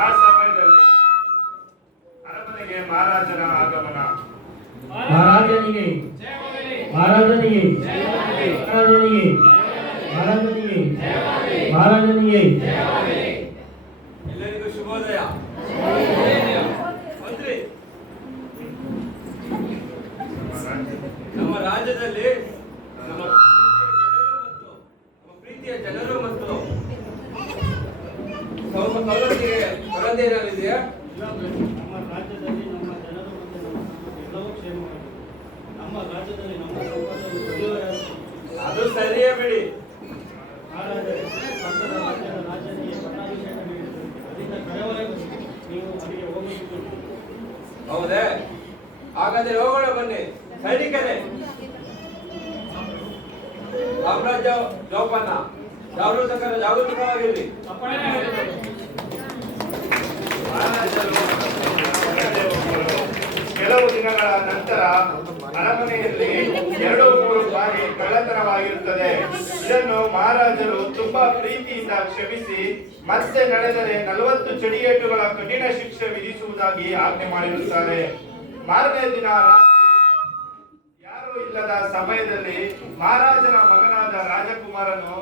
ಆ ಸಮಯದಲ್ಲಿ ಅರಮನೆಗೆ ಮಹಾರಾಜನ ಆಗಮನ. ಮಹಾರಾಜನಿಗೆ ಮಹಾರಾಜನಿಗೆ ಮಹಾರಾಜನಿಗೆ ಮಹಾರಾಜನಿಗೆ ಮಹಾರಾಜನಿಗೆ ಎಲ್ಲರಿಗೂ ಶುಭೋದಯ. ಮಂತ್ರಿ, ನಮ್ಮ ರಾಜ್ಯದಲ್ಲಿ ನಮ್ಮ ಪ್ರೀತಿಯ ಜನರು ಮತ್ತು ನಮ್ಮ ಸೌಲಭ್ಯಕ್ಕೆ ಕೊರತೆ ಏನಾಗಿದೆಯಾ? ನಮ್ಮ ರಾಜ್ಯದಲ್ಲಿ ನಮ್ಮ ಜನರು ಮತ್ತು ಎಲ್ಲವೂ ಕ್ಷೇಮವಾಗಿದೆ. ನಮ್ಮ ರಾಜ್ಯದಲ್ಲಿ ನಮ್ಮ ಸಂಪತ್ತನ್ನು ಪಡೆಯುವ ಅದು ಸರಿಯೇ ಬಿಡಿ. ಮಹಾರಾಜರೇ, ಪಕ್ಕದ ರಾಜ್ಯದ ರಾಜನಿಗೆ ಪಟ್ಟಾಭಿಷೇಕ ನೀಡಿದರು. ಅದರಿಂದ ಕಡೆವರೆಗೂ ನೀವು ಅಲ್ಲಿಗೆ ಹೋಗಬೇಕು. ಹೌದೇ? ಹಾಗಾದ್ರೆ ಹೋಗೋಣ ಬನ್ನಿ. ಸೈನಿಕರೇ, ಸಾಮ್ರಾಜ್ಯ ಜೋಪಾನ ಜಾಗರೂಕವಾಗಿರಲಿ. ಮಹಾರಾಜರು ಕೆಲವು ದಿನಗಳ ನಂತರ ಅರಮನೆಯಲ್ಲಿ 2-3 ಬಾರಿ ಕಳ್ಳತನವಾಗಿರುತ್ತದೆ. ಇದನ್ನು ಮಹಾರಾಜರು ತುಂಬಾ ಪ್ರೀತಿಯಿಂದ ಕ್ಷಮಿಸಿ ಮತ್ತೆ ನಡೆದರೆ 40 ಚಡಿಯೇಟುಗಳ ಕಠಿಣ ಶಿಕ್ಷೆ ವಿಧಿಸುವುದಾಗಿ ಆಜ್ಞೆ ಮಾಡಿರುತ್ತಾರೆ. ಮಾರನೇ ದಿನ ಯಾರೂ ಇಲ್ಲದ ಸಮಯದಲ್ಲಿ ಮಹಾರಾಜನ ಮಗನಾದ ರಾಜಕುಮಾರನು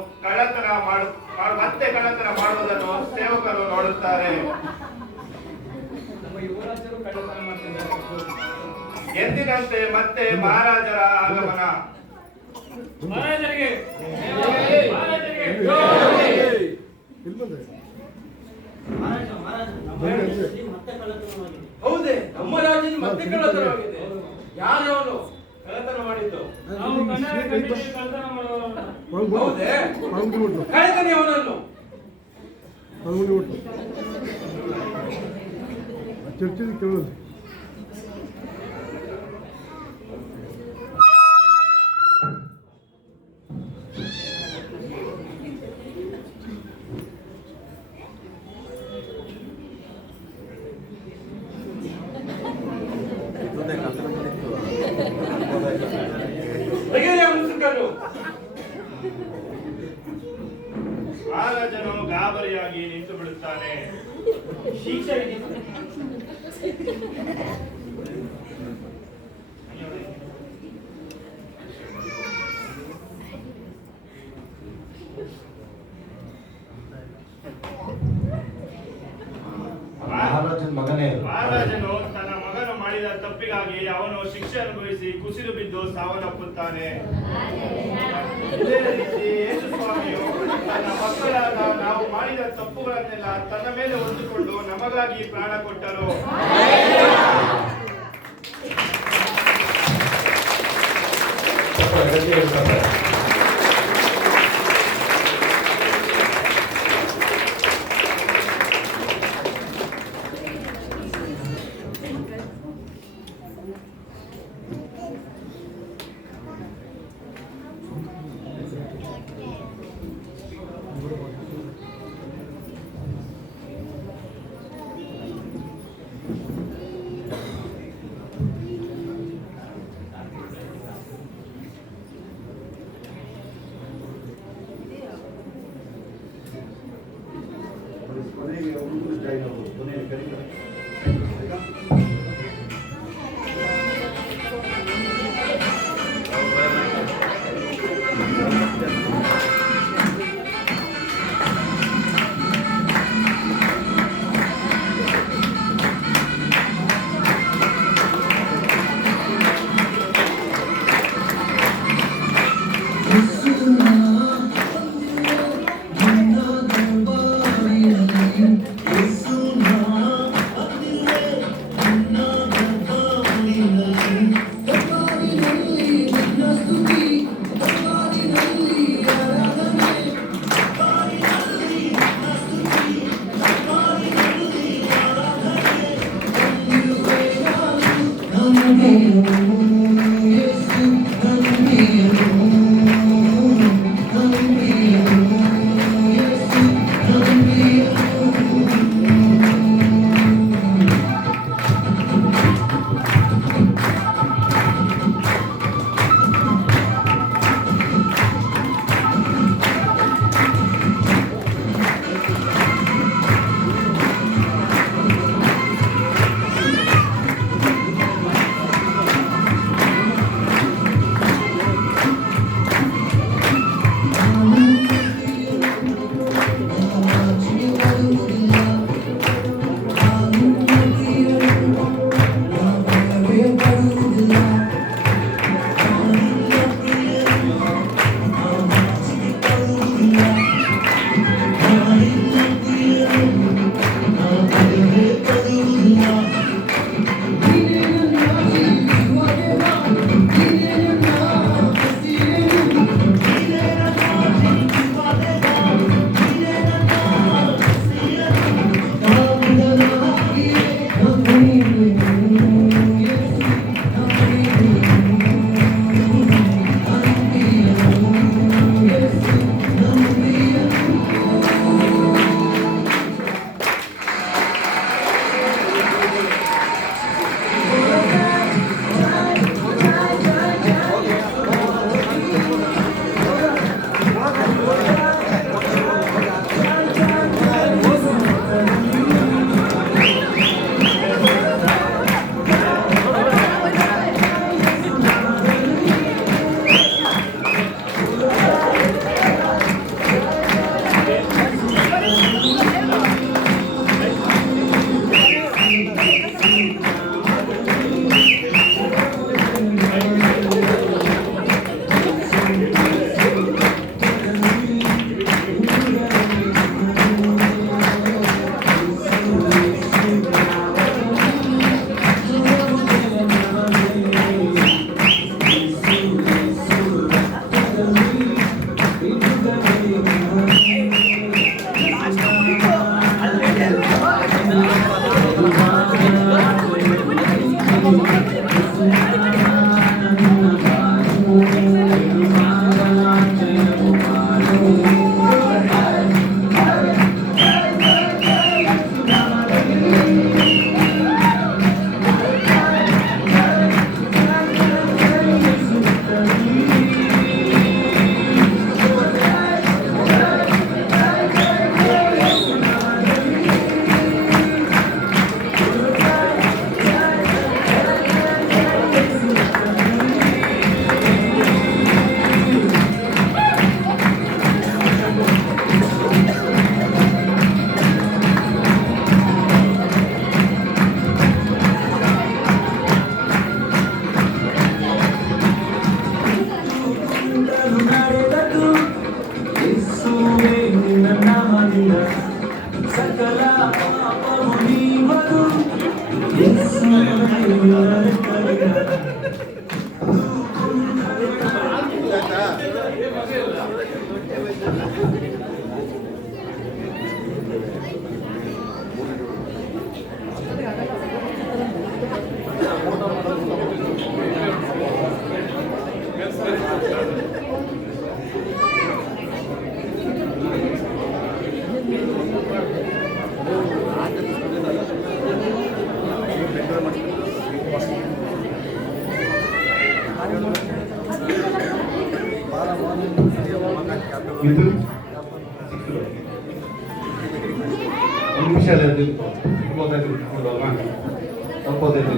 ಮತ್ತೆ ಕಳ್ಳತನ ಮಾಡುವುದನ್ನು ಸೇವಕರು ನೋಡುತ್ತಾರೆ. ನಮ್ಮ ಯುವರಾಜರು ಕಳ್ಳತನ ಮಾಡ್ತಿದ್ದಾರೆ. ಎಂದಿನಂತೆ ಮತ್ತೆ ಮಹಾರಾಜರ ಆಗಮನ. ಮಹಾರಾಜರಿಗೆ ಮತ್ತೆ ಕಳ್ಳತನವಾಗಿದೆ. ಹೌದೇ? ನಮ್ಮ ರಾಜ್ಯದಲ್ಲಿ ಮತ್ತೆ ಕಳ್ಳತನವಾಗಿದೆ. ಯಾರವನು ಕಳ್ಳತನ ಮಾಡಿದ್ದು? ಹೌದೇ? ಕಳೆದನೆ ಅವನನ್ನು. ಚರ್ಚೆಗೆ ಕೇಳೋದು. ಮಹಾರಾಜನು ಗಾಬರಿಯಾಗಿ ನಿಂತು ಬಿಡುತ್ತಾನೆ. ಮಹಾರಾಜನು ತನ್ನ ಮಗನು ಮಾಡಿದ ತಪ್ಪಿಗಾಗಿ ಅವನು ಶಿಕ್ಷೆ ಅನುಭವಿಸಿ ಕುಸಿದು ಬಿದ್ದು ಸಾವನ್ನಪ್ಪುತ್ತಾನೆ. ಇದೇ ರೀತಿ ಯೇಸು ಸ್ವಾಮಿಯು ತನ್ನ ಮಕ್ಕಳಾದ ನಾವು ಮಾಡಿದ ತಪ್ಪುಗಳನ್ನೆಲ್ಲ ತನ್ನ ಮೇಲೆ ಹೊತ್ತುಕೊಂಡು ನಮಗಾಗಿ ಪ್ರಾಣ ಕೊಟ್ಟರು. No. ಇದು ಒಂದು ನಿಮಿಷ ಅಲ್ಲ ತಪ್ಪೋದೈದು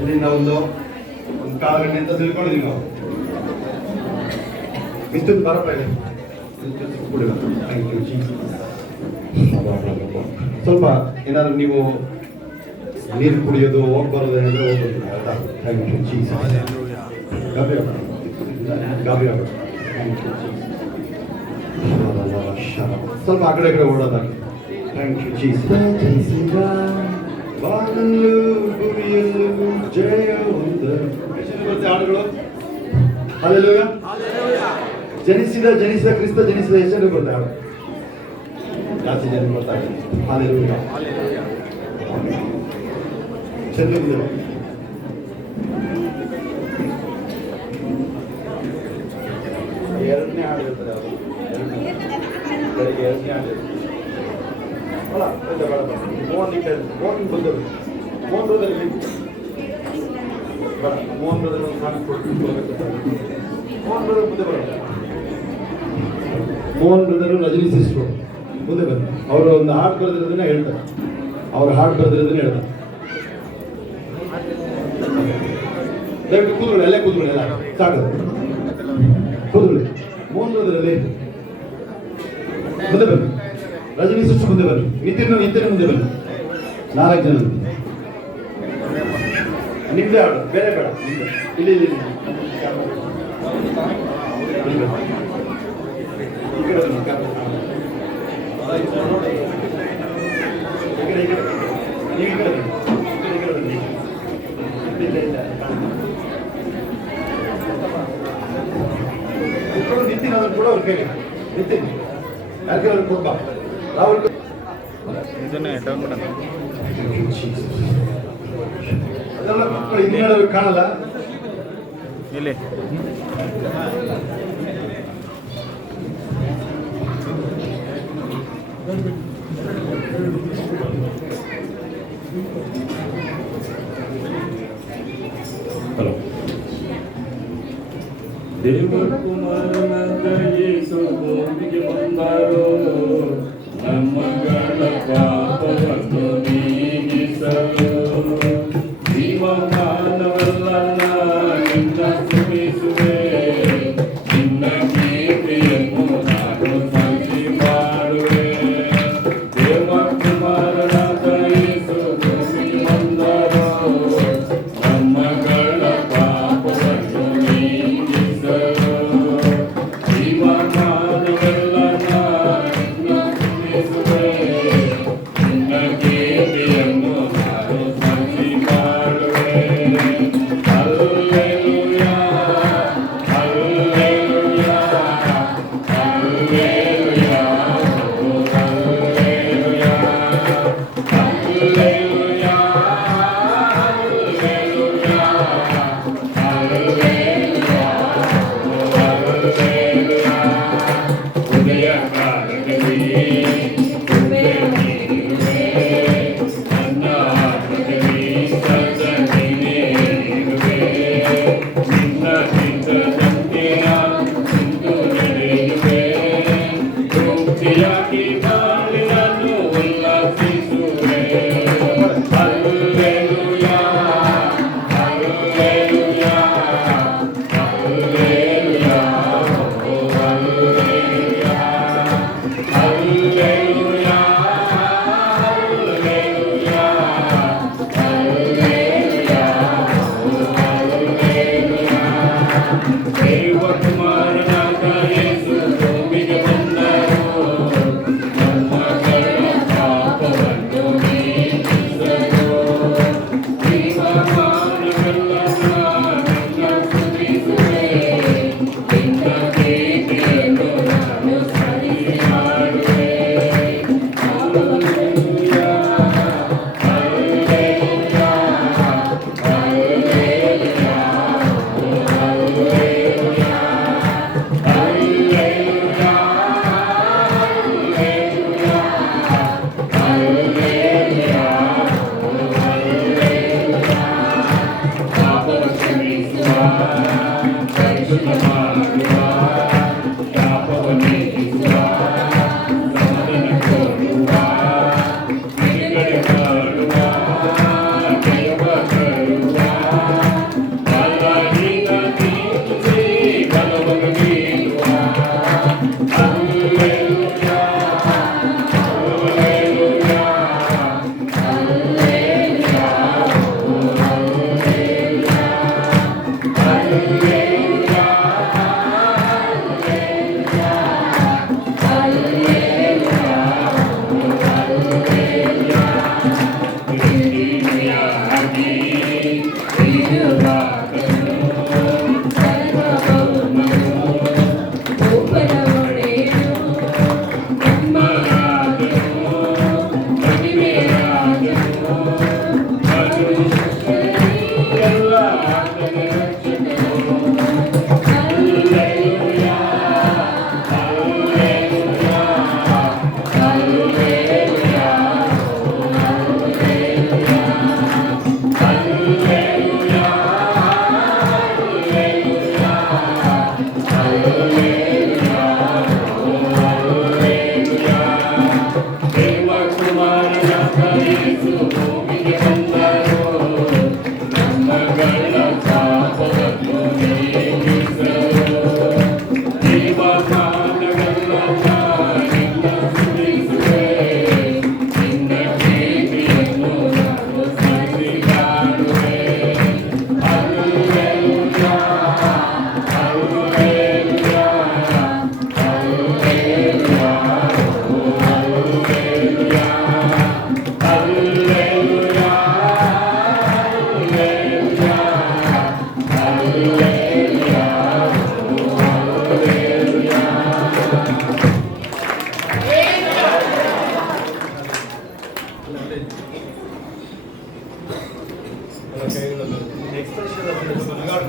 ಇಲ್ಲಿಂದ ಒಂದು ಕಾಲು ಗಂಟೆ ಅಂತ ತಿಳ್ಕೊಂಡಿದ್ದೀವಿ ನಾವು ಇಷ್ಟು ಬರಪ್ಪ ಇದೆ ಸ್ವಲ್ಪ ಏನಾದ್ರು ನೀವು ನೀರು ಕುಡಿಯೋದು ಹೋಗಿ ಬರೋದು ಏನಾದರೂ ಹೋಗ್ಬೋದು ಆಯ್ತಾ ಥ್ಯಾಂಕ್ ಯು ಚೀಸ್ ಗಾಬರಿ ಗಾಬರಿ ಆಗ ಸ್ವಲ್ಪ ಆ ಕಡೆ ಓಡೋದಾಗಿ ಥ್ಯಾಂಕ್ ಯು ಚೀಸ್ ಬರುತ್ತೆ ಹಾಡುಗಳು ಹಲ್ಲೆಲೂಯ ಜನಿಸಿದ ಕ್ರಿಸ್ತ ಜನಿಸಿದ ಹೆಸರು ಬರುತ್ತೆ ಹಾಡು ಜಾಸ್ತಿ ಜನ ಬರ್ತಾರೆ ಹಲ್ಲೆಲೂಯ ಚೆಂದ ಎರಡನೇ ಹಾಡು ಇರ್ತದೆ ಅದು ಬೆಳಿಗ್ಗೆ ಎರಡನೇ ಹಾಡು ಮೋಹನ್ ಬಂದರು ಮೋಹನ್ ಬ್ರದರ್ ಮೋಹನ್ ಬ್ರದರ್ ಒಂದು ಸಾಂಗ್ ಮೋಹನ್ ಬ್ರದರ್ ಮುಂದೆ ಬರೋದು ಮೋಹನ್ ಬ್ರದರು ರಜನಿ ಸಿಸ್ಟ್ರು ಮುಂದೆ ಬಂದು ಅವರು ಒಂದು ಹಾಡು ಬರೆದಿರೋದನ್ನ ಹೇಳ್ತಾರೆ ಅವ್ರು ಹಾಡು ಬರೆದಿರೋದನ್ನ ಹೇಳ್ತಾರೆ ದಯವಿಟ್ಟು ಕೂತ್ಕೊಳ್ಳಿ ಅಲ್ಲೇ ಕೂತ್ಕೊಳ್ಳಿ ಎಲ್ಲ ಸಾಕು ಕೂತ್ಕೊಳ್ಳಿ ಮೋಹನ್ ಬ್ರದರಲ್ಲಿ ಮುಂದೆ ಬನ್ನಿ ರಜನಿ ಸಿಸ್ಟ್ರು ಮುಂದೆ ಬನ್ನಿ ನಿಂತಿನ ಮುಂದೆ ಬನ್ನಿ 4 ಜನ ನಿಮ್ದೇ ಹಾಡು ಬೇರೆ ಬೇಡ ಇಲ್ಲಿ ಇಲ್ಲಿ ಈ ಕಡೆ ನಿತಿನ್ ಅವ್ರು ಕೂಡ ಅವ್ರ ಕೈಗೆ ನಿತಿನ್ ಯಾಕೆ ಅವ್ರಿಗೆ ಕೊಡ್ಬಾ ರಾಹುಲ್ ಅದೆಲ್ಲ ಮಕ್ಕಳು ಹಿಂದಿನ ಕಾಣಲ್ಲ ಇಲ್ಲಿ ಹಲೋ ದೇವಕುಮಾರನಾದ ಯೇಸು ಭೂಮಿಗೆ ಬಂದರು ನಮ್ಮಗಳ ಪಾಪವನ್ನು ನೀಗಿಸಲು ಜೀವಮಾನವಲ್ಲ ನಿನ್ನ ಸ್ತುತಿಸುವೆ ನಿನ್ನ ಕೀರ್ತಿಯನ್ನು ನಾನು ಸಂಚಿ ಮಾಡುವೆ ದೇವಕುಮಾರನಾದ ಯೇಸು ಭೂಮಿಗೆ ಬಂದರು ನಮ್ಮಗಳ ಪಾಪವನ್ನು ನೀಗಿಸಲು ಜೀವಮಾನವಲ್ಲ ನಿನ್ನ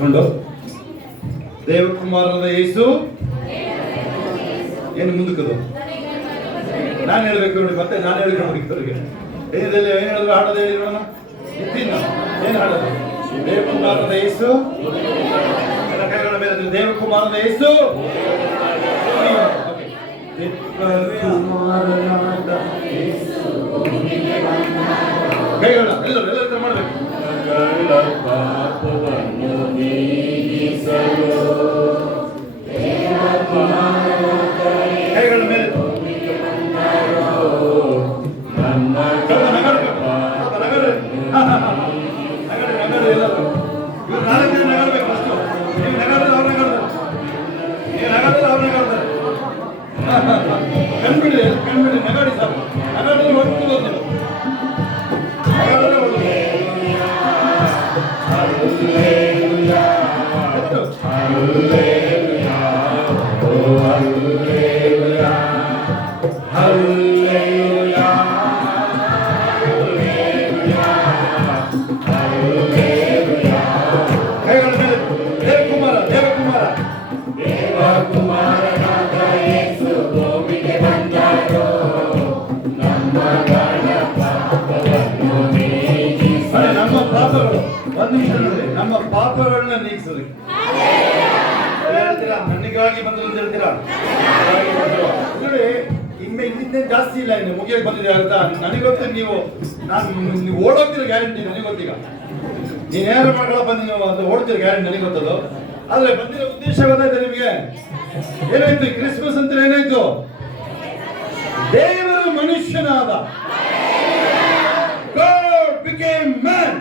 ನಿಂತ್ಕೊಂಡು ದೇವಕುಮಾರನಾದ ಯೇಸು ಏನು ಮುಂದಕ್ಕದು ನಾನು ಹೇಳ್ಬೇಕು ನೋಡಿ, ಮತ್ತೆ ನಾನು ಹೇಳ್ಕೊಂಡು ಅವರಿಗೆ ಏನಿದೆ ಏನು ಹೇಳಿದ್ರು ಹಾಡೋದು ಹೇಳಿ ನೋಡೋಣ. ಏನು ಹಾಡೋದು? ದೇವಕುಮಾರನಾದ ಯೇಸು, ಎಲ್ಲ ಕೈಗಳ ಮೇಲೆ ದೇವಕುಮಾರನಾದ ಯೇಸು, ಕೈಗಳ ಎಲ್ಲರೂ ಎಲ್ಲರ ಮಾಡಬೇಕು. ಪಾಪವನ್ನು ನೀಗಿಸಲು ಕೈಗಳ ಮೇಲೆ ನಮ್ಮ ಕಣ್ಬಿಡಿ ಕಣ್ಬಿಡಿ ನಗಾಡಿ ಸಾಕು. ನಗಾಡಿದ್ರೆ ಹೊರಟು ಹೋಗ್ತದೆ. ಕೈಗಳ ಮೇಲೆ ದೇವಕುಮಾರ ದೇವಕುಮಾರ ದೇವಕುಮಾರನಾದ ಯೇಸು ಭೂಮಿಗೆ ಬಂದರು, ನಮ್ಮ ಪಾಪವನ್ನು ನೀಗಿಸಲು. ಅದೇ ನಮ್ಮ ಪಾಪಗಳು, ಒಂದು ನಿಮಿಷ ನೋಡಿ, ನಮ್ಮ ಪಾಪಗಳನ್ನ ನೀಗಿಸೋದಕ್ಕೆ ಹೇಳ್ತೀರಾ, ನನಗಾಗಿ ಬಂದ್ರು ಅಂತ ಹೇಳ್ತೀರಾ. ನೋಡಿ ಇನ್ನೇನು ಜಾಸ್ತಿ ಇಲ್ಲ, ಇನ್ನು ಮುಗಿಯಕ್ಕೆ ಬಂದಿದೆ ಅಂತ ನನಗೊತ್ತು. ನೀವು ಓಡೋಗ್ತಿರೋ ಗ್ಯಾರಂಟಿ ನನಗೊತ್ತೀಗ. ನೀನೇನು ಮಗಳ ಬಂದು ನೀವು ಅದು ಓಡ್ತಿರೋ ಗ್ಯಾರಂಟಿ ನನಗೊತ್ತದು. ಆದ್ರೆ ಬಂದಿರೋ ಉದ್ದೇಶ ಗೊತ್ತಾಯ್ತು ನಿಮಗೆ? ಏನಾಯ್ತು ಕ್ರಿಸ್ಮಸ್ ಅಂತ? ಏನಾಯ್ತು? ದೇವರು ಮನುಷ್ಯನಾದ. God became man.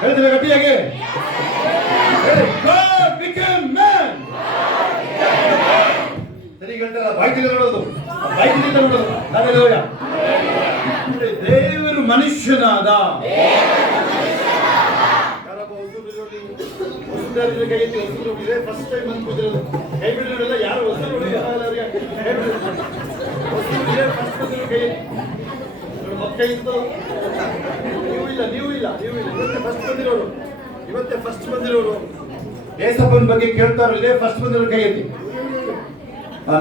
ಹೇಳಿದ್ರೆ ಗಟ್ಟಿಯಾಗಿ God became man. ಸರಿ ಹೇಳ್ತಾರ, ಬಾಯ್ತಿಗೆ ನೋಡೋದು, ಬಾಯ್ತಿಗೆ ನೋಡೋದು. ಹಲ್ಲೆಲೂಯಾ. ದೇವರು ಮನುಷ್ಯನಾದ. ಫಸ್ಟ್ ಟೈಮ್ ಬಂದು ಕೂತಿರೋದು ಕೈ ಬಿಡೋಲ್ಲ. ಯಾರು ಹೊಸರು ಕೈ ಇತ್ತು. ನೀವು ಇಲ್ಲ ಇವತ್ತೇ ಫಸ್ಟ್ ಬಂದಿರೋರು. ಏಸಪ್ಪನ ಬಗ್ಗೆ ಕೇಳ್ತಾರೋ ಇದೇ ಫಸ್ಟ್ ಬಂದಿರೋರು ಕೈ ಎತ್ತಿ.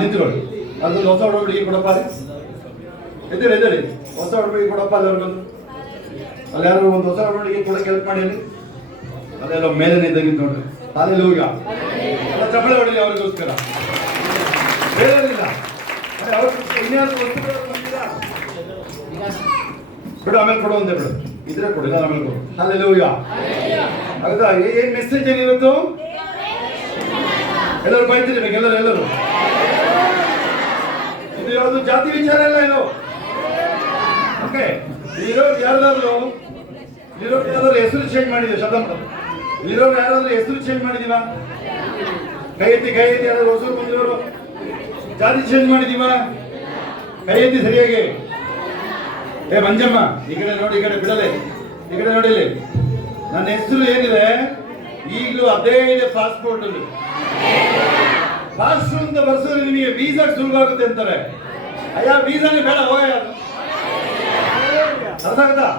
ನಿಂತ್ಕೊಳ್ಳಿ. ಅದೊಂದು ಹೊಸ ಹುಡುಗರಿಗೆ ಕೊಡಪ್ಪ. ಎದ್ದೇಳಿ ಹೊಸ ಹುಡುಗರಿಗೆ ಕೊಡಪ್ಪ. ಅಲ್ಲಿ ಬಂದು ಅಲ್ಲಿ ಯಾರು ಒಂದು ಹೊಸ ಹುಡುಗರಿಗೆ ಕೂಡ ಕೆಲಸ ಮಾಡಿ. ಅಲ್ಲಿ ಅದೆಲ್ಲ ಮೇಲೆ ನಿಂತಾಗಿದ್ದು ನೋಡ್ರಿ. ಹಲ್ಲೆಲೂಯಾ. ಎಲ್ಲ ಚಪ್ಪಳೆ ಹೊಡಲಿ ಅವ್ರಿಗೋಸ್ಕರ. ಬೇರೆಲ್ಲ ಅವ್ರಿಗೋಸ್ಕರ ಇನ್ಯಾರು ವಸ್ತುಗಳು ಬಂದಿಲ್ಲ. ಬಿಡು, ಆಮೇಲೆ ಕೊಡು ಅಂದೆ ಬಿಡು. ಇದ್ರೆ ಕೊಡಿ, ನಾನು ಆಮೇಲೆ ಕೊಡು. ಹಲ್ಲೆಲೂಯಾ. ಹೌದಾ? ಏನ್ ಮೆಸೇಜ್ ಏನಿವತ್ತು? ಎಲ್ಲರೂ ಬೈತಿರ್ಬೇಕು. ಎಲ್ಲರೂ ಇದು ಯಾವುದು ಜಾತಿ ವಿಚಾರ ಇಲ್ಲ ಇದು. ಓಕೆ, ಇರೋರು ಯಾರಾದ್ರೂ ಹೆಸರು ಚೇಂಜ್ ಮಾಡಿದೀವಿ. ಶಬ್ದ ಇರೋರು ಯಾರಾದ್ರೂ ಹೆಸರು ಚೇಂಜ್ ಮಾಡಿದೀವ? ಕೈ ಎತ್ತಿ ಯಾರಾದ್ರೂ ಹೊಸರು ಬಂದಿರೋರು ಜಾತಿ ಚೇಂಜ್ ಮಾಡಿದೀವ? ಕೈ ಎತ್ತಿ ಸರಿಯಾಗಿ. ಏ ಮಂಜಮ್ಮ, ಈ ಕಡೆ ನೋಡಿ, ಈ ಕಡೆ ಬಿಡಲೆ, ಈ ಕಡೆ ನೋಡಿ. ಇಲ್ಲಿ ನನ್ನ ಹೆಸರು ಏನಿದೆ ಈಗಲೂ ಅದೇ ಇದೆ ಪಾಸ್ಪೋರ್ಟ್ ಅಲ್ಲಿ. ಪಾಸ್ಪೋರ್ಟ್ ಅಂತ ಬರ್ಸಿದ್ರೆ ನಿಮಗೆ ವೀಸಾ ಸುಲಭ ಆಗುತ್ತೆ ಅಂತಾರೆ. ಅಯ್ಯ ವೀಸಾನೇ ಬೇಡ, ಹೋಗ. ಅರ್ಥ ಆಗುತ್ತಾ?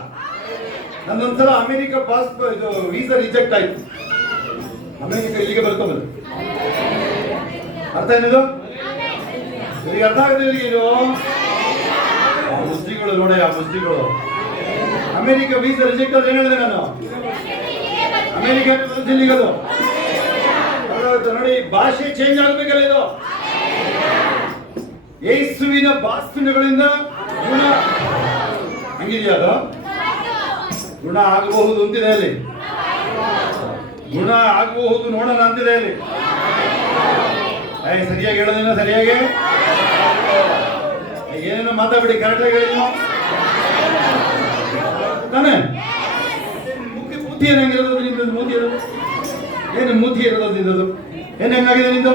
ನಂದೊಂದ್ಸಲ ಅಮೆರಿಕ ಪಾಸ್ಪೋರ್ಟ್ ಇದು ವೀಸಾ ರಿಜೆಕ್ಟ್ ಆಯ್ತು. ಅಮೆರಿಕ ಇಲ್ಲಿಗೆ ಬರ್ಕೊಂಬರು. ಅರ್ಥ ಏನಿದು? ಈಗ ಅರ್ಥ ಆಗುತ್ತೆ ಇದು. ಮುಸ್ಲಿಗಳು ನೋಡಿ, ಆ ಮುಸ್ಲಿಗಳು ಅಮೆರಿಕ ವೀಸಾ ರಿಜೆಕ್ಟ್ ಆದ್ರೆ ಏನ್ ಹೇಳಿದೆ ನಾನು? ಅಮೆರಿಕ ಇಲ್ಲಿಗದು ನೋಡಿ. ಭಾಷೆ ಚೇಂಜ್ ಆಗ್ಬೇಕಲ್ಲ ಇದು. ಯೇಸುವಿನ ಬಾಸ್ತಿನಗಳಿಂದ ಗುಣ ಹಂಗಿದೆಯಾ? ಅದು ಗುಣ ಆಗಬಹುದು ಅಂತಿದೆ ಅಲ್ಲಿ. ಗುಣ ಆಗಬಹುದು ನೋಡೋಣ ಅಂತಿದೆ ಅಲ್ಲಿ. ಸರಿಯಾಗಿ ಹೇಳೋದೇನೋ ಸರಿಯಾಗಿ ಏನೇನೋ ಮಾತಾಡ್ಬಿಡಿ. ಕರೆಕ್ಟಾಗಿ ಹೇಳಿ ತಾನೆ. ಮೂತಿ ಏನಾಗಿರೋದು ನಿಂದು? ಮೂತಿ ಇರೋದು ಏನು? ಮೂತಿ ಇರೋದು ನಿಂದದು ಏನು? ಹೆಂಗಾಗಿದೆ ನಿಂದು?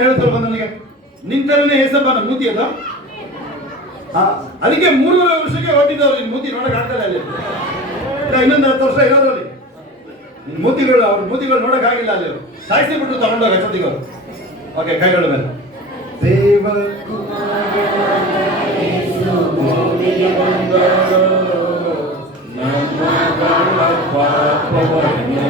ಹೇಳು ಸ್ವಲ್ಪ ನನಗೆ. ನಿಂತರನೇ ಏಸಪ್ಪನ ಮೂತಿ ಅದು. ಅದಕ್ಕೆ 3 ವರ್ಷಕ್ಕೆ ಹೊಟ್ಟಿದ್ದವ್ರು. ನಿನ್ ಮೂತಿ ನೋಡಕ್ ಆಗ್ತಲ್ಲ ಅಲ್ಲಿ. ಇನ್ನೊಂದು 10 ವರ್ಷ ಇರೋರು ಅಲ್ಲಿ. ನಿನ್ ಮೂತಿಗಳು, ಅವ್ರ ಮೂತಿಗಳು ನೋಡಕ್ ಆಗಿಲ್ಲ ಅಲ್ಲಿ. ಸಾಯಿಸಿ ಬಿಟ್ಟು ತಗೊಂಡೋಗ ಅಷ್ಟೊತ್ತಿಗಳು. ಓಕೆ, ಕೈಗಳ ಮೇಲೆ ನಮ್ಮ ಪಾಪವನ್ನು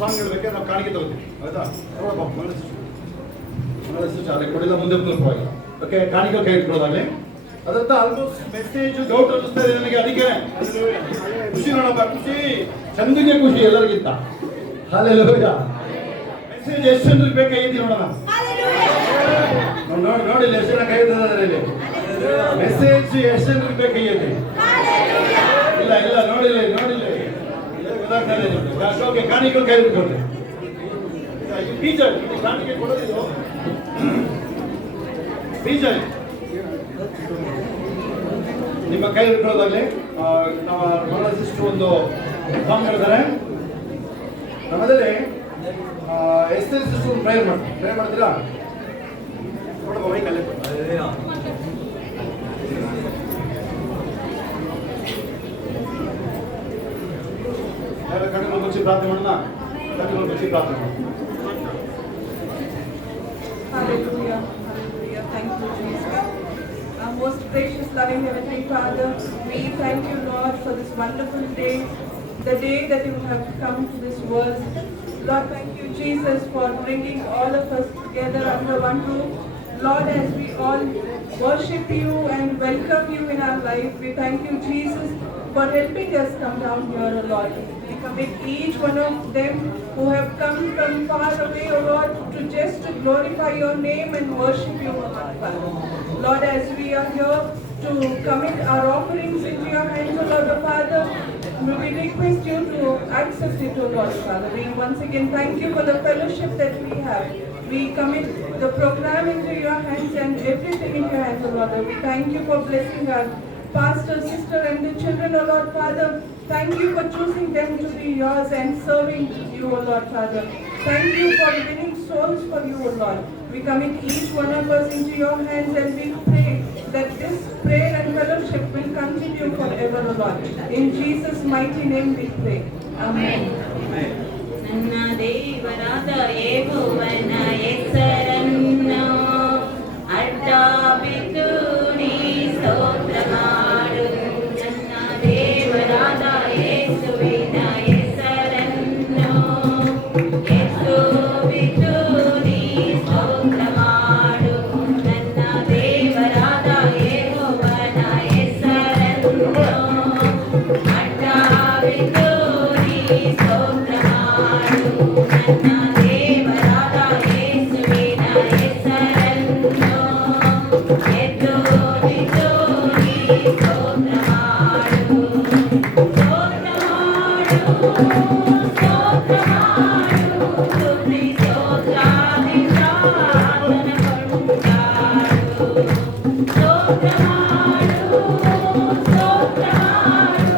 ಸಾಂಗ್ ಹೇಳ್ಬೇಕಾದ್ರೆ ನಾವು ಕಾಣಿಕೆ ತಗೋತೀವಿ ಆಯ್ತಾ ನೋಡಪ್ಪ ಚಾಲೆ ಕೊಡಿಲ್ಲ ಮುಂದೆ ಪೂರ್ವವಾಗಿ ಓಕೆ ಕಾಣಿಕೆ ಕೈ ಇಟ್ಕೊಳ್ಳೋದಾಗಲಿ ಅದರಿಂದ ಆಲ್ಮೋಸ್ಟ್ ಮೆಸೇಜ್ ಡೌಟ್ ಅನ್ನಿಸ್ತಾ ಇದೆ ನನಗೆ. ಅದಕ್ಕೆ ಖುಷಿ ನೋಡಪ್ಪ, ಖುಷಿ ಚಂದಿಗೆ ಖುಷಿ ಎಲ್ಲರಿಗಿಂತ. ಹಾಲೆಲೂಯಾ. ಮೆಸೇಜ್ ಎಷ್ಟು ಜನರಿಗೆ ಬೇಕಾಗಿತ್ತು ನೋಡೋಣ. ನೋಡಿಲ್ಲ ಎಷ್ಟು ಜನ ಕೈ ಎತ್ತಿದ್ದಾರೆ. ಮೆಸೇಜ್ ಎಷ್ಟು ಜನರಿಗೆ ಬೇಕಾಗೈತಿ? ಇಲ್ಲ ಇಲ್ಲ ನೋಡಿಲ್ಲ ಓಕೆ ಕಾಣಿಕೆ ಕೈ ಇಟ್ಕೊಳ್ರಿ. ಬೀಜ ಕಾಣಿಕೆ ಕೊಡೋದಿಲ್ಲ ಬೀಜ ನಿಮ್ಮ ಕೈ ಇಟ್ಕೊಳ್ಳೋದಾಗಲಿ. ನಮ್ಮ ಸಿಸ್ಟರ್ ಒಂದು ಸಾಂಗ್ ಹೇಳಿದ್ದಾರೆ. ನಮ್ಮದಲ್ಲಿ ಎಸ್ ಎಲ್ ಸಿಸ್ಟರ್ ಒಂದು ಪ್ರೇಯರ್ ಮಾಡ್ತೀರಾ? ನೋಡಪ್ಪ ಬೈಕಲ್ಲೇ ಕಣ್ಣುಗಳು ಮುಚ್ಚಿ ಪ್ರಾರ್ಥನೆ ಮಾಡೋಣ. ಕಣ್ಣುಗಳು ಮುಚ್ಚಿ ಪ್ರಾರ್ಥನೆ ಮಾಡೋಣ. Hallelujah. Hallelujah. Thank you, Jesus. Our most gracious, loving Heavenly Father, we thank you, Lord, for this wonderful day, the day that you have come to this world. Lord, thank you, Jesus, for bringing all of us together under one roof. Lord, as we all worship you and welcome you in our life, we thank you, Jesus, for helping us come down here, O Lord. We commit each one of them who have come from far away, O Lord, to just to glorify your name and worship you, O Lord, Father. Lord, as we are here to commit our offerings into your hands, O Lord, Father, we request you to accept it, O Lord, Father. We once again thank you for the fellowship that we have. We commit the program into your hands and everything in your hands, O Lord. We thank you for blessing our pastor, sister, and the children, O Lord, Father. Thank you for choosing them to be yours and serving you, O Lord, Father. Thank you for winning souls for you, O Lord. We commit each one of us into your hands and we pray that this prayer and fellowship will continue forever, O Lord. In Jesus' mighty name we pray. Amen. Amen. ನನ್ನ ದೇವರಾದ ಯೆಹೋವನ ಹೆಸರನ್ನು ಅಡ್ಡ ಬಿದ್ದು ನೀ ಸ್ತೋತ್ರ ಮಾಡು. ನನ್ನ ದೇವರಾದ ಯೇಸುವಿನ ಹೆಸರನ್ನು ಎತ್ತು ಬಿದ್ದು ನೀ ಸ್ತೋತ್ರ ಮಾಡು. ನನ್ನ ದೇವರಾದ ಯೆಹೋವನ ಹೆಸರನ್ನು ಅಡ್ಡ ಬಿದ್ದು ನೀ ಸ್ತೋತ್ರ ಮಾಡು. ನನ್ನ ದೇವರಾದ ಯೇಸುವಿನ ಹೆಸರನ್ನು ಎದ್ದು ಬಿದ್ದು ನೀ ಸ್ತೋತ್ರ ಮಾಡು. ಸ್ತೋತ್ರ ಮಾಡು, ಸ್ತೋತ್ರ ಮಾಡು, ಸ್ತುತಿ ಸ್ತೋತ್ರದಿಂದ ಆತನ ಕೊಂಡಾಡು. ಸ್ತೋತ್ರ ಮಾಡು, ಸ್ತೋತ್ರ ಮಾಡು,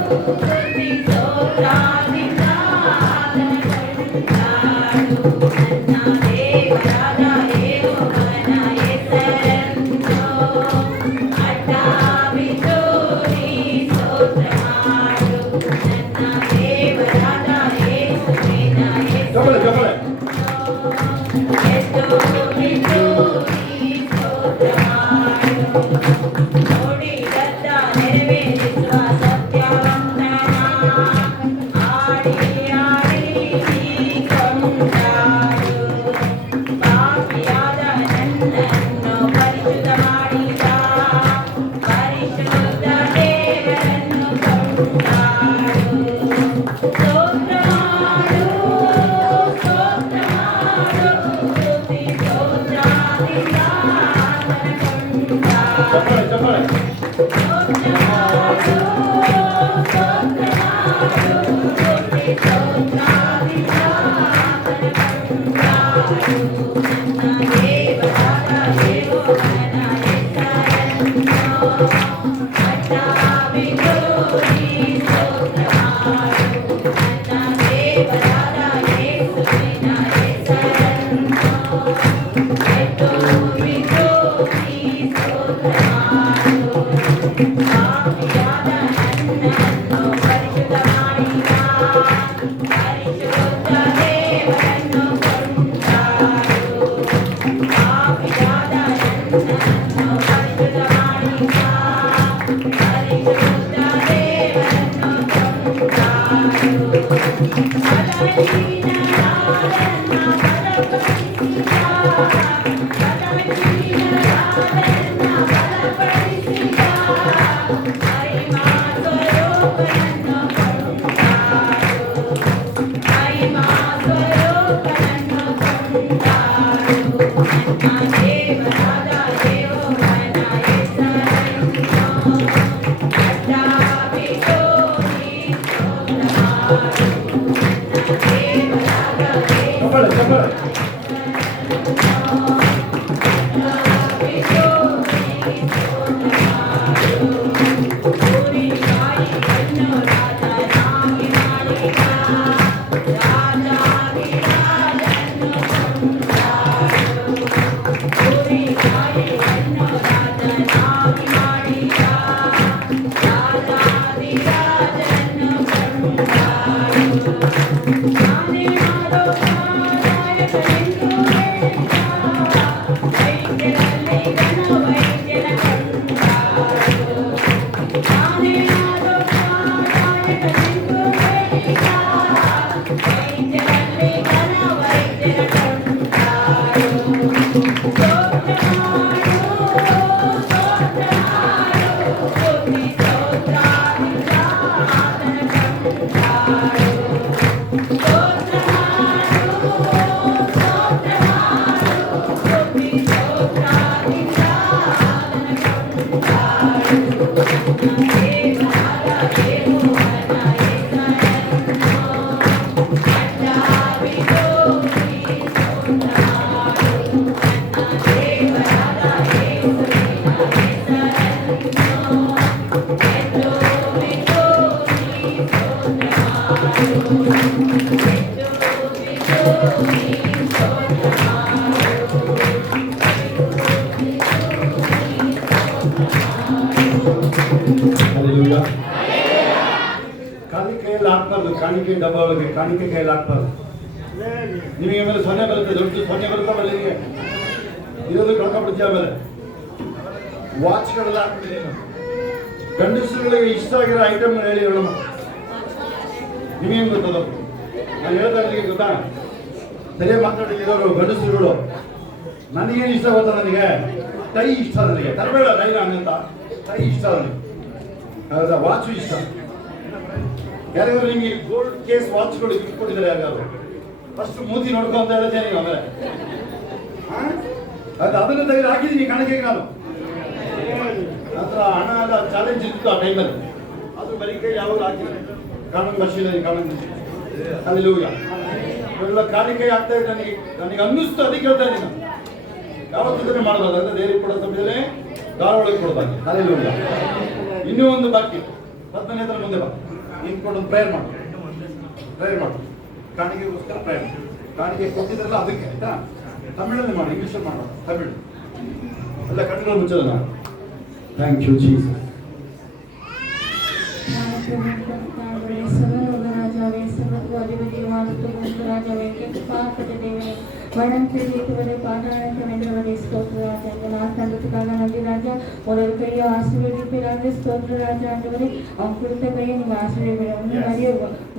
ಸ್ತುತಿ ಸ್ತೋತ್ರದಿಂದ ಆತನ ಕೊಂಡಾಡು. ನನ್ನ ದೇವರಾದ ಯೆಹೋವನ ಹೆಸರನ್ನು ಅಡ್ಡ ಬಿದ್ದು ನೀ ಸ್ತೋತ್ರ ಮಾಡು. ನನ್ನ ದೇವರಾದ ಯೇಸುವಿನ ಚಪ್ಪಳೆ ಚಪ್ಪಳೆ ಎದ್ದು ಬಿದ್ದು ನೀ ಸ್ತೋತ್ರ ಮಾಡು. ನುಡಿದತ್ತ ನೆರವೇರಿಸುವ ಸತ್ಯವಂತನ ಆಡಿ ಆಡಿ ನೀ ಕೊಂಡಾಡು. ಪಾಪಿಯಾದ ನನ್ನನ್ನು ಪರಿಶುದ್ಧ ಮಾಡಿದ ಪರಿಶುದ್ಧ ದೇವರನ್ನು ಕೊಂಡಾಡು. ಸ್ತೋತ್ರ ಮಾಡು, ಸ್ತೋತ್ರ ಮಾಡು, ಸ್ತುತಿ ಸ್ತೋತ್ರದಿಂದ ಆತನ ಕೊಂಡಾಡು. ಚಪ್ಪಳೆ ಚಪ್ಪಳೆ ಸ್ತೋತ್ರ ಮಾಡು, ಸ್ತೋತ್ರ ಮಾಡು, ಸ್ತುತಿ ಸ್ತೋತ್ರದಿಂದ ಆತನ ಕೊಂಡಾಡು. ನನ್ನ ದೇವರಾದ ಯೆಹೋವನ ಹೆಸರನ್ನು ಅಡ್ಡ ಬಿದ್ದು ನೀ ಸ್ತೋತ್ರ ಮಾಡು. ನನ್ನ ದೇವರಾದ ಯೇಸುವಿನ ಹೆಸರನ್ನು ಎದ್ದು ಬಿದ್ದು ನೀ ಸ್ತೋತ್ರ ಮಾಡು. ಪಾಪಿಯಾದ ನನ್ನನ್ನು ಪರಿಶುದ್ಧ ಮಾಡಿದ ಪರಿಶುದ್ಧ ದೇವರನ್ನು ಕೊಂಡಾಡು. ಪಾಪಿಯಾದ ನನ್ನನ್ನು ಪರಿಶುದ್ಧ ಮಾಡಿದ ಪರಿಶುದ್ಧ ದೇವರನ್ನು ಕೊಂಡಾಡು. ಚಪ್ಪಾಳೆ ಚಪ್ಪಾಳೆ. Hallelujah. ಕಾಣಿಕೆಯಲ್ಲಿ ಹಾಕ್ಬಾರ್ದು, ಕಾಣಿಕೆ ಡಬ್ಬ ಒಳಗೆ ಕಾಣಿಕೆ ಕೈಯಲ್ಲಿ ಹಾಕ್ಬಾರ್ದು. ನಿಮಗೆ ಆಮೇಲೆ ಸೊನ್ನೆ ಬರುತ್ತೆ, ದೊಡ್ಡ ಸೊನ್ನೆ ಬರುತ್ತೆ, ಆಮೇಲೆ ನಿಮಗೆ ಇರೋದು ಕಳ್ಕೊಂಡ್ಬಿಡ್ತೀಯ. ಆಮೇಲೆ ವಾಚ್ಗಳೆಲ್ಲ ಹಾಕ್ಬಿಟ್ಟಿದ್ದೀನಿ. ಗಂಡಸರುಗಳಿಗೆ ಇಷ್ಟ ಆಗಿರೋ ಐಟಮ್ಗಳು ಹೇಳಿ ಹೇಳೋಣ. ನಿಮಗೇನು ಗೊತ್ತದ? ನಾನು ಹೇಳ್ತಾ ಇದ್ದೀನಿ ಗೊತ್ತಾ? ಸರಿಯಾಗಿ ಮಾತಾಡಿರೋರು ಗಂಡಸರುಗಳು. ನನಗೇನು ಇಷ್ಟ ಗೊತ್ತಾ? ನನಗೆ ಟೈ ಇಷ್ಟ. ನನಗೆ ತರಬೇಡ ಟೈನ ಹಂಗಂತ. ಟೈ ಇಷ್ಟ ನನಗೆ. ಹೌದಾ? ವಾಚು ಇಷ್ಟ. ಯಾರಿಗಾದ್ರು ನಿಮಗೆ ಗೋಲ್ಡ್ ಕೇಸ್ ವಾಚ್ಗಳು ಇಟ್ಕೊಂಡಿದ್ದಾರೆ ಯಾರಿಗಾದ್ರು? ಫಸ್ಟ್ ಮೂತಿ ನೋಡ್ಕೊ ಅಂತ ಹೇಳ್ತೇನೆ ನೀವು. ಆಮೇಲೆ ಅದನ್ನು ತೆಗೆದು ಹಾಕಿದ್ದೀನಿ ಕಾಣಿಕೆಗೆ. ನಾನು ನಂತರ ಹಣದ ಚಾಲೆಂಜ್ ಇತ್ತು ಆ ಟೈಮಲ್ಲಿ. ಅದು ಬರೀ ಕೈ ಯಾವಾಗ ಹಾಕಿದ್ರೆ ಕಾನೂನು ಮಷೀನರಿ ಕಾನೂನು ಅಲ್ಲಿಲೂಯ ಇವೆಲ್ಲ ಕಾಣಿಕೆ ಆಗ್ತಾ ಇದೆ. ನನಗೆ ಅನ್ನಿಸ್ತು, ಅದಕ್ಕೆ ಹೇಳ್ತಾ ಇದ್ದೀನಿ. ನಾನು ಯಾವತ್ತೂ ಇದನ್ನೇ ಮಾಡಬಾರ್ದು ಅಂತ ದೇವರಿಗೆ ಕೊಡೋ ಸಮಯದಲ್ಲಿ ದಾರ ಒಳಗೆ ಕೊಡಬಾರ್ದು. ಅಲ್ಲಿಲೂಯ. ಇನ್ನೂ ಒಂದು ಬಾಕಿ 10ನೇ ಹತ್ರ ಮುಂದೆ ಬಾ. ನಿಂತ್ಕೊಂಡು ಒಂದು ಪ್ರೇಯರ್ ಮಾಡು. ಕಾಣಿಕೆಗೋಸ್ಕರ ಪ್ರೇಯರ್. ಕಾಣಿಕೆ ಕೊಟ್ಟಿದ್ರಲ್ಲ ಅದಕ್ಕೆ, ಆಯ್ತಾ? ತಮಿಳಲ್ಲಿ ಮಾಡಿ, ಇಂಗ್ಲೀಷಲ್ಲಿ ಮಾಡು. ತಮಿಳು ಎಲ್ಲ ಕಣ್ಣುಗಳು ಮುಚ್ಚೋದು. ನಾನು ಥ್ಯಾಂಕ್ ಯು ಜೀಸಸ್. ರಾಜಾವೇ ಸರ್ವತ್ವ ಅಧಿಪತಿವಾದ ರಾಜಾವೇ ಪಾಪದೇವೇ ವರ್ಣಂತಿರುವರೆ ಪಾದಾಳಕ್ಕೆ ಸ್ತೋತ್ರ ರಾಜ ನಾಲ್ಕಾಗ ನಂದಿ ರಾಜ ಮೊದಲ ಕೈಯ ಆಶೀರ್ವದಿಪಿರಾದ್ರೆ ಸ್ತೋತ್ರ ರಾಜ ಆಂಡವರೇ ಅವನ ಕುರಿತ ಕೈಯ ನೀವು ಆಶ್ರಯಬೇಡ. ಒಂದು ಮರಿಯ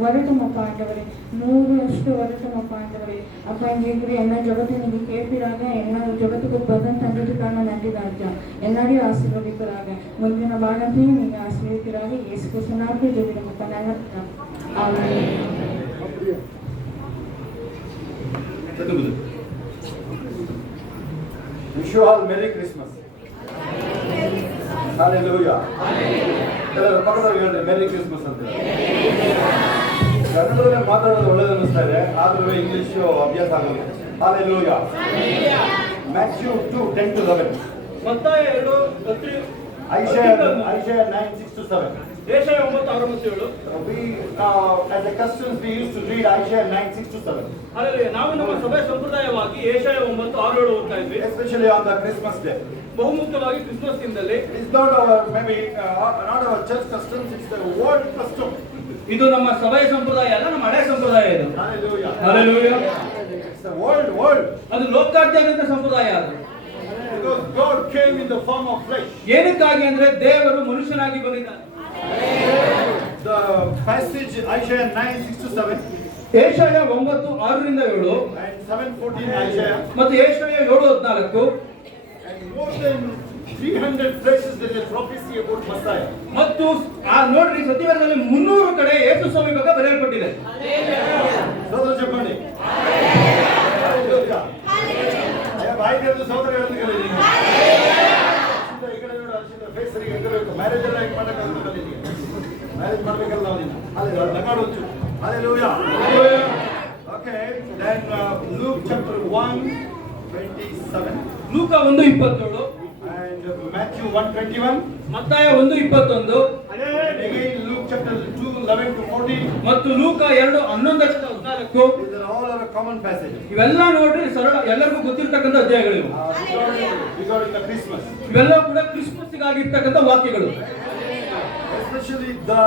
ಹೊರಟುಮಪ್ಪ ಆಂಡವರೇ, 100 ಹೊರಟುಮಪ್ಪ ಆಂಡವರೇ. ಅಪ್ಪ ಹೇಗಿದ್ರೆ ಎಲ್ಲ ಜಗತ್ತು ನೀವು ಕೇಳ್ತಿರಾಗ ಎಲ್ಲ ಜಗತ್ತಿಗೆ ಬಂದಂತ ತಂದಿದ್ದು ಕಾರಣ ನಂದಿ ರಾಜ ಎಲ್ಲರಿಗೂ ಆಶೀರ್ವದಿಪರಾಗ ಮುಂದಿನ ಬಾಳಂತೆ ನೀವು ಆಶೀರ್ವದಿಪರಾಗ ಯೇಸು ಕ್ರಿಸ್ತನಾಮದಲ್ಲಿ ಜೊತೆಗಪ್ಪ ನನ್ನ Wish you all Merry Christmas. Hallelujah. ಎಲ್ಲರೂ ಪಕ್ಕದಲ್ಲಿ ಹೇಳಿದ್ರೆ Merry Christmas ಅಂತ. ಕನ್ನಡದಲ್ಲಿ ಮಾತಾಡೋದು ಒಳ್ಳೆದು ಅನ್ನಿಸ್ತಾ ಇದೆ, ಆದ್ರೂ ಇಂಗ್ಲಿಷ್ ಅಭ್ಯಾಸ ಆಗೋದು. Hallelujah. Matthew 2:10-11. ಮತ್ತಾಯ 2:10. Isaiah 9:6-7. ಏಷಯ 9:6-7. As a customs we used to read Isaiah 9:6-7. Hallelujah. ನಾವು ನಮ್ಮ ಸಭೆ ಸಂಪ್ರದಾಯವಾಗಿ ಏಷಯ 9:6-7 ಓದ್ತಾ ಇದ್ವಿ. Especially on the Christmas day. ಬಹುಮುಖ್ಯವಾಗಿ ಕ್ರಿಸ್ಮಸ್ ದಿನದಲ್ಲಿ. It's not our not our church customs, it's the world custom. ಇದು ನಮ್ಮ ಸಭೆಯ ಸಂಪ್ರದಾಯ ಅಲ್ಲ, ನಮ್ಮ ಹಳೆ ಸಂಪ್ರದಾಯ ಇದು. Hallelujah. Hallelujah. It's the world. ಅದು ಲೋಕಾದ್ಯಂತ ಸಂಪ್ರದಾಯ ಅದು. Because God came in the form of flesh. ಏನಕ್ಕಾಗಿ ಅಂದ್ರೆ ದೇವರು ಮನುಷ್ಯನಾಗಿ ಬಂದಿದ್ದಾನೆ. The passage Isaiah 9:6-7. ಏಷಯ 9:6-7 and 7:14 Isaiah. ಮತ್ತು ಏಷಯ 7:14 And more than 300 places there is a prophecy about Messiah. ಮತ್ತು ನೋಡ್ರಿ ಸತ್ಯವೇದದಲ್ಲಿ 300 ಕಡೆ ಯೇಸು ಸ್ವಾಮಿ ಬಗ್ಗೆ ಬರೆಯಲ್ಪಟ್ಟಿದೆ. ಸೋದರ చెప్పండి. ಹalleluya. ಬಾಯಿಗೆ ಸೋದರ ಹೇಳ್ತಿದ್ದೀರಿ. ಈ ಕಡೆ ನೋಡು ಅರ್ಶಿದ ಫೇಸ್ ಸರಿ ಇರಬೇಕು. ಮ್ಯಾರೇಜ್ ಎಲ್ಲ ಹೇಗೆ ಮಾಡಬೇಕು ಕಲಿಲಿ. ಮ್ಯಾರೇಜ್ ಮಾಡಬೇಕಲ್ಲ ನಾವು ನಿನ್ನ. ಹalleluya. ನಗಾಡೋದು. ಹalleluya. Okay, then Luke chapter 1:27 ಲೂಕ 1:27 and Matthew 1:21 ಮತ್ತಾಯ 1:21 and again Luke chapter 2:11-14. ಮತ್ತು ಲೂಕ 2:11-14 These are all our common passages ಇವೆಲ್ಲ ನೋಡ್ರಿ ಸರಳ ಎಲ್ಲರಿಗೂ ಗೊತ್ತಿರತಕ್ಕಂತ ಅಧ್ಯಾಯಗಳಿವೆ. regarding the Christmas, ಇವೆಲ್ಲ ಕೂಡ ಕ್ರಿಸ್ಮಸ್ಸಿಗಾಗಿರ್ತಕ್ಕಂಥ ವಾಕ್ಯಗಳು. especially the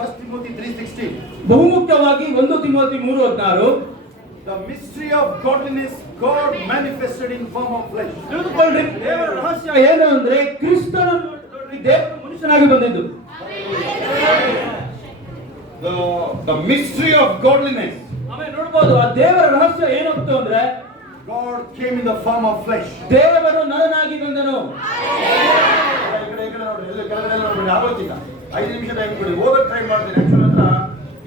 1 Timothy 3:16. ಬಹುಮುಖ್ಯವಾಗಿ 1 Timothy 3:16 The mystery of godliness, God manifested in form of flesh. ತಿಳಿದುಕೊಳ್ಳ್ರಿ, ದೇವರ ರಹಸ್ಯ ಏನು ಅಂದ್ರೆ ಕ್ರಿಸ್ತನು ನೋಡ್ರಿ ದೇವರು ಮನುಷ್ಯನಾಗಿ ಬಂದಿದ್ದು. The mystery of godliness, ಆಮೇಲೆ ನೋಡಬಹುದು ಆ ದೇವರ ರಹಸ್ಯ ಏನಂತ ಅಂದ್ರೆ God came in the form of flesh. ದೇವರು ನರನಾಗಿ ಬಂದನು. ಈ ಕಡೆ ನೋಡ್ರಿ, ಎಲ್ಲ ಕೆಳಗಡೆ ನೋಡ್ರಿ, ಆಗೋಯ್ತೀಗ 5 ನಿಮಿಷ ಟೈಮ್ ಕೊಡಿ, ಓದಕ್ಕೆ ಟ್ರೈ ಮಾಡ್ತೀನಿ. ಆಕ್ಚುಲಿ ಹತ್ರ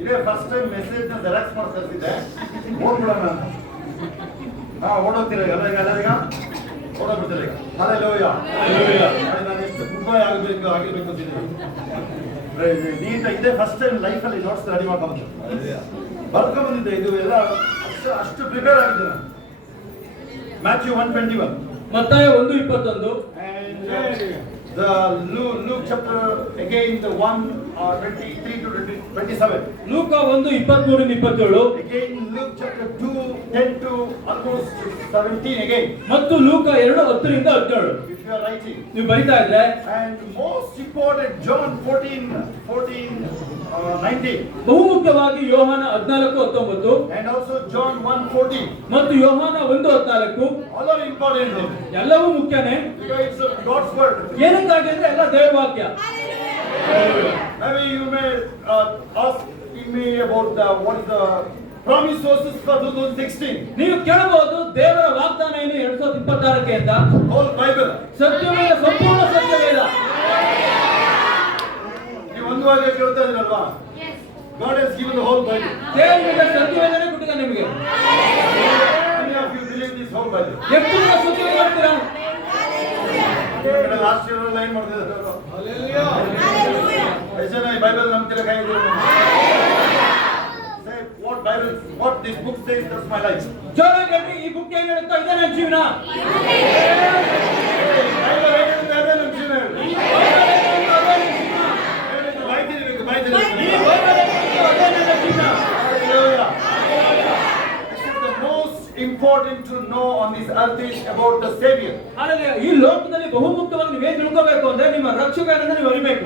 ಇದೇ ಫಸ್ಟ್ ಟೈಮ್ ಮೆಸೇಜ್ ನ ಜೆರಾಕ್ಸ್ ಮಾಡಿ ಕಳಿಸಿದ್ದೆ, ಓದ್ಬಿಡೋಣ ಅಂತ. ಓಡೋಗ್ತೀರ ಎಲ್ಲರಿಗ ಓಡೋಗ್ಬಿಡ್ತಾರೆ ಈಗ. ಹalleluya. ನಾನು ಎಷ್ಟು ಗುಡ್ ಬಾಯ್ ಆಗಿರ್ಬೇಕು ಅಂತಿದ್ದೀನಿ. ನೀಟಾಗಿ ಇದೇ ಫಸ್ಟ್ ಟೈಮ್ ಲೈಫಲ್ಲಿ ನೋಟ್ಸ್ ರೆಡಿ ಮಾಡ್ಕೊಂಡು ಬರ್ಕೊಂಡ್ಬಂದಿದ್ದೆ. ಇದು ಎಲ್ಲ ಅಷ್ಟು ಪ್ರಿಪೇರ್ ಆಗಿದ್ದೆ ನಾನು. Matthew 1:21 ಮತ್ತಾಯ 1:21 and the Luke chapter again the 1:23-27. ಲೂಕ 1:23-27 Again Luke chapter 2:10 to almost 17 again. ಮತ್ತು ಲೂಕ 2:10-17 If you are writing. ನೀವು ಬರಿತಾ ಇದ್ರೆ And most important John 14:19 ಬಹುಮುಖ್ಯವಾಗಿ ಯೋಹಾನ 14:19 and also John 1:14. ಮತ್ತು ಯೋಹಾನ 1:14 All are important. ಎಲ್ಲವೂ ಮುಖ್ಯನೇ. Because it's God's word. ಏನಕ್ಕಾಗಿ ಅಂದ್ರೆ ಎಲ್ಲ ದೇವರ ವಾಕ್ಯ. Maybe you may ask me about what is the promise verses for 2016. ನೀವು ಕೇಳಬಹುದು ದೇವರ ವಾಗ್ದಾನ ಏನು 2026ಕ್ಕೆ ಅಂತ. Whole Bible. ಸತ್ಯವೇದ, ಸಂಪೂರ್ಣ ಸತ್ಯವೇದ. ನೀವು ಒಂದು ವಾಕ್ಯ ಕೇಳ್ತಾ ಇದ್ದೀರಲ್ವಾ? God has given the whole Bible. ದೇವರಿಗೆ ಸತ್ಯವೇದನೆ ಕೊಟ್ಟಿದ್ದಾನೆ ನಿಮಗೆ. Many of you believe this whole Bible. ಎಷ್ಟು ಜನ ಸತ್ಯವೇದ ಹೇಳ್ತೀರಾ? ಲಾಸ್ಟ್ ಇಯರ್ ಲೈನ್ ಮಾಡ್ತಿದ್ದಾರೆ ಅವರು. ಹalleluya. ಎಷ್ಟು ಜನ ಈ ಬೈಬಲ್ ನಂಬ್ತೀರಾ ಕೈ ಎತ್ತಿ? Say what this book says, that's my life. ಜೋರಾಗಿ ಹೇಳ್ರಿ, ಈ ಬುಕ್ ಏನು ಹೇಳುತ್ತಾ ಇದೆ ನನ್ನ ಜೀವನ. ಬೈಬಲ್ ಹೇಳುತ್ತೆ ಅದೇ ನನ್ನ ಜೀವನ. Bible important to know on this earth is about the Savior. ಹಾಗಾಗಿ ಈ ಲೋಕದಲ್ಲಿ ಬಹುಮುಖ್ಯವಾಗಿ ನೀವೇ ತಿಳ್ಕೋಬೇಕು ಅಂದ್ರೆ ನಿಮ್ಮ ರಕ್ಷಕರನ್ನು ನೀವು ಅರಿಬೇಕು.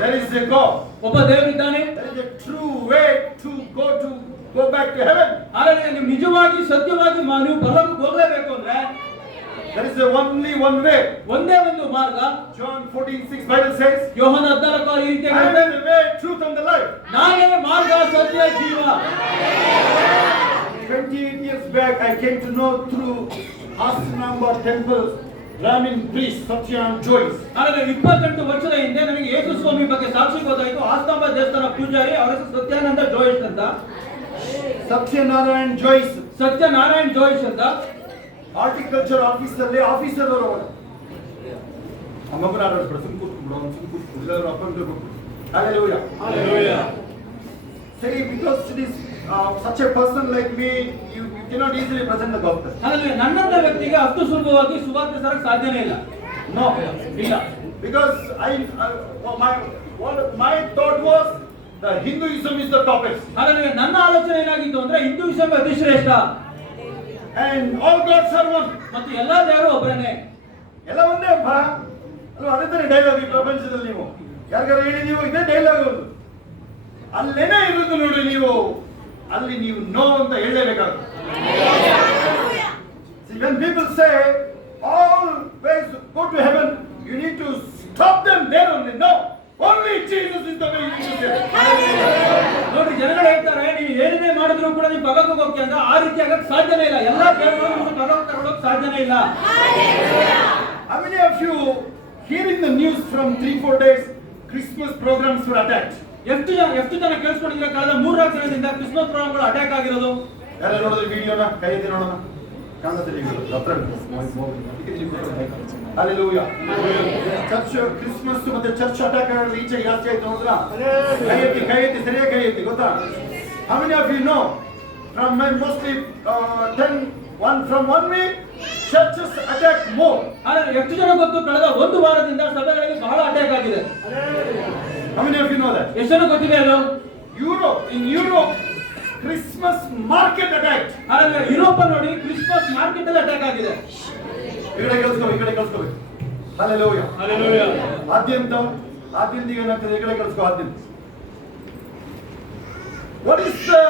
There is a God. ಒಬ್ಬ ದೇವರಿದ್ದಾನೆ. There is a true way to go back to heaven. ಹಾಗಾಗಿ ನೀವು ನಿಜವಾಗಿ ಸತ್ಯವಾಗಿ ನೀವು ಪರಲೋಕಕ್ಕೆ ಹೋಗಲೇಬೇಕು ಅಂದ್ರೆ there is only one way. ಒಂದೇ ಒಂದು ಮಾರ್ಗ. John 14:6 Bible says, ಯೋಹಾನ 14 ಈ ರೀತಿ I am the way, truth and the life. ನಾನೇ ಮಾರ್ಗ, ಸತ್ಯ, ಜೀವ. 28 years back I came to know through Asnamba Temple Brahmin priest Satyam Joyce. ಹಾಗಾಗಿ 28 ವರ್ಷದ ಹಿಂದೆ ನನಗೆ ಯೇಸು ಸ್ವಾಮಿ ಬಗ್ಗೆ ಸಾಕ್ಷಿ ಗೊತ್ತಾಯಿತು. ಆಸ್ತಂಬ ದೇವಸ್ಥಾನ ಪೂಜಾರಿ, ಅವರ ಹೆಸರು ಸತ್ಯಾನಂದ ಜೋಯಿಸ್ ಅಂತ. ಸತ್ಯನಾರಾಯಣ ಜೋಯಿಸ್. ಸತ್ಯನಾರಾಯಣ ಜೋಯಿಸ್ ಅಂತ ಹಾರ್ಟಿಕಲ್ಚರ್ ಆಫೀಸರ್ ಅವರು. ಮಗನ ಆಡೋದು ಸುಮ್ಮನೆ Hallelujah. Hallelujah. Say because it is such a person like me, you cannot easily present the gospel. ಹಾಗಾಗಿ ನನ್ನಂತ ವ್ಯಕ್ತಿಗೆ ಅಷ್ಟು ಸುಲಭವಾಗಿ ಸುವಾರ್ತೆ ಸಾರಕ್ಕೆ ಸಾಧ್ಯನೇ ಇಲ್ಲ. No, ಇಲ್ಲ. because my thought was the Hinduism is the topic. ಹಾಗಾಗಿ ನನ್ನ ಆಲೋಚನೆ ಏನಾಗಿತ್ತು ಅಂದ್ರೆ ಹಿಂದೂಯಿಸಂ ಅತಿ ಶ್ರೇಷ್ಠ. And all gods are one. ಮತ್ತು ಎಲ್ಲಾ ದೇವರು ಒಬ್ಬರೇ. ಎಲ್ಲ ಒಂದೇ ಅಪ್ಪ ಅಲ್ವಾ? ಅದೇ ತಾನೇ ಡೈಲಾಗ್ ಈ ಪ್ರಪಂಚದಲ್ಲಿ. ನೀವು ಯಾರಿಗಾರ ಹೇಳಿ ನೀವು ಇದೇ ಡೈಲಾಗ್ ಅಲ್ಲೇನೇ ಇರೋದು ನೋಡಿ. ಅಲ್ಲಿ ನೀವು ನೋ ಅಂತ ಹೇಳಲೇಬೇಕಾಗುತ್ತೆ. When people say all ways go to heaven, you need to stop them there only. No, Only Jesus is the way you should say. ನೋಡ್ರಿ, ಜನಗಳು ಹೇಳ್ತಾರೆ ನೀವು ಏನೇ ಮಾಡಿದ್ರು ಕೂಡ ನೀವು ಪರಲೋಕಕ್ಕೆ ಹೋಗ್ತೀಯ ಅಂತ. ಆ ರೀತಿ ಆಗಕ್ಕೆ ಸಾಧ್ಯನೇ ಇಲ್ಲ. ಎಲ್ಲಾ ದೇವರುಗಳು ನಮ್ಮನ್ನು ಪರಲೋಕಕ್ಕೆ ಕರ್ಕೊಳ್ಳೋಕೆ ಸಾಧ್ಯನೇ ಇಲ್ಲ. How many of you hearing the news from 3-4 days Christmas programs were attacked? ಎಷ್ಟು ಜನ ಕೇಳಿಸ್ಕೊಂಡಿದ್ರೆ ಕಳೆದ 3-4 ದಿನದಿಂದ ಕ್ರಿಸ್ಮಸ್ ಪ್ರೋಗ್ರಾಮ್ಗಳು ಅಟ್ಯಾಕ್ ಆಗಿರೋದು? ಯಾರು ನೋಡಿದ್ರೆ ವಿಡಿಯೋನ ಕೈ ಎತ್ತಿ ನೋಡೋಣ. ಕಾಣುತ್ತೆ ಹತ್ರ. Hallelujah. ಚರ್ಚ್ ಕ್ರಿಸ್ಮಸ್ ಮತ್ತೆ ಚರ್ಚ್ ಅಟ್ಯಾಕ್ ಆಗೋದು ಈಚೆ ಜಾಸ್ತಿ ಆಯ್ತು ನೋಡಿದ್ರಾ? ಕೈ ಎತ್ತಿ ಸರಿಯಾಗಿ ಕೈ ಎತ್ತಿ. ಗೊತ್ತಾ? How many of you know from mostly 1 from 1 week churches attack more? ಆದರೆ ಎಷ್ಟು ಜನ ಗೊತ್ತು ಕಳೆದ ಒಂದು ವಾರದಿಂದ ಸಭೆಗಳಿಗೆ ಬಹಳ ಅಟ್ಯಾಕ್ ಆಗಿದೆ? How many of you know that? ಎಷ್ಟು ಜನ ಗೊತ್ತಿದೆ ಅದು? In Europe Christmas market attacked. ಆದರೆ ಯುರೋಪ್ ನೋಡಿ ಕ್ರಿಸ್ಮಸ್ ಮಾರ್ಕೆಟ್ ಅಲ್ಲಿ ಅಟ್ಯಾಕ್ ಆಗಿದೆ. ಈ ಕಡೆ ಕಳಿಸ್ಕೋಬೇಕು. Hallelujah. Hallelujah. ಆದ್ಯಂತ ಏನಾಗ್ತದೆ? ಈ ಕಡೆ ಕಳಿಸ್ಕೋ ಆದ್ಯಂತ. What is the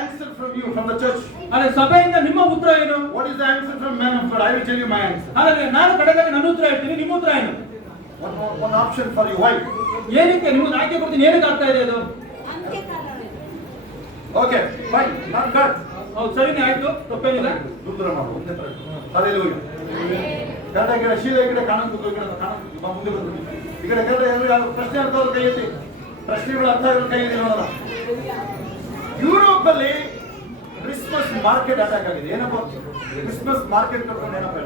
answer from you, from the church? ಆದರೆ ಸಭೆಯಿಂದ ನಿಮ್ಮ ಉತ್ತರ ಏನು? What is the answer from man of God? I will tell you my answer. ಆದರೆ ನಾನು ಕಡೆಗೆ ನನ್ನ ಉತ್ತರ ಹೇಳ್ತೀನಿ, ನಿಮ್ಮ ಉತ್ತರ ಏನು? One option for you. Why? ಏನಕ್ಕೆ ನಿಮಗೆ ಆಯ್ಕೆ ಕೊಡ್ತೀನಿ? ಏನಕ್ಕೆ ಆಗ್ತಾ ಇದೆ ಅದು? Okay, fine. Not bad. ಹೌದು, ಸರಿನೇ, ಆಯ್ತು, ತಪ್ಪೇನಿಲ್ಲ. ಉತ್ತರ ಮಾಡು. ಒಂದೇ ತರ. Hallelujah. ಕಡೆ ಶೀಲ ಈ ಕಡೆ ಕಾಣಂತು, ಈ ಕಡೆ ಕಾಣಂತು, ಮುಂದೆ ಬಂದು ಈ ಕಡೆ ಯಾರು ಪ್ರಶ್ನೆ ಅರ್ಥ ಅವ್ರ ಕೈ ಎತ್ತಿ. ಪ್ರಶ್ನೆಗಳು ಅರ್ಥ ಆಗಿರೋ ಕೈ ಎತ್ತಿ ನೋಡೋಣ. ಯುರೋಪ್ ಅಲ್ಲಿ ಕ್ರಿಸ್ಮಸ್ ಮಾರ್ಕೆಟ್ ಅಟ್ಯಾಕ್ ಆಗಿದೆ. ಏನಪ್ಪ ಕ್ರಿಸ್ಮಸ್ ಮಾರ್ಕೆಟ್ ಕಟ್ಕೊಂಡು ಏನಪ್ಪ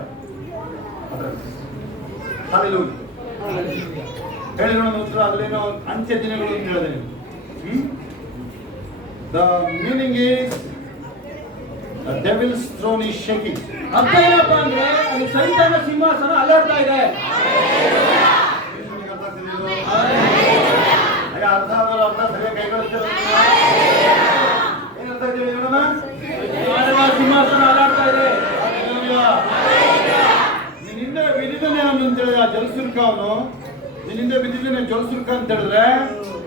Hallelujah. ಹೇಳಿ ನೋಡೋಣ ಉತ್ತರ. ಅಲ್ಲೇನೋ ಅಂತ್ಯ ದಿನಗಳು ಅಂತ ಹೇಳಿದೆ ನೀವು. The meaning is the devil's throne is shaking. ಅರ್ಥ ಏನಪ್ಪ ಅಂದ್ರೆ ಅಲ್ಲಿ ಸೈತಾನ ಸಿಂಹಾಸನ ಅಲ್ಲಾಡ್ತಾ ಇದೆ. ಅರ್ಥ ಆಗಲ್ಲ. ಅರ್ಥ ಸರಿಯಾಗಿ ಕೈಗೊಳ್ತಾರೆ. ಏನರ್ಥ ಇದೀವಿ ನೋಡೋಣ. ಸಿಂಹಾಸನ ಅಲ್ಲಾಡ್ತಾ ಇದೆ. ನಿನ್ನಿಂದ ಬಿದ್ದಿದ್ದಾನೆ ಅಂತ ಹೇಳಿದ್ರೆ ಆ ಜಲಸುರ್ಕ ಅವನು ನಿನ್ನಿಂದ ಬಿದ್ದಿದ್ದಾನೆ ಜಲಸುರ್ಕ ಅಂತ ಹೇಳಿದ್ರೆ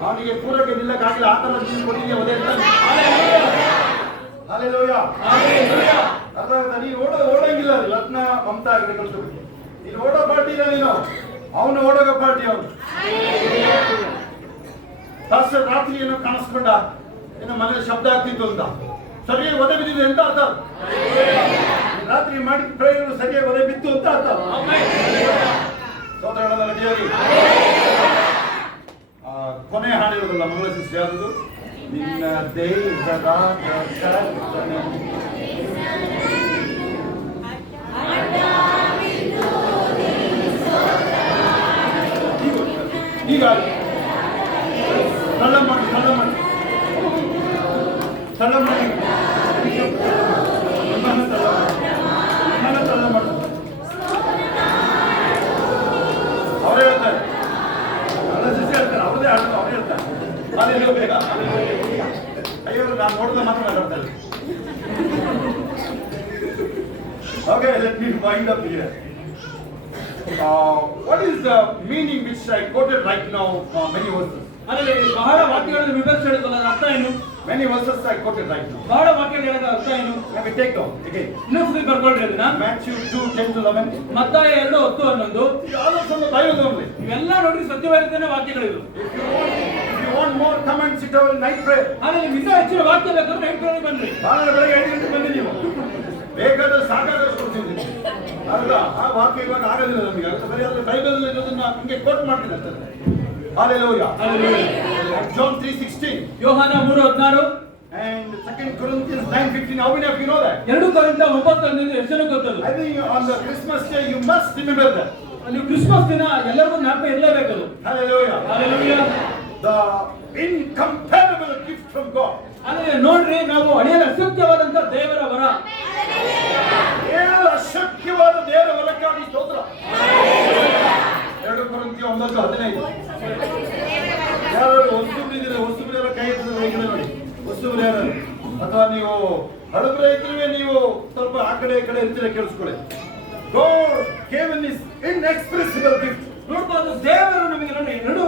ಅವನಿಗೆ ಪೂರಕ್ಕೆ ನಿಲ್ಲಕ್ಕಾಗಲ್ಲ. ಆ ತರ ಕೊಟ್ಟಿಗೆ ಒದಗಿಸ್ತಾನೆ. Hallelujah. ಅರ್ಥ ಆಗುತ್ತಾ? ನೀನು ಓಡಂಗಿಲ್ಲ. ಲಗ್ನ ಮಮತಾ ಆಗಿದೆ ಕಳ್ಸೋಬೇಕು. ನೀನು ಓಡೋ ಪಾರ್ಟಿ ಇಲ್ಲ. ನೀನು ಅವನು ಓಡೋಗೋ ಪಾರ್ಟಿ. ಅವನು ರಾತ್ರಿ ಏನೋ ಕಾಣಿಸ್ಕೊಂಡ, ಏನೋ ಮನೇಲಿ ಶಬ್ದ ಆಗ್ತಿತ್ತು ಅಂತ ಸರಿಯಾಗಿ ಒದೆ ಬಿದ್ದಿದೆ ಅಂತ ಅರ್ಥ. ರಾತ್ರಿ ಮಾಡಿದ ಪ್ರಯೋಗ ಸರಿಯಾಗಿ ಒದೆ ಬಿತ್ತು ಅಂತ ಅರ್ಥ. ಸೋದರಗಳ ರೆಡಿಯಾಗಿ ಕೊನೆ ಹಾಡಿರೋದಲ್ಲ ಮಂಗಳ ಶಿಷ್ಯ ಯಾವುದು? ನಿನ್ನ ದೇವರ ಈಗ ತಳ್ಳ ಮಾಡಿ ಅವರೇ ಹೇಳ್ತಾರೆ. ಶಿಷ್ಯ ಹೇಳ್ತಾರೆ, ಅವ್ರದೇ ಅವ್ರು ಹೇಳ್ತಾರೆ. ಅಯ್ಯೋ ನಾನು ನೋಡಿದ ಮಾತ್ರ ಮಾತಾಡ್ತಾರೆ. Okay, let me wind up here. What is the meaning which I quoted right now? Many verses. ಅಲ್ಲಿ ಬಹಳ ವಾಕ್ಯಗಳನ್ನು ವಿವರಿಸಿ ಹೇಳಿದ್ವಲ್ಲ, ಅದರ ಅರ್ಥ ಏನು? Many verses I quoted right now. ಬಹಳ ವಾಕ್ಯಗಳು ಹೇಳಿದ ಅರ್ಥ ಏನು? Let me take down again. ಇನ್ನೊಂದ್ಸತಿ ಬರ್ಕೊಳ್ರಿ ಅದನ್ನ. Matthew 2:10-11. ಮತ್ತಾಯ 2:10-11. All of them are Bible only. ಇವೆಲ್ಲ ನೋಡ್ರಿ ಸತ್ಯವಾದ ವಾಕ್ಯಗಳಿವೆ. If you want more, come and sit down night prayer. ಆದ್ರೆ ನಿಮ್ಗೆ ಇನ್ನೂ ಹೆಚ್ಚಿನ ವಾಕ್ಯ ಬೇಕಾದ್ರೆ ನೈಟ್ ಪ್ರೇಯರ್ ಬನ್ನಿ. ನಾಳೆ ಬೆಳಗ್ಗೆ 5 ಗಂಟೆಗೆ ಬನ್ನಿ. ನೀವು ಬೇಕಾದ್ರೆ ಸಾಕಾದಷ್ಟು ಕೊಡ್ತೀನಿ. ಅಲ್ಲ, ಆ ವಾಕ್ಯ ಇವಾಗ ಆಗೋದಿಲ್ಲ ನಮಗೆ. ಬರೀ ಅದ್ರ ಬೈಬಲ್ ಇರೋದನ್ನ ನಮಗೆ ಕೋಟ್ ಮಾಡ್ತೀನಿ ಅಷ್ಟೇ. Hallelujah. John 3:16. ಯೋಹಾನ 3:16. And 2 Corinthians 9:15. How many of you know that? 2 ಕೊರಿಂಥ 9:11 ಎಷ್ಟು ಜನ ಗೊತ್ತಲ್ಲ? I think on the Christmas day you must remember that. ನೀವು ಕ್ರಿಸ್ಮಸ್ ದಿನ ಎಲ್ಲರಿಗೂ ಜ್ಞಾಪಕ ಇರಲೇಬೇಕದು. Hallelujah. Hallelujah. The incomparable gift from God. ಅಂದ್ರೆ ನೋಡ್ರಿ, ನಾವು ಅಳಿಯಲು ಅಸತ್ಯವಾದಂತ ದೇವರ ವರ. ಅಶಕ್ಯವಾದ ದೇವರ ವರಕ್ಕಾಗಿ ಸ್ತೋತ್ರ. 2 ಕೊರಿಂಥೀಯ 9:15. ಯಾರು ಹೊಸಬ್ರಿದ್ದೀರ, ಹೊಸಬ್ರ ಕೈ ಎತ್ತಿದ್ರೆ ನೋಡಿ. ಹೊಸಬ್ರು ಯಾರು? ಅಥವಾ ನೀವು ಹಳಬ್ರ ಇದ್ರೆ ನೀವು ಸ್ವಲ್ಪ ಆ ಕಡೆ ಈ ಕಡೆ ಇರ್ತೀರ, ಕೇಳಿಸ್ಕೊಳ್ಳಿ. God gave his inexpressible gift. ನೋಡ್ಬೋದು, ದೇವರು ನಮಗೆ ನೋಡಿ 2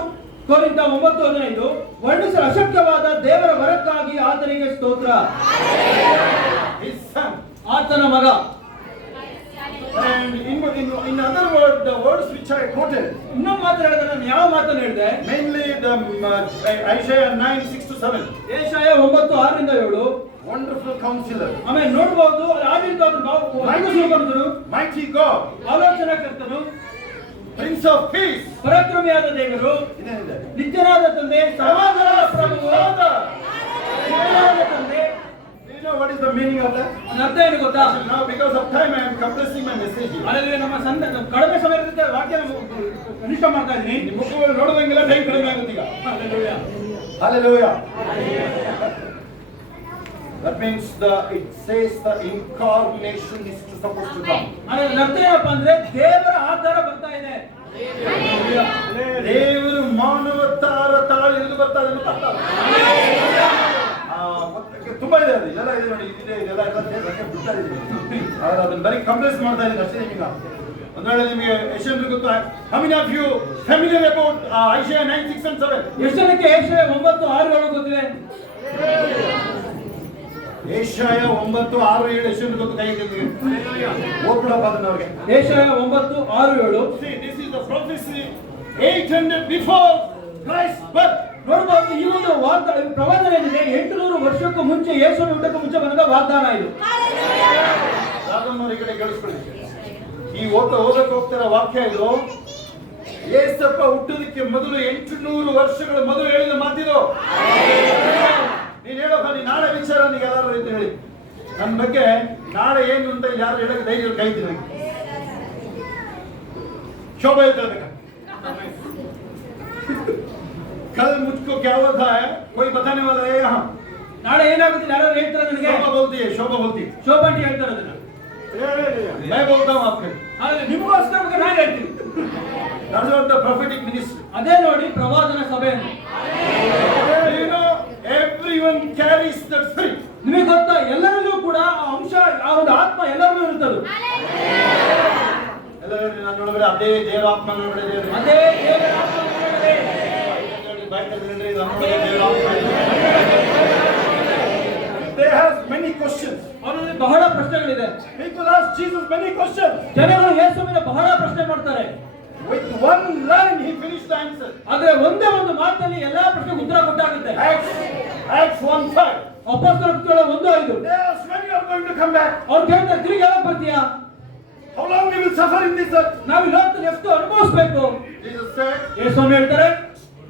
ಕೊರಿಂಥ 9:15 ವರ್ಣಿಸಲು ಅಶಕ್ಯವಾದ ದೇವರ ವರಕ್ಕಾಗಿ ಆತನಿಗೆ ಸ್ತೋತ್ರ. His son. ಆತನ ಮಗ. And in other words, the words which I quoted, ಇನ್ನೊಂದು ಮಾತು ಹೇಳಿದ್ರೆ ನಾನು ಯಾವ ಮಾತನ್ನು ಹೇಳಿದೆ? mainly the Isaiah 9:6-7. Jeshaiah 9:6-7. Wonderful counselor, ಆಮೇಲೆ ನೋಡಬಹುದು ಆಡಳಿತರು, mighty God, ಆಲೋಚನಾಕರ್ತನು, Prince of Peace, ಪರಾಕ್ರಮಿಯಾದ ದೇವರು, ನಿತ್ಯನಾದ ತಂದೆ, ಸಮಾಧಾನದ ಪ್ರಭುವು, ನಿತ್ಯನಾದ ತಂದೆ. you know what is the meaning of that? ಅರ್ಥ ಏನು ಗೊತ್ತಾ? Now because of time I am compressing my message here. ಹಾಗಾಗಿ ನಮ್ಮ ಕಡಿಮೆ ಸಮಯದ ವಾಕ್ಯ ಕನಿಷ್ಠ ಮಾಡ್ತಾ ಇದ್ದೀನಿ. ನಿಮ್ಮ ಮುಖವನ್ನು ನೋಡುವಂಗೆಲ್ಲ ಟೈಮ್ ಕಡಿಮೆ ಆಗುತ್ತೆ ಈಗ. Hallelujah. Hallelujah. That means it says the incarnation is supposed to come. ಹಾಗಾಗಿ ಅರ್ಥ ಏನಪ್ಪ ಅಂದ್ರೆ ದೇವರ ಆಧಾರ ಬರ್ತಾ ಇದೆ. ದೇವರು ಮಾನವತಾರ ತಾಳಿ ಎಲ್ಲಿ ಬರ್ತಾ ಇದೆ ಅಂತ ಅರ್ಥ. ತುಂಬಾ ಇದೆ ಅದು, ಇದೆಲ್ಲ ಇದೆ ನೋಡಿ, ಇದೆಲ್ಲ ಬಿಡ್ತಾ ಇದ್ದೀನಿ. ಆದ್ರೆ ಅದನ್ನ ಬರೀ ಕಂಪ್ರೆಸ್ ಮಾಡ್ತಾ ಇದ್ದೀನಿ ಅಷ್ಟೇ. ನಿಮಗೆ ಒಂದ್ ವೇಳೆ ನಿಮಗೆ ಯಶಂದ್ರ ಗೊತ್ತಾ? How many of you familiar about Isaiah 9:6-7? ಎಷ್ಟು ಜನಕ್ಕೆ ಯೆಶಾಯ 9:6-7 ಗೊತ್ತಿದೆ? ಯೆಶಾಯ 9:6-7 ಯಶಂದ್ರ ಗೊತ್ತು? ಕೈ ಎತ್ತಿ ಓದ್ಬಿಡಪ್ಪ ಅದನ್ನ ಅವ್ರಿಗೆ. ಯೆಶಾಯ 9:6-7. See, this is the prophecy 800 before Christ's birth. ನೋಡಬಹುದು, ಈ ಒಂದು ಪ್ರವಾದನೆ ಏನಿದೆ 800 ವರ್ಷಕ್ಕೂ ಮುಂಚೆ, ಯೇಸುವಿನ ಹುಟ್ಟಕ್ಕೂ ಮುಂಚೆ ಬಂದ ವಾಗ್ದಾನ ಇದು. ರಾಘವನವರ ಈ ಕಡೆ ಕೇಳಿಸ್ಕೊಳ್ಳಿ. ಈ ಓದಕ್ಕೆ ಹೋಗ್ತಿರೋ ವಾಕ್ಯ ಇದು. ಯೇಸಪ್ಪ ಹುಟ್ಟೋದಕ್ಕೆ ಮೊದಲು 800 ವರ್ಷಗಳ ಮೊದಲು ಹೇಳಿದ ಮಾತಿದು. ನೀನ್ ಹೇಳೋಕ ನೀ ನಾಳೆ ವಿಚಾರ ನೀಗೆ ಎಲ್ಲಾರು ಅಂತ ಹೇಳಿ ನನ್ನ ಬಗ್ಗೆ ನಾಳೆ ಏನು ಅಂತ ಯಾರು ಹೇಳಕ್ಕೆ ಧೈರ್ಯ ಕೈತೀನಿ ನನಗೆ. शोभा देखा कल मुझको क्या हुआ था है कोई बताने वाला है यहाँ ನಾಳೆ ಏನಾಗುತ್ತೆ ಯಾರು ಹೇಳ್ತಾರೆ ನನಗೆ? शोभा बोलती है ಶೋಭಾ ಅಂತ ಹೇಳ್ತಾರೆ ಅದನ್ನ. मैं बोलता हूँ आपके ಆದರೆ ನಿಮಗೋಸ್ಕರ ನಾನು ಹೇಳ್ತೀನಿ. That's what the prophetic ministry. ಅದೇ ನೋಡಿ ಪ್ರವಾದನ ಸಭೆಯನ್ನು. You know, everyone carries that spirit. ನಿಮಗೆ ಗೊತ್ತಾ, ಎಲ್ಲರಲ್ಲೂ ಕೂಡ ಆ ಅಂಶ, ಆ ಒಂದು ಆತ್ಮ ಎಲ್ಲರಲ್ಲೂ ಇರುತ್ತದೆ. ಎಲ್ಲರೂ ನಾನು ನೋಡಿದ್ರೆ ಅದೇ ದೇವರ ಆತ್ಮ ನೋಡಿದ್ರೆ ಅದೇ ದೇವರ ಆತ್ಮ ನೋಡಿದ್ರೆ They have many questions. ಅವರಲ್ಲಿ ಬಹಳ ಪ್ರಶ್ನೆಗಳಿದೆ. People ask Jesus many questions. ಜನರು ಯೇಸುವಿನ ಬಹಳ ಪ್ರಶ್ನೆ ಮಾಡ್ತಾರೆ. With one line he finished the answer. ಆದ್ರೆ ಒಂದೇ ಒಂದು ಮಾತಲ್ಲಿ ಎಲ್ಲಾ ಪ್ರಶ್ನೆಗೆ ಉತ್ತರ ಕೊಟ್ಟಾಗುತ್ತೆ. Acts 1:5. ಅಪೊಸ್ತಲರ ಕೃತ್ಯಗಳು 1:5. They ask when you are going to come back. ಅವ್ರು ಕೇಳ್ತಾರೆ, ತಿರುಗಿ ಯಾವಾಗ ಬರ್ತೀಯಾ? How long we will suffer in this earth? ನಾವು ಈ ಲೋಕದಲ್ಲಿ ಎಷ್ಟು ಅನುಭವಿಸಬೇಕು? Jesus said, ಯೇಸು ಹೇಳ್ತಾರೆ,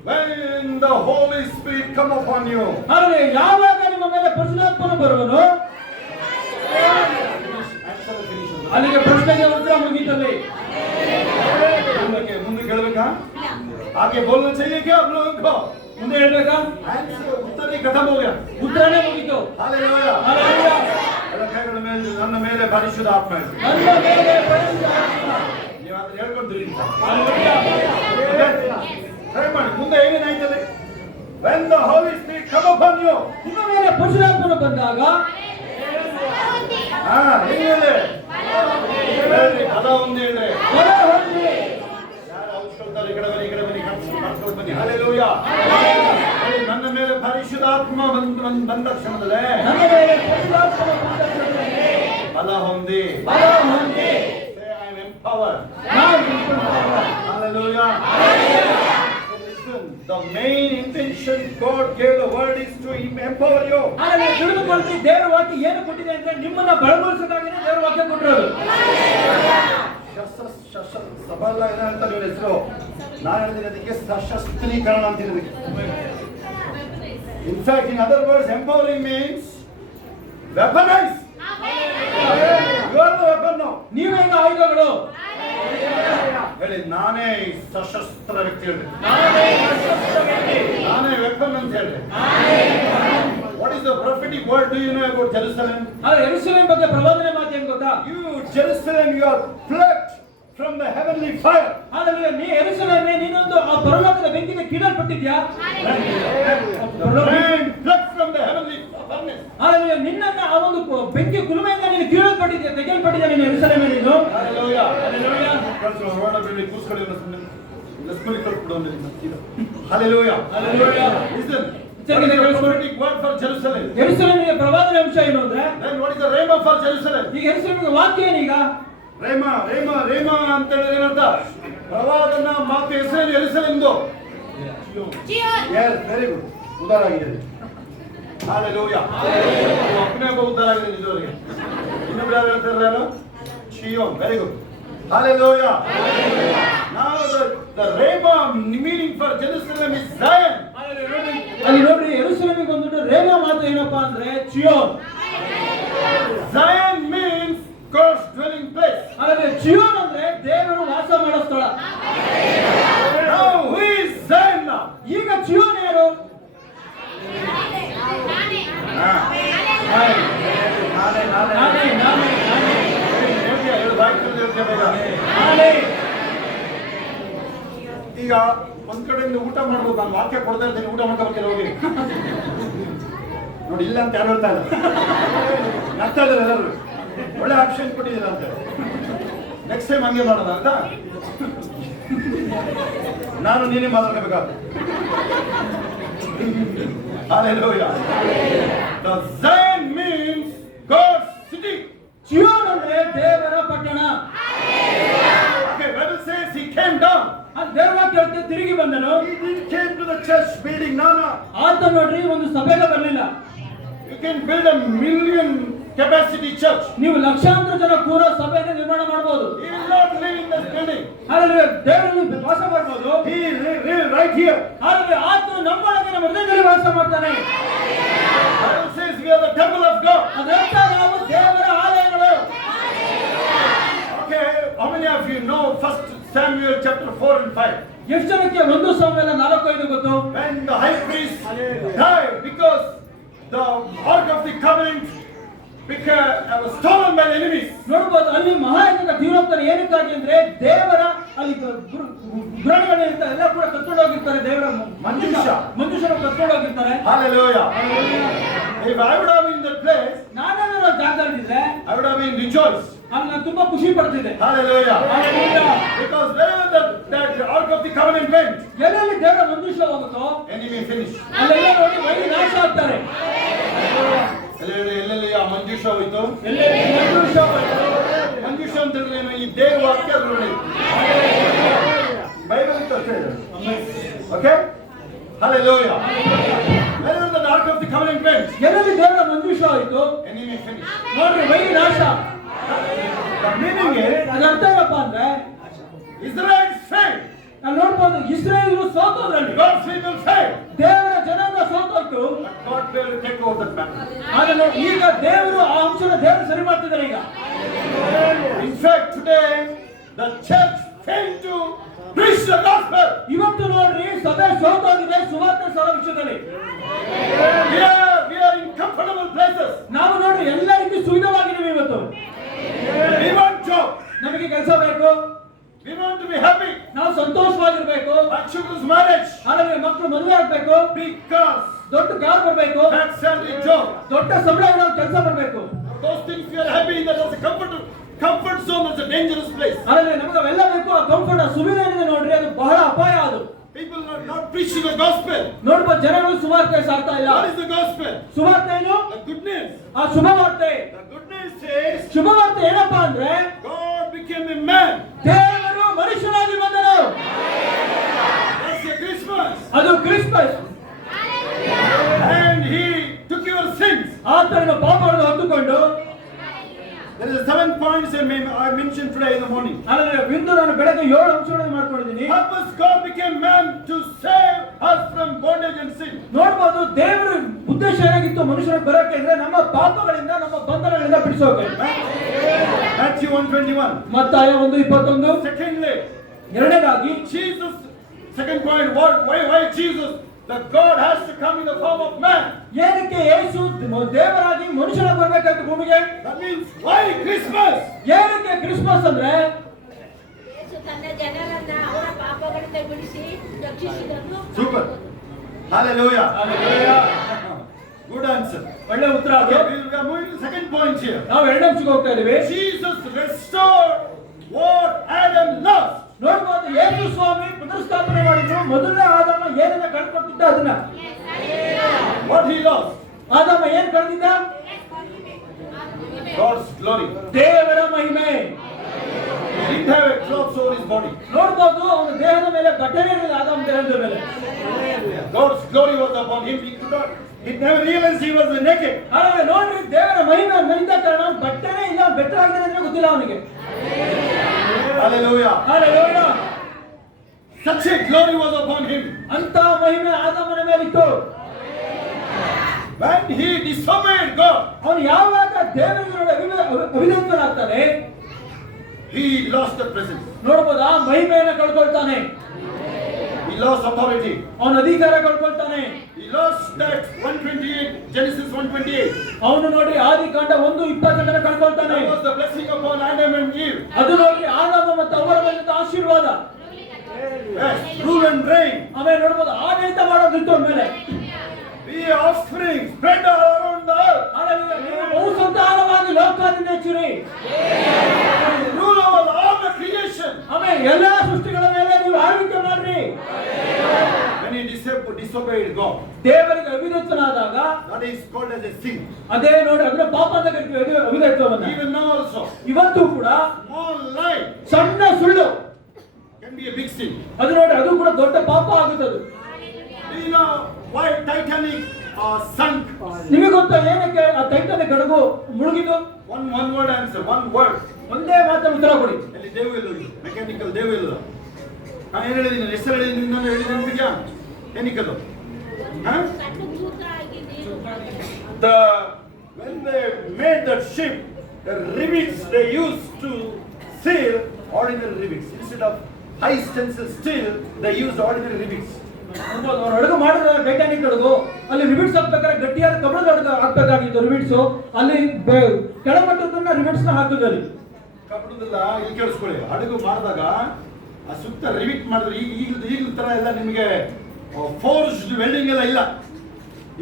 when the Holy Spirit come upon you. ಆದರೆ ಯಾವಾಗ ನಿಮ್ಮ ಮೇಲೆ ಪರಿಶುದ್ಧಾತ್ಮನು ಬರುವನು, ಅಲ್ಲಿಗೆ ಪ್ರಶ್ನೆಗೆ ಉತ್ತರ ಮುಗಿತಲ್ಲಿ. ಮುಂದೆ ಕೇಳಬೇಕಾ? आगे बोलना चाहिए क्या आप लोगों को? ಮುಂದೆ ಹೇಳ್ಬೇಕಾ? उत्तर ही खत्म हो गया. ಉತ್ತರನೇ ಮುಗಿತು. हालेलुया. ಹಾಲೆಲೂಯಾ. ಎಲ್ಲ ಕೈಗಳ ಮೇಲೆ ನನ್ನ ಮೇಲೆ ಪರಿಶುದ್ಧ ಆತ್ಮ ಇದೆ. ನನ್ನ ಮೇಲೆ ಪರಿಶುದ್ಧ ಆತ್ಮ. ನೀವು ಅದನ್ನ ಹೇಳ್ಕೊಂಡ್ರಿ. ಹಾಲೆಲೂಯಾ. ಟ್ರೈ ಮಾಡಿ. ಮುಂದೆ ಏನೇನಾಯ್ತದೆ? when the Holy Spirit come upon you. ನಿಮ್ಮ ಮೇಲೆ ಪರಿಶುದ್ಧಾತ್ಮನು ಬಂದಾಗ ಏನಿದೆ? ಪದ ಒಂದು ಹೇಳ್ರಿ. ಬಲ ಹೊಂದಿ. ಯಾರು ಔಷಧಿ ಈ ಕಡೆ ಬನ್ನಿ ಕಟ್ಸ್ಕೊಂಡು ಬನ್ನಿ. ಹಾಲೆಲೂಯಾ. ನನ್ನ ಮೇಲೆ ಪರಿಶುದ್ಧಾತ್ಮ ಬಂದ ಕ್ಷಣದಲ್ಲೇ ನನ್ನ ಮೇಲೆ ಪರಿಶುದ್ಧಾತ್ಮನು ಬಂದ ಕ್ಷಣದಲ್ಲೇ ಬಲ ಹೊಂದಿ. ಬಲ ಹೊಂದಿ. Say I am empowered. ನಾನು empowered. Hallelujah. Listen, the main intention God gave the word is to empower you. ಆದರೆ ತಿಳಿದುಕೊಳ್ಳಿ, ದೇವರ ವಾಕ್ಯ ಏನು ಕೊಟ್ಟಿದೆ ಅಂದ್ರೆ ನಿಮ್ಮನ್ನ ಬಲಗೊಳಿಸೋದಾಗಿದೆ ದೇವರ ವಾಕ್ಯ ಕೊಟ್ಟಿರೋದು. ಸಬಲ ಏನಂತ ನೀವು ಹೆಸರು, ನಾನು ಹೇಳಿದ್ದೀನಿ ಅದಕ್ಕೆ ಸಶಸ್ತ್ರೀಕರಣ ಅಂತ ಹೇಳಿದಕ್ಕೆ. In fact, in other words, empowering means weaponize. You are the weapon now. ನೀವೇ ಈಗ ಆಯುಧಗಳು. ಹೇಳಿ, ನಾನೇ ಸಶಸ್ತ್ರ ವ್ಯಕ್ತಿ ಹೇಳಿ. ನಾನೇ ನಾನೇ ವೆಪನ್ ಅಂತ ಹೇಳಿ. What is the prophetic word do you know about Jerusalem? ಆದರೆ ಯೆರೂಸಲೇಮ್ ಬಗ್ಗೆ ಪ್ರವಾದನೆ ಮಾತು ಏನು ಗೊತ್ತಾ? You Jerusalem, you are plucked from the heavenly fire. Hallelujah. ನೀ ಯೆರೂಸಲೇಮೇ, ನೀನೊಂದು ಆ ಪರಲೋಕದ ಬೆಂಕಿಗೆ ಕೀಳಲ್ಪಟ್ಟಿದ್ಯಾ? Plucked from the heavenly furnace. Hallelujah. ನಿನ್ನನ್ನ ಆ ಒಂದು ಬೆಂಕಿ ಕುಲುಮೆಯಿಂದ ನೀನು ಕೀಳಲ್ಪಟ್ಟಿದ್ಯಾ, ತೆಗೆಯಲ್ಪಟ್ಟಿದ್ಯಾ ನೀನು ಯೆರೂಸಲೇಮೇ ನೀನು. Hallelujah. Hallelujah. Word of god ಕೂಸ್ಕೊಳ್ಳಿ ಒಂದು ಲಸ್ಮರಿ ಕೊಡ್ಬಿಡು ಅಂದ್ರೆ. Hallelujah. Hallelujah. Listen. What is the prophetic word for Jerusalem? ಯೆರೂಸಲೇಮಿಗೆ ಪ್ರವಾದನೆ ಅಂಶ ಏನು ಅಂದ್ರೆ, Then what is the rhema for Jerusalem? ಈಗ ಯೆರೂಸಲೇಮಿಗೆ ವಾಕ್ಯ ಏನೀಗ? ರೇಮ ರೇಮ ರೇಮ ಅಂತ ಹೇಳಿದ್ರೆ ಏನಂತ? ಪ್ರವಾದನ ಮಾತು ಹೆಸರೇನು? ಯೆರೂಸಲೇಮ್ದು. ವೆರಿ ಗುಡ್, ಉದ್ಧಾರ ಆಗಿದೆ. ಹಾಲೆಲೂಯಾ. ಒಬ್ಬನೇ ಒಬ್ಬ ಉದ್ಧಾರ ಆಗಿದೆ ನಿಜವರಿಗೆ. ಇನ್ನೊಬ್ರು ಯಾರು ಹೇಳ್ತಾರೆ? ಯಾರು? ಶಿಯೋನ್. Very good. Hallelujah. Now the Rema meaning for Jerusalem is Zion. ಅಲ್ಲಿ ನೋಡ್ರಿ, ಯೆರೂಸಲೇಮಿಗೆ ಬಂದ್ಬಿಟ್ಟು ರೇಮ ಮಾತು ಏನಪ್ಪಾ ಅಂದ್ರೆ ಚಿಯೋನ್. Zion means God's dwelling place. ಹಾಗಾದ್ರೆ ಚಿಯೋನ್ ಅಂದ್ರೆ ದೇವರು ವಾಸ ಮಾಡೋ ಸ್ಥಳ. Now who is Zion now? ಈಗ ಚಿಯೋನ್ ಯಾರು? ಈಗ ಒಂದ್ ಕಡೆಯಿಂದ ಊಟ ಮಾಡ್ಬೋದು, ನಾನು ವಾಕ್ಯ ಕೊಡ್ತಾ ಇದ್ದೀನಿ, ಊಟ ಮಾಡ್ಕೊಬೇಕಿಲ್ಲ ಹೋಗಿ ನೋಡಿ. ಇಲ್ಲ ಅಂತ ಯಾರು ಹೇಳ್ತಾ ಇಲ್ಲ, ನಗ್ತಾ ಇದ್ದಾರೆ ಎಲ್ಲರೂ. ಒಳ್ಳೆ ಆಪ್ಷನ್ ಕೊಟ್ಟಿದ್ದೀರ ಅಂತ. ನೆಕ್ಸ್ಟ್ ಟೈಮ್ ಹಂಗೆ ಮಾಡೋಣ ಅಂತ ನಾನು ನೀನೇ ಮಾತಾಡ್ಕೋಬೇಕಾಗ್ತದೆ. Hallelujah. The Zion means God's city. ಚಿಯೋನ್ ಅಂದ್ರೆ ದೇವರ ಪಟ್ಟಣ. Okay, Bible says he came down. ದೇವರ ಕೇಳ್ತೆ ತಿರುಗಿ ಬಂದನು. He didn't came to the church building. No. ಆತ ನೋಡ್ರಿ ಒಂದು ಸಭೆಗೆ ಬರಲಿಲ್ಲ. You can build a million capacity church. ನೀವು ಲಕ್ಷಾಂತರ ಜನ ಕೂರೋ ಸಭೆಯನ್ನು ನಿರ್ಮಾಣ ಮಾಡಬಹುದು. He will not live in this building. ಹಾಗಾದ್ರೆ ದೇವರು ವಾಸ ಮಾಡಬಹುದು. He live right here. ಹಾಗಾದ್ರೆ ಆತನು ನಮ್ಮೊಳಗೆ ನಮ್ಮ ಹೃದಯದಲ್ಲಿ ವಾಸ ಮಾಡ್ತಾನೆ. Bible says we are the temple of God. ಅದರಿಂದ ನಾವು ದೇವರ ಆಲಯಗಳು. Okay, how many of you know 1 Samuel chapter 4 and 5? ಎಷ್ಟು ಜನಕ್ಕೆ 1 ಸಾಮುವೇಲ 4:5 ಗೊತ್ತು? When the high priest died because the ark of the covenant was stolen by the enemies. ನೋಡಬಹುದು, ಅಲ್ಲಿ ಮಹಾಯಾಜಕ ಜೀವನೋತ್ತರ ಏನಕ್ಕಾಗಿ ಅಂದ್ರೆ ದೇವರ ಅಲ್ಲಿ ಗುರಾಣಿಗಳು ಇರ್ತಾರೆ, ಎಲ್ಲ ಕೂಡ ಕತ್ಕೊಂಡು ಹೋಗಿರ್ತಾರೆ. ದೇವರ ಮನುಷ್ಯರು ಕತ್ಕೊಂಡು ಹೋಗಿರ್ತಾರೆ. Hallelujah. If I would have been in that place, ನಾನೇನಾದ್ರು ಜಾಗದಲ್ಲಿದ್ದರೆ I would have been rejoiced. ಅಲ್ಲಿ ನಾನು ತುಂಬಾ ಖುಷಿ ಪಡ್ತಿದ್ದೆ. Hallelujah. Hallelujah. Because wherever that ark of the covenant went, ಎಲ್ಲೆಲ್ಲಿ ದೇವರ ಮನುಷ್ಯ ಹೋಗುತ್ತೋ enemy finished. ಅಲ್ಲೆಲ್ಲ ನೋಡಿ ವೈರಿ ನಾಶ ಆಗ್ತಾರೆ. ಎಲ್ಲೆಲ್ಲಿ ಆ ಮಂಜೂಷ ಹೋಯ್ತು, ಎಲ್ಲೆಲ್ಲಿ ಮನುಷ್ಯ ಹೋಯ್ತು. ಮಂಜೂಷ ಅಂತ ಹೇಳಿದ್ರೆ ಏನು? ಈ ದೇವ ವಾಕ್ಯ ನೋಡಿ, ಬೈಬಲ್ ಅಂತ ಅಷ್ಟೇ ಇದೆ. Okay? Hallelujah. Wherever the ark of the covenant went, ಎಲ್ಲೆಲ್ಲಿ ದೇವರ ಮನುಷ್ಯ ಹೋಯ್ತು enemy finished. ನೋಡ್ರಿ ವೈರಿ ನಾಶ. The meaning is ಅದರ ಅರ್ಥ ಏನಪ್ಪಾ ಅಂದ್ರೆ Israel failed. ನಾವು ನೋಡ್ಬೋದು, ಇಸ್ರಾಯೇಲ್ರು ಸೋತೋದ್ರಲ್ಲಿ. God's people failed. ದೇವರ ಜನಾಂಗ ಸೋತೋಯ್ತು. God will take over that battle. ಆದ್ರೆ ಈಗ ದೇವರು ಆ ಅಂಶನ ದೇವರು ಸರಿ ಮಾಡ್ತಿದ್ದಾರೆ ಈಗ. In fact, today the church failed to preach the gospel. ಇವತ್ತು ನೋಡ್ರಿ ಸಭೆ ಸೋತೋಗಿದೆ ಸುವಾರ್ತೆ ಸಾರೋ ವಿಷಯದಲ್ಲಿ. We are in comfortable places. ನಾವು ನೋಡ್ರಿ ಎಲ್ಲ ರೀತಿ ಸುವಿಧವಾಗಿದ್ದೀವಿ ಇವತ್ತು. We want job. ನಮಗೆ ಕೆಲಸ ಬೇಕು. We want to be happy. ನಾವು ಸಂತೋಷವಾಗಿರ್ಬೇಕು. Our children's marriage. ಆದ್ರೆ ಮಕ್ಕಳು ಮದುವೆ ಆಗ್ಬೇಕು. Big cars. ದೊಡ್ಡ ಕಾರ್ ಬರಬೇಕು. Fat salary job. ದೊಡ್ಡ ಸಂಬಳ ಇರೋ ಕೆಲಸ ಬರಬೇಕು. Those things we are happy. That is a comfort zone. Is a dangerous place. ಆದ್ರೆ ನಮಗೆ ಅವೆಲ್ಲ ಬೇಕು. ಆ ಕಂಫರ್ಟ್ ಆ ಸುವಿಧೆ ಏನಿದೆ ನೋಡ್ರಿ, ಅದು ಬಹಳ ಅಪಾಯ. ಅದು People are not preaching the gospel. ನೋಡ್ಬೋದು, ಜನರು ಸುವಾರ್ತೆ ಸಾರ್ತಾ ಇಲ್ಲ. What is the gospel? ಸುವಾರ್ತೆ ಏನು? The good news. ಆ ಶುಭವಾರ್ತೆ. The good news says ಶುಭವಾರ್ತೆ ಏನಪ್ಪಾ ಅಂದ್ರೆ God became a man. ದೇವರು ಮನುಷ್ಯನಾಗಿ ಬಂದನು. That's a Christmas. ಅದು Christmas. And he took your sins. ಆತನ ಪಾಪಗಳನ್ನು ಹೊತ್ತುಕೊಂಡು. There is 7 points I mentioned today in the morning. ಆದ್ರೆ ಇಂದು ನಾನು ಬೆಳಗ್ಗೆ 7 ಅಂಶಗಳನ್ನು ಮಾಡ್ಕೊಂಡಿದ್ದೀನಿ. Purpose God became man to save us from bondage and sin. ನೋಡಬಹುದು, ದೇವರ ಉದ್ದೇಶ ಏನಾಗಿತ್ತು ಮನುಷ್ಯನ ಬರಕ್ಕೆ ಅಂದ್ರೆ ನಮ್ಮ ಪಾಪಗಳಿಂದ ನಮ್ಮ ಬಂಧನಗಳಿಂದ ಬಿಡಿಸೋಕೆ. Matthew 1:21. ಮತ್ತಾಯ 1:21. Secondly, ಎರಡನೇದಾಗಿ Jesus. Second point, why Jesus? That God has to come in the form of man. ಏನಕ್ಕೆ ಯೇಸು ದೇವರಾಗಿ ಮನುಷ್ಯನ ಬರಬೇಕಾಯ್ತು ಭೂಮಿಗೆ? That means why Christmas? ಏನಕ್ಕೆ ಕ್ರಿಸ್ಮಸ್ ಅಂದ್ರೆ ಯೇಸು ತನ್ನ ಜನರನ್ನ ಅವರ ಪಾಪಗಳಿಂದ ಬಿಡಿಸಿ ರಕ್ಷಿಸಿದನು. Super. Hallelujah. Hallelujah. Good answer. ಒಳ್ಳೆ ಉತ್ತರ. Okay, we are moving to the second point here. ನಾವು ಎರಡನೇ ಅಂಶಕ್ಕೆ ಹೋಗ್ತಾ ಇದೀವಿ. Jesus restored what Adam lost. ನೋಡಬಹುದು, ಯೇಸು ಸ್ವಾಮಿ ಪುನರುತ್ಥಾಪನೆ ಮಾಡಿದ್ರು. ಮೊದಲನೇ ಆದಾಮ ಏನನ್ನ ಕಳ್ಕೊಟ್ಟಿದ್ದ ಅದನ್ನ. What he lost? ಆದಾಮ ಏನ್ ಕಳೆದಿದ್ದ? God's glory. ದೇವರ ಮಹಿಮೆ. didn't have a cloth over his body. ನೋಡ್ಬೋದು ಅವನ ದೇಹದ ಮೇಲೆ ಬಟ್ಟೆನೇ ಇರಲಿಲ್ಲ ಆದಾಮ ದೇಹದ ಮೇಲೆ. God's glory was upon him. He never realized he was naked. ಹಾಗಾದ್ರೆ ನೋಡ್ರಿ, ದೇವರ ಮಹಿಮೆ ಮೇಲಿದ್ದ ಕಾರಣ ಬಟ್ಟೆನೇ ಇಲ್ಲ, ಬೆಟ್ಟರಾಗಿದೆ ಅಂತ ಗೊತ್ತಿಲ್ಲ ಅವನಿಗೆ. Hallelujah. Hallelujah. Such a glory was upon him. ಅಂತ ಮಹಿಮೆ ಆದಾಮನ ಮೇಲಿತ್ತು. When he disobeyed God, ಅವನು ಯಾವಾಗ ದೇವರಿಗೆ ಅವಿಧೇಯನಾಗ್ತಾನೆ, he lost the presence. ನೋಡ್ಬೋದಾ, ಮಹಿಮೆಯನ್ನು ಕಳ್ಕೊಳ್ತಾನೆ, He lost authority. ಅವನ ಅಧಿಕಾರ ಕಳ್ಕೊಳ್ತಾನೆ. He lost that 128, Genesis 128. ಅವನು ನೋಡಿ ಆದಿಕಾಂಡ 1:22 ಕಳ್ಕೊಳ್ತಾನೆ. That was the blessing upon Adam and Eve. ಅದು ನೋಡಿ ಆದಾಮ ಮತ್ತು ಅವರ ಮೇಲಿದ್ದ ಆಶೀರ್ವಾದ. Yes, rule and reign. ಆಮೇಲೆ ನೋಡ್ಬೋದು ಆಡಳಿತ ಮಾಡೋದಿತ್ತು ಅವನ ಮೇಲೆ. Be offspring, spread all around the earth. ಬಹುಸಂತಾನವಾಗಿ ಲೋಕದಿಂದ ಹೆಚ್ಚಿರಿ. Rule over all the creation. ಆಮೇಲೆ ಎಲ್ಲಾ ಸೃಷ್ಟಿಗಳ ಮೇಲೆ ನೀವು ಆಳ್ವಿಕೆ ಮಾಡ್ರಿ. When he disobeyed God, ದೇವರಿಗೆ ಅವಿಧೇಯನಾದಾಗ that is called as a sin. ಅದೇ ನೋಡಿ ಅದನ್ನ ಪಾಪ ಅಂತ ಕರೀತೀವಿ, ಅವಿಧೇಯತ್ವವನ್ನ. Even now also, ಇವತ್ತು ಕೂಡ small lie ಸಣ್ಣ ಸುಳ್ಳು can be a big sin. ಅದು ನೋಡಿ ಅದು ಕೂಡ ದೊಡ್ಡ ಪಾಪ ಆಗುತ್ತದೆ. Do you know why Titanic sunk? ನಿಮಗೆ ಗೊತ್ತಾ ಏನಕ್ಕೆ ಆ ಟೈಟಾನಿಕ್ ಹಡಗು ಮುಳುಗಿತು? One word answer, one word. ಒಂದೇ ಮಾತನ್ನು ಉತ್ತರ ಕೊಡಿ. ಅಲ್ಲಿ ದೇವಿಲ್ಲ, ಮೆಕ್ಯಾನಿಕಲ್ ದೇವಿಲ್ಲ. ನಾನು ಏನು ಹೇಳಿದ್ದೀನಿ, ಹೆಸರು ಹೇಳಿದ್ದೀನಿ, ನಾನು ಹೇಳಿದ್ದೀನಿ ನಿಮಗೆ mechanical. When they made that ship, the rivets they used to sail ordinary rivets instead of high tensile steel, they used ordinary rivets. ಹಡಗು ಮಾಡಿದ ಟೈಟಾನಿಕ್ ಹಡಗು ಅಲ್ಲಿ ರಿಬಿಟ್ಸ್ ಹಾಕ್ಬೇಕಾದ್ರೆ ಗಟ್ಟಿಯಾದ ಕಬ್ಬಿಣದ ಹಡಗು ಹಾಕ್ಬೇಕಾಗಿತ್ತು. ರಿಬಿಟ್ಸ್ ಅಲ್ಲಿ ಕೆಳಮಟ್ಟದನ್ನ ರಿಬಿಟ್ಸ್ ನ ಹಾಕಿದ್ರಲ್ಲಿ ಕಬ್ಬಿಣದಲ್ಲ. ಇಲ್ಲಿ ಕೇಳಿಸ್ಕೊಳ್ಳಿ, ಹಡಗು ಮಾಡಿದಾಗ ಆ ಸುತ್ತ ರಿವಿಟ್ ಮಾಡಿದ್ರೆ ಈಗಲ ತರ ಎಲ್ಲ ನಿಮಗೆ ಫೋರ್ಸ್ಡ್ ವೆಲ್ಡಿಂಗ್ ಎಲ್ಲ ಇಲ್ಲ.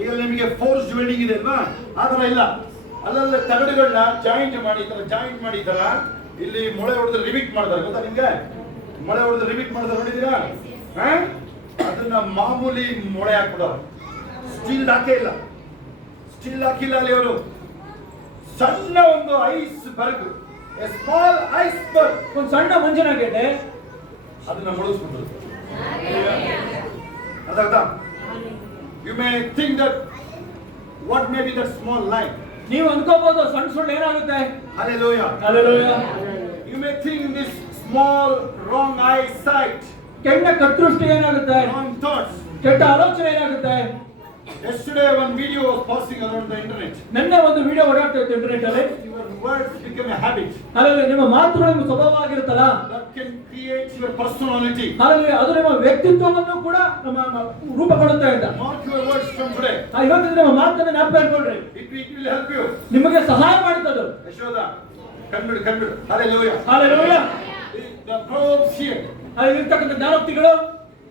ಈಗ ನಿಮಗೆ ಫೋರ್ಸ್ಡ್ ವೆಲ್ಡಿಂಗ್ ಇದೆ ಅಲ್ವಾ, ಆ ಥರ ಇಲ್ಲ. ಅಲ್ಲಲ್ಲ ತಗಡುಗಳನ್ನ ಜಾಯಿಂಟ್ ಮಾಡಿ ಈ ಥರ ಇಲ್ಲಿ ಮೊಳೆ ಹೊಡೆದು ರಿವಿಟ್ ಮಾಡ್ತಾರೆ, ಗೊತ್ತಾ ನಿಮ್ಗೆ? ಮೊಳೆ ಹೊಡೆದು ರಿವಿಟ್ ಮಾಡ್ತಾರೆ, ನೋಡಿದ್ದೀರಾ? ಅದನ್ನ ಮಾಮೂಲಿ ಮೊಳೆ ಹಾಕ್ಬಿಡೋರು, ಸ್ಟೀಲ್ ಹಾಕಿಲ್ಲ ಅಲ್ಲಿ ಅವರು. ಸಣ್ಣ ಒಂದು iceberg, small iceberg, ಒಂದು ಸಣ್ಣ ಮಂಜಿನ ಗೆಡ್ಡೆ ಅದನ್ನ ಮುಳುಗಿಸ್ಬಿಟ್ರು. ಅರ್ಥ? You may think that what may be that small line. ನೀವು ಅನ್ಕೋಬಹುದು ಸಣ್ಣ ಸುಳ್ಳು ಏನಾಗುತ್ತೆ. Hallelujah. Hallelujah. You may think this small wrong eyesight, ಕೆಟ್ಟ ಕರ್ತೃಷ್ಟಿ ಏನಾಗುತ್ತೆ, wrong thoughts. ಕೆಟ್ಟ ಆಲೋಚನೆ ಏನಾಗುತ್ತೆ. Yesterday one video was passing around the internet. ನಿನ್ನೆ ಒಂದು ವಿಡಿಯೋ ಓಡಾಡ್ತಾ ಇತ್ತು ಇಂಟರ್ನೆಟ್ ಅಲ್ಲಿ. Your words become a habit. ಹಾಗಾಗಿ ನಿಮ್ಮ ಮಾತುಗಳು ನಿಮ್ಮ ಸ್ವಭಾವ ಆಗಿರುತ್ತಲ್ಲ, That can create your personality. ಹಾಗಾಗಿ ಅದು ನಿಮ್ಮ ವ್ಯಕ್ತಿತ್ವವನ್ನು ಕೂಡ ನಮ್ಮ ರೂಪ ಕೊಡುತ್ತಾ ಇದೆ. Mark your words from today. ಇವತ್ತಿನ ನಿಮ್ಮ ಮಾತನ್ನ ಜ್ಞಾಪಕ ಇಟ್ಕೊಳ್ರಿ, It will help you. ನಿಮಗೆ ಸಹಾಯ ಮಾಡುತ್ತದೆ. Yashoda, ಕಂಡುಬಿಡು. Hallelujah. Hallelujah. The proverbs here, ಇರ್ತಕ್ಕಂಥ ಜ್ಞಾನೋಕ್ತಿಗಳು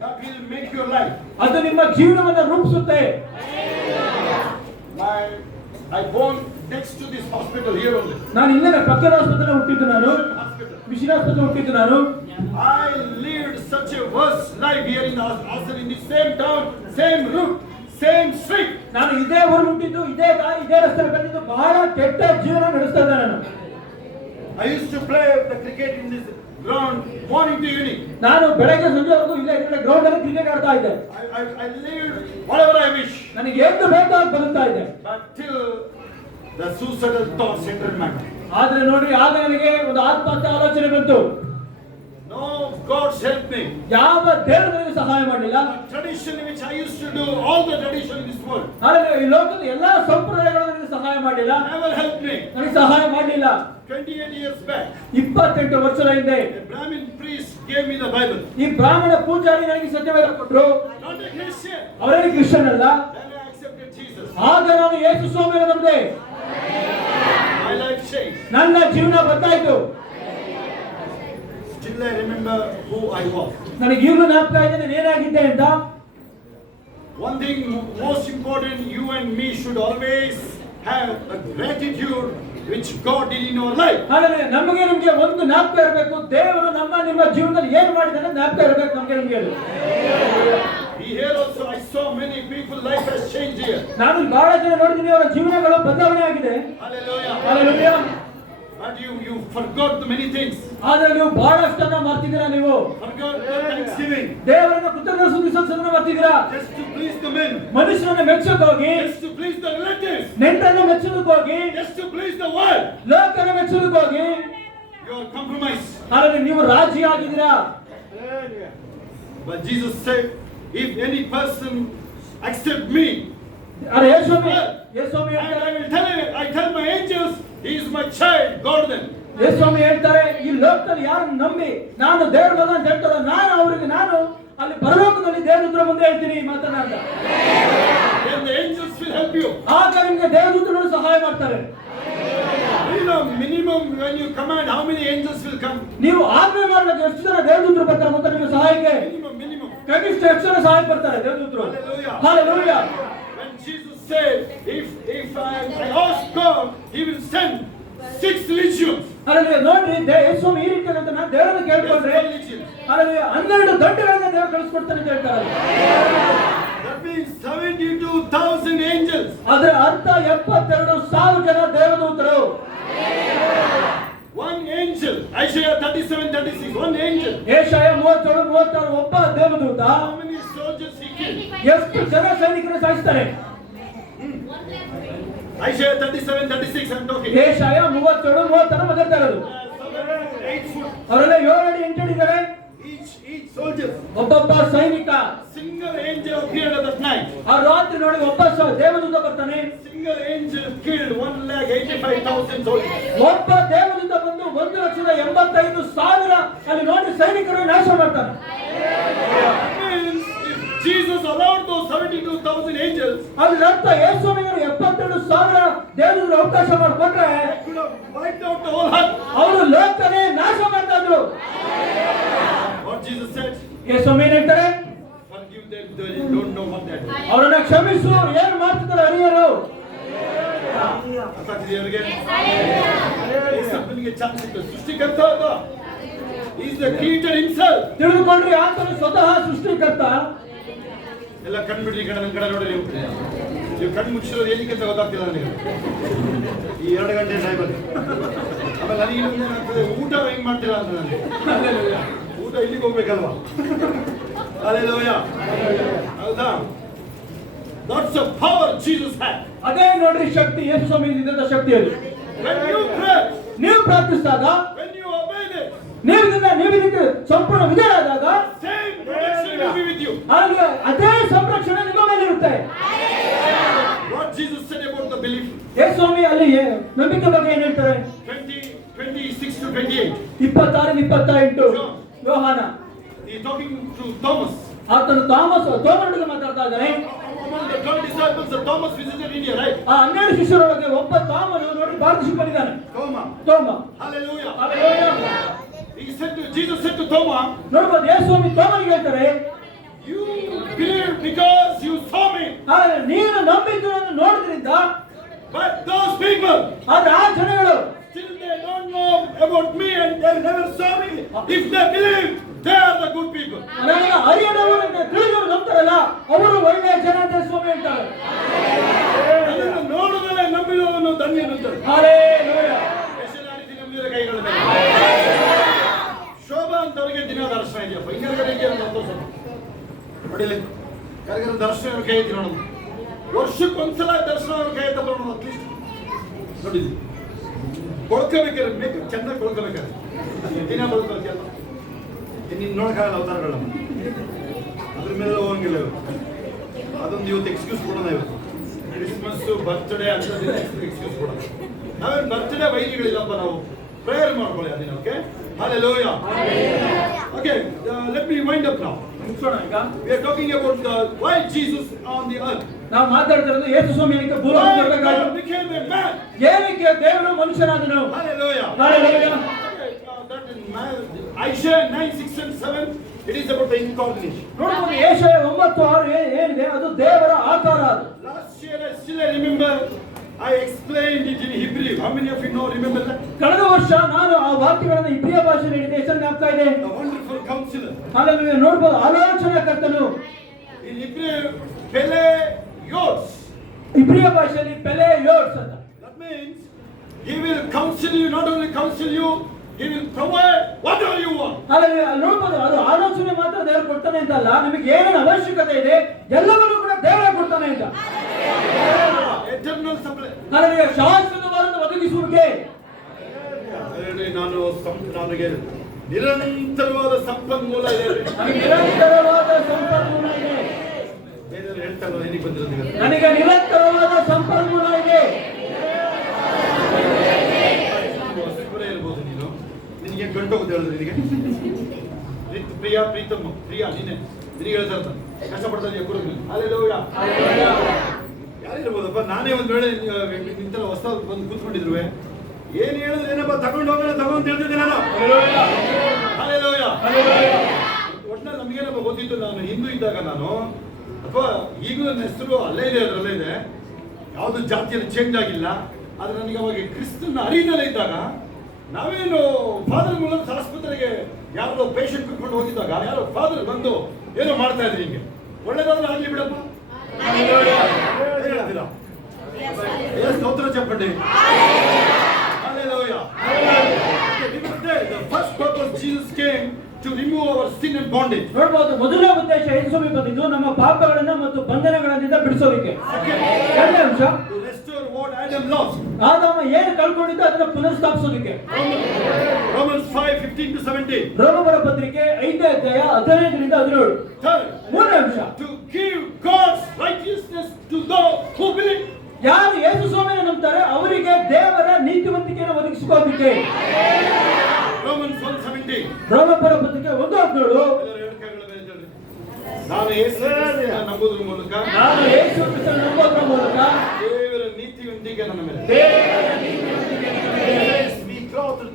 that will make your life. ಅದು ನಿಮ್ಮ ಜೀವನವನ್ನು ರೂಪಿಸುತ್ತೆ. I born next to this hospital here only. ನಾನು ಇಲ್ಲೇ ಪಕ್ಕದ ಆಸ್ಪತ್ರೆ ಹುಟ್ಟಿದ್ದು, ನಾನು Hospital. ಮಿಷನ್ ಆಸ್ಪತ್ರೆ ಹುಟ್ಟಿದ್ದು ನಾನು. I lived such a worse life here in the hospital, in the same town, same route, same street. ನಾನು ಇದೇ ಊರು ಹುಟ್ಟಿದ್ದು, ಇದೇ ದಾರಿ, ಇದೇ ರಸ್ತೆ ಬಂದಿದ್ದು, ಬಹಳ ಕೆಟ್ಟ ಜೀವನ ನಡೆಸ್ತಾ ಇದ್ದೆ ನಾನು. I used to play the cricket in this ground morning to evening. ನಾನು ಬೆಳಗ್ಗೆ ಸಂಜೆವರೆಗೂ ಇಲ್ಲೇ ಗ್ರೌಂಡ್ ಅಲ್ಲಿ ಕ್ರಿಕೆಟ್ ಆಡ್ತಾ ಇದ್ದೆ. I lived whatever I wish. ನನಗೆ ಏನು ಬೇಕೋ ಅದು ಬದುಕ್ತಾ ಇದ್ದೆ. But till the suicidal thoughts entered my mind. ಆದ್ರೆ ನೋಡಿ, ಆಗ ನನಗೆ ಒಂದು ಆತ್ಮಹತ್ಯೆ ಆಲೋಚನೆ ಬಂತು. No, God's helped me. ಯಾವ ದೇವರು ನನಗೆ ಸಹಾಯ ಮಾಡಲಿಲ್ಲ. The tradition which I used to do, all the tradition in this world, ಆದರೆ ಈ ಲೋಕದ ಎಲ್ಲಾ ಸಂಪ್ರದಾಯಗಳು ನನಗೆ ಸಹಾಯ ಮಾಡಲಿಲ್ಲ, never helped me. ನನಗೆ ಸಹಾಯ ಮಾಡಲಿಲ್ಲ. 28 years back, 28 ವರ್ಷದ ಹಿಂದೆ a Brahmin priest gave me the Bible. ಈ ಬ್ರಾಹ್ಮಣ ಪೂಜಾರಿ ನನಗೆ ಸತ್ಯವೇದ ಕೊಟ್ಟರು. Not a Christian. ಅವರೇನು ಕ್ರಿಶ್ಚಿಯನ್ ಅಲ್ಲ. Then I accepted Jesus. ಆಗ ನಾನು ಯೇಸು ಸ್ವಾಮಿಯನ್ನು ನಂಬಿದೆ. My life changed. ನನ್ನ ಜೀವನ ಬದಲಾಯಿತು. Still I remember who I was. ನನಗೆ ಈಗಲೂ ಜ್ಞಾಪಕ ಇದೆ ನಾನು ಏನಾಗಿದ್ದೆ ಅಂತ. One thing most important, you and me should always have a gratitude which God did in our life. ಹಾಗಾದ್ರೆ ನಮಗೆ ನಿಮಗೆ ಒಂದು ಜ್ಞಾಪಕ ಇರಬೇಕು, ದೇವರು ನಿಮ್ಮ ಜೀವನದಲ್ಲಿ ಏನು ಮಾಡಿದಾರೆ ಜ್ಞಾಪಕ ಇರಬೇಕು ನಮಗೆ ನಿಮಗೆ. Here also I saw many people, life has changed here. ನಾನು ಬಹಳ ಜನ ನೋಡಿದ್ದೀನಿ, ಅವರ ಜೀವನಗಳು ಬದಲಾವಣೆ ಆಗಿದೆ. Hallelujah. Hallelujah. But But you forgot the many things. ಆದ್ರೆ ನೀವು ಬಹಳಷ್ಟನ್ನ ಮಾಡ್ತಿದ್ದೀರಾ. ನೀವು Forgot the thanksgiving. ದೇವರನ್ನ ಕೃತಜ್ಞತಾ ಸ್ತುತಿಸೋದನ್ನ ಮಾಡ್ತಿದ್ದೀರಾ. Just to please the men. ಮನುಷ್ಯರನ್ನ ಮೆಚ್ಚೋದಕ್ಕೋಗಿ, Just to please the relatives. ನೆಂಟರನ್ನ ಮೆಚ್ಚೋದಕ್ಕೋಗಿ, Just to please the world. ಲೋಕನ ಮೆಚ್ಚೋದಕ್ಕೋಗಿ You are compromised. ಆದರೆ ನೀವು ರಾಜಿ ಆಗಿದ್ದೀರಾ. But Jesus said, if any person accept me, ಅರೆ ಯೇಸುವೆ and ಹೇಳ್ತಾರೆ, I tell my angels, he is my child, guard them. ಯೇಸುವೆ ಹೇಳ್ತಾರೆ, ಈ ಲೋಕದಲ್ಲಿ ಯಾರು ನಂಬಿ ನಾನು ದೇವರ ಮಗ ಅಂತ ಹೇಳ್ತಾರೋ ನಾನು ಅಲ್ಲಿ ಪರಲೋಕದಲ್ಲಿ ದೇವದೂತರ ಮುಂದೆ ಹೇಳ್ತೀನಿ ಮಾತನಾಡ. Then the angels will help you. ಆಗ ನಿಮಗೆ ದೇವದೂತರು ಸಹಾಯ ಮಾಡ್ತಾರೆ. You know, minimum when you command, how many angels will come? ನೀವು ಆಜ್ಞೆ ಮಾಡಲಿಕ್ಕೆ ಎಷ್ಟು ಜನ ದೇವದೂತರು ಬರ್ತಾರೆ ಮತ್ತೆ ನಿಮ್ಮ ಸಹಾಯಕ್ಕೆ? Minimum. ಕನಿಷ್ಠ ಎಷ್ಟು ಜನ ಸಹಾಯ ಬರ್ತಾರೆ ದೇವದೂತರು? Hallelujah. Hallelujah. When Jesus said, if I ask God, he will send 6 legions. Hallelujah. ನೋಡ್ರಿ, ಯೇಸುವೆ ಈ ರೀತಿ ಅಂತ ನಾನು ದೇವರನ್ನ ಕೇಳ್ಕೊಂಡ್ರೆ ಹಲ್ಲೆಲೂಯಾ 12 ದಂಡಗಳನ್ನ ದೇವರು ಕಳಿಸ್ಕೊಡ್ತಾನೆ ಅಂತ ಹೇಳ್ತಾರೆ. That means 72,000 angels. ಅದರ ಅರ್ಥ 72,000 ಜನ ದೇವದೂತರು. One angel. Isaiah 37:36. One angel. ಯೆಶಾಯ 37:36 ಒಬ್ಬ ದೇವದೂತ How many soldiers he killed? ಎಷ್ಟು ಜನ ಸೈನಿಕರನ್ನು ಸಾಯಿಸ್ತಾರೆ? Isaiah 37:36. I'm talking. ಯೆಶಾಯ 37:36 ಮಾತಾಡ್ತಾ ಇರೋದು. 8 foot. ಅವರೆಲ್ಲ 7 ಅಡಿ 8 ಅಡಿ ಇದ್ದಾರೆ. Each soldier. ಒಬ್ಬೊಬ್ಬ ಸೈನಿಕ. Single angel appeared at that night. ಆ ರಾತ್ರಿ ನೋಡಿ ಒಬ್ಬ ದೇವದೂತ ಬರ್ತಾನೆ. Single angel killed 1,85,000 soldiers. ಒಬ್ಬ ದೇವದೂತ ಬಂದು 1,85,000 ಅಲ್ಲಿ ನೋಡಿ ಸೈನಿಕರನ್ನು ನಾಶ ಮಾಡ್ತಾನೆ. That means if Jesus allowed those 72,000 angels, ಅದರ ಅರ್ಥ ಯೇಸುವಿಗೆ 72,000 ದೇವದೂತರು ಅವಕಾಶ ಮಾಡಿಕೊಂಡ್ರೆ they could have wiped out the whole earth. ಅವರು ಲೋಕನೇ ನಾಶ ಮಾಡ್ತಾ ಇದ್ರು. What Jesus said? ಯೇಸು ಏನು ಹೇಳ್ತಾರೆ? Forgive them, they don't know what they are doing. ಅವರನ್ನ ಕ್ಷಮಿಸು, ಏನು ಮಾಡ್ತಿದ್ದಾರೆ ಅರಿಯರು. ಅರ್ಥ ಆಗ್ತಿದೆಯಾ ಅವರಿಗೆ? ಯೇಸುವಿಗೆ ಚಾನ್ಸ್ ಇತ್ತು. ಸೃಷ್ಟಿಕರ್ತ ಅಲ್ಲ. He is the creator himself. ತಿಳಿದುಕೊಂಡ್ರಿ, ಆತನು ಸ್ವತಃ ಸೃಷ್ಟಿಕರ್ತ. ಎಲ್ಲ ಕಣ್ಬಿಡ್ರಿ, ಕಡೆ ನನ್ನ ಕಡೆ ನೋಡಿ ನೀವು ಕಣ್ಣು ಮುಚ್ಚಿರೋದು ಏನಕ್ಕೆ ಅಂತ ಗೊತ್ತಾಗ್ತಿಲ್ಲ ನನಗೆ. ಈ 2 ಗಂಟೆ ಟೈಮ್ ಅಲ್ಲಿ ಆಮೇಲೆ ನನಗೆ ಏನಾಗ್ತದೆ, ಊಟ ಹೆಂಗ್ ಮಾಡ್ತೀರಾ ಅಂತ ನನಗೆ. ಊಟ ಇಲ್ಲಿಗೆ ಹೋಗ್ಬೇಕಲ್ವಾ? Hallelujah. ಹೌದಾ? That's the power Jesus had. ಅದೇ ನೋಡ್ರಿ ಶಕ್ತಿ, ಯೇಸು ಸ್ವಾಮಿಯಿಂದ ಶಕ್ತಿ ಅದು. When you pray, ನೀವು ಪ್ರಾರ್ಥಿಸಿದಾಗ, when you obey this, ನೀವು ಇದಕ್ಕೆ ಸಂಪೂರ್ಣ ವಿಧೇಯರಾದಾಗ same protection will be with you. ಹಾಗೆ ಅದೇ ಸಂರಕ್ಷಣೆ ನಿಮ್ಮ ಮೇಲೆ ಇರುತ್ತೆ. What Jesus said about the belief. ಯೇಸು ಸ್ವಾಮಿ ಅಲ್ಲಿ ನಂಬಿಕೆ ಬಗ್ಗೆ ಏನು ಹೇಳ್ತಾರೆ? 26 to 28. 26-28 ಯೋಹಾನ. He is talking to Thomas. ಆತನು ತೋಮನೊಟ್ಟಿಗೆ ಮಾತಾಡ್ತಾ ಇದ್ದಾನೆ. Among the 12 disciples, Thomas visited India, right? ಆ 12 ಶಿಷ್ಯರೊಳಗೆ ಒಬ್ಬ ತೋಮನು ನೋಡಿ ಭಾರತಕ್ಕೆ ಬಂದಿದ್ದಾನೆ. ತೋಮ. Hallelujah. Hallelujah. Jesus said to Thomas, ನೋಡ್ಬೋದು ಯೇಸು ಸ್ವಾಮಿ ತೋಮನಿಗೆ ಹೇಳ್ತಾರೆ, you believe because you saw me. ನೀನು ನಂಬಿದ್ದನ್ನು ನೋಡಿದ್ರಿಂದ. But those people, ಆದ್ರೆ ಆ ಜನಗಳು still they don't know about me and they never saw me. If they believe, they are the good people. ನನಗೆ ಅರಿಯದವರನ್ನ ತಿಳಿದವರು ನಂಬ್ತಾರಲ್ಲ, ಅವರು ಒಳ್ಳೆಯ ಜನ ಅಂತ ಸ್ವಾಮಿ ಹೇಳ್ತಾರೆ. ಅದನ್ನು ನೋಡುವುದಲ್ಲೇ ನಂಬಿದವನು ಧನ್ಯನಂತಾರೆ. ಹಲ್ಲೆಲೂಯಾ. ಹೆಸರಾಡಿಸಿ ನಂಬಿದವರ ಕೈಗಳ ಮೇಲೆ. ಶೋಭಾ ಅಂತವರಿಗೆ ದಿನ ದರ್ಶನ ಇದೆಯಪ್ಪ. ಹಿಂಗರಿಗೆ ನೋಡಿಲ್ಲ, ಕರೆಗರ ದರ್ಶನ ಕೈ ಐತಿ ನೋಡೋದು. ವರ್ಷಕ್ಕೊಂದ್ಸಲ ದರ್ಶನ ಅವ್ರ ಕೈ ಎತ್ತ ನೋಡೋದು. ಅಟ್ಲೀಸ್ಟ್ ನೋಡಿದ್ವಿ ಕೊಳ್ಕೋಬೇಕಾದ್ರೆ ಮೇಕ್ ಚೆನ್ನಾಗಿ ಕೊಳ್ಕೋಬೇಕಾದ್ರೆ ದಿನ ಬದುಕೋಲ್ಲ. ನೀನು ನೋಡಕ್ಕಾಗಲ್ಲ ಅವತಾರಗಳ ಅದ್ರ ಮೇಲೆ ಹೋಗಂಗಿಲ್ಲ ಇವರು. ಅದೊಂದು ಇವತ್ತು ಎಕ್ಸ್ಕ್ಯೂಸ್ ಕೊಡೋಣ. ಇವತ್ತು ಕ್ರಿಸ್ಮಸ್ ಬರ್ತ್ಡೇ ಅಂತ ಎಕ್ಸ್ಕ್ಯೂಸ್ ಕೊಡೋಣ. ನಾವೇನು ಬರ್ತ್ಡೇ ವೈರಿಗಳಿಲ್ಲಪ್ಪ, ನಾವು ಪ್ರೇಯರ್ ಮಾಡ್ಕೊಳ್ಳಿ ಆ ದಿನ. Okay, Hallelujah. Okay, let me wind up now. ಮುಗಿಸೋಣ ಈಗ. We are talking about why Jesus on the earth. ನಾವು ಮಾತಾಡ್ತಿರೋದು ಯೇಸು ಸ್ವಾಮಿ ಏನಕ್ಕೆ ಭೂಲೋಕಕ್ಕೆ ಬರಬೇಕಾಗಿತ್ತು. God became a man. ಏನಕ್ಕೆ ದೇವರು ಮನುಷ್ಯನಾದನು. Hallelujah. Hallelujah. That in Isaiah 9:6 and 7, it is about the incarnation. ನೋಡಬಹುದು ಯೆಶಾಯ 9:6 ಏನಿದೆ, ಅದು ದೇವರ ಆಕಾರ. ಅದು Last year I remember I explained it in Hebrew. How many of you know, remember that? ಕಳೆದ ವರ್ಷ ನಾನು ಆ ವಾಕ್ಯಗಳನ್ನು ಇಬ್ರಿಯ ಭಾಷೆಯಲ್ಲಿ ಹೇಳಿದೆ. ಹೆಸರು ಜ್ಞಾಪಕ ಇದೆ. The wonderful counselor. ಹಲ್ಲೆಲೂಯಾ. ನೋಡಬಹುದು ಆಲೋಚನಾಕರ್ತನು. In Hebrew, Pele Yods. ಇಬ್ರಿಯ ಭಾಷೆಯಲ್ಲಿ ಪೆಲೆ ಯೋಡ್ಸ್ ಅಂತ. That means He will counsel you, not only counsel you, He will provide whatever you want. ಹಾಗಾಗಿ ಅಲ್ಲಿ ನೋಡ್ಬೋದು, ಅದು ಆಲೋಚನೆ ಮಾತ್ರ ದೇವರು ಕೊಡ್ತಾನೆ ಅಂತ ಅಲ್ಲ, ನಿಮಗೆ ಏನೇನು ಅವಶ್ಯಕತೆ ಇದೆ ಎಲ್ಲವನ್ನೂ ಕೂಡ ದೇವರೇ ಕೊಡ್ತಾನೆ ಅಂತ. Eternal supply. ಹಾಗಾಗಿ ಶಾಶ್ವತವಾದ ಒದಗಿಸುವಿಕೆ. ನನಗೆ ನಿರಂತರವಾದ ಸಂಪನ್ಮೂಲ ಇದೆ. ನಿರಂತರವಾದ ಸಂಪನ್ಮೂಲ ಇದೆ. ಹೇಳ್ತಾರಲ್ಲ, ಏನಿಗೆ ಬಂದಿರೋದು? ನನಗೆ ನಿರಂತರವಾದ ಸಂಪನ್ಮೂಲ ಇದೆ. ಇರ್ಬೋದು ನೀನು, ನಿನಗೆ ಗಂಟು ಹೋಗುತ್ತೆ ಹೇಳಿದ್ರೆ ನಿನಗೆ ಪ್ರಿಯಾ ನೀನೆ ನಿನಗೆ ಹೇಳ್ತಾರೆ ಕಷ್ಟಪಡ್ತಾ ಇದೆಯಾ ಕುರುಗಿ ಅಲ್ಲೆಲ್ಲ ಯಾರಿರ್ಬೋದಪ್ಪ. ನಾನೇ ಒಂದು ವೇಳೆ ನಿಂತರ ಹೊಸ ಬಂದು ಕೂತ್ಕೊಂಡಿದ್ರು ಏನ್ ಹೇಳಿದ್ರೆ ಏನಪ್ಪ ತಗೊಂಡು ಹೋಗೋಣ ತಗೊಂಡು ಹೇಳ್ತಿದ್ದೆ ನಾನು. ಒಟ್ಟಿನಲ್ಲಿ ನಮಗೇನಪ್ಪ ಗೊತ್ತಿತ್ತು, ನಾನು ಹಿಂದೂ ಇದ್ದಾಗ ನಾನು ಅಥವಾ ಈಗಲೂ ನನ್ನ ಹೆಸರು ಅಲ್ಲೇ ಇದೆ, ಅದರಲ್ಲೇ ಇದೆ, ಯಾವುದು ಜಾತಿಯಲ್ಲಿ ಚೇಂಜ್ ಆಗಿಲ್ಲ. ಆದ್ರೆ ನನಗೆ ಅವಾಗ ಕ್ರಿಸ್ತನ ಅರಿನಲ್ಲೇ ಇದ್ದಾಗ ನಾವೇನು ಫಾದರ್ ಮೂಲಕ ಆಸ್ಪತ್ರೆಗೆ ಯಾರೋ ಪೇಷಂಟ್ ಕರ್ಕೊಂಡು ಹೋಗಿದ್ದಾಗ ಯಾರೋ ಫಾದರ್ ಬಂದು ಏನೋ ಮಾಡ್ತಾ ಇದ್ರಿ, ಹಿಂಗೆ ಒಳ್ಳೇದಾದ್ರೂ ಆಗ್ಲಿ ಬಿಡಪ್ಪ ಹೇಳ್ತೀರಾ. ಸ್ತೋತ್ರ ಚಪ್ಪಂಡಿ. The first purpose Jesus came to remove our sin and bondage. ನೋಡಬಹುದು, ಮೊದಲ ಉದ್ದೇಶ ಯೇಸು ಬಂದಿದ್ದು ನಮ್ಮ ಪಾಪಗಳನ್ನು ಮತ್ತು ಬಂಧನಗಳಿಂದ ಬಿಡಿಸೋದಕ್ಕೆ. ಎರಡನೇ ಅಂಶ, to restore what Adam lost. ಆದಾಮ ಏನು ಕಳ್ಕೊಂಡಿದ್ದ ಅದನ್ನು ಪುನರ್ಸ್ಥಾಪಿಸೋದಕ್ಕೆ. Romans 5:15-17. ರೋಮಪುರ ಪತ್ರಿಕೆ 5ನೇ ಅಧ್ಯಾಯ 15ರಿಂದ 17. Third, ಮೂರನೇ ಅಂಶ, to give God's righteousness to those who believe. ಯಾರು ಯೇಸು ಸ್ವಾಮಿಯನ್ನು ನಂಬ್ತಾರೆ ಅವರಿಗೆ ದೇವರ ನೀತಿವಂತಿಕೆಯನ್ನು ಒದಗಿಸಿಕೊಳ್ಳೋದಕ್ಕೆ. Romans 1:17. ರೋಮಪುರ ಪತ್ರಿಕೆ 1:17. ನಾನು ಯೇಸುವನ್ನು ನಂಬುವುದರ ಮೂಲಕ ದೇವರ ನೀತಿವಂತಿಕೆ ನನ್ನ ಮೇಲೆ.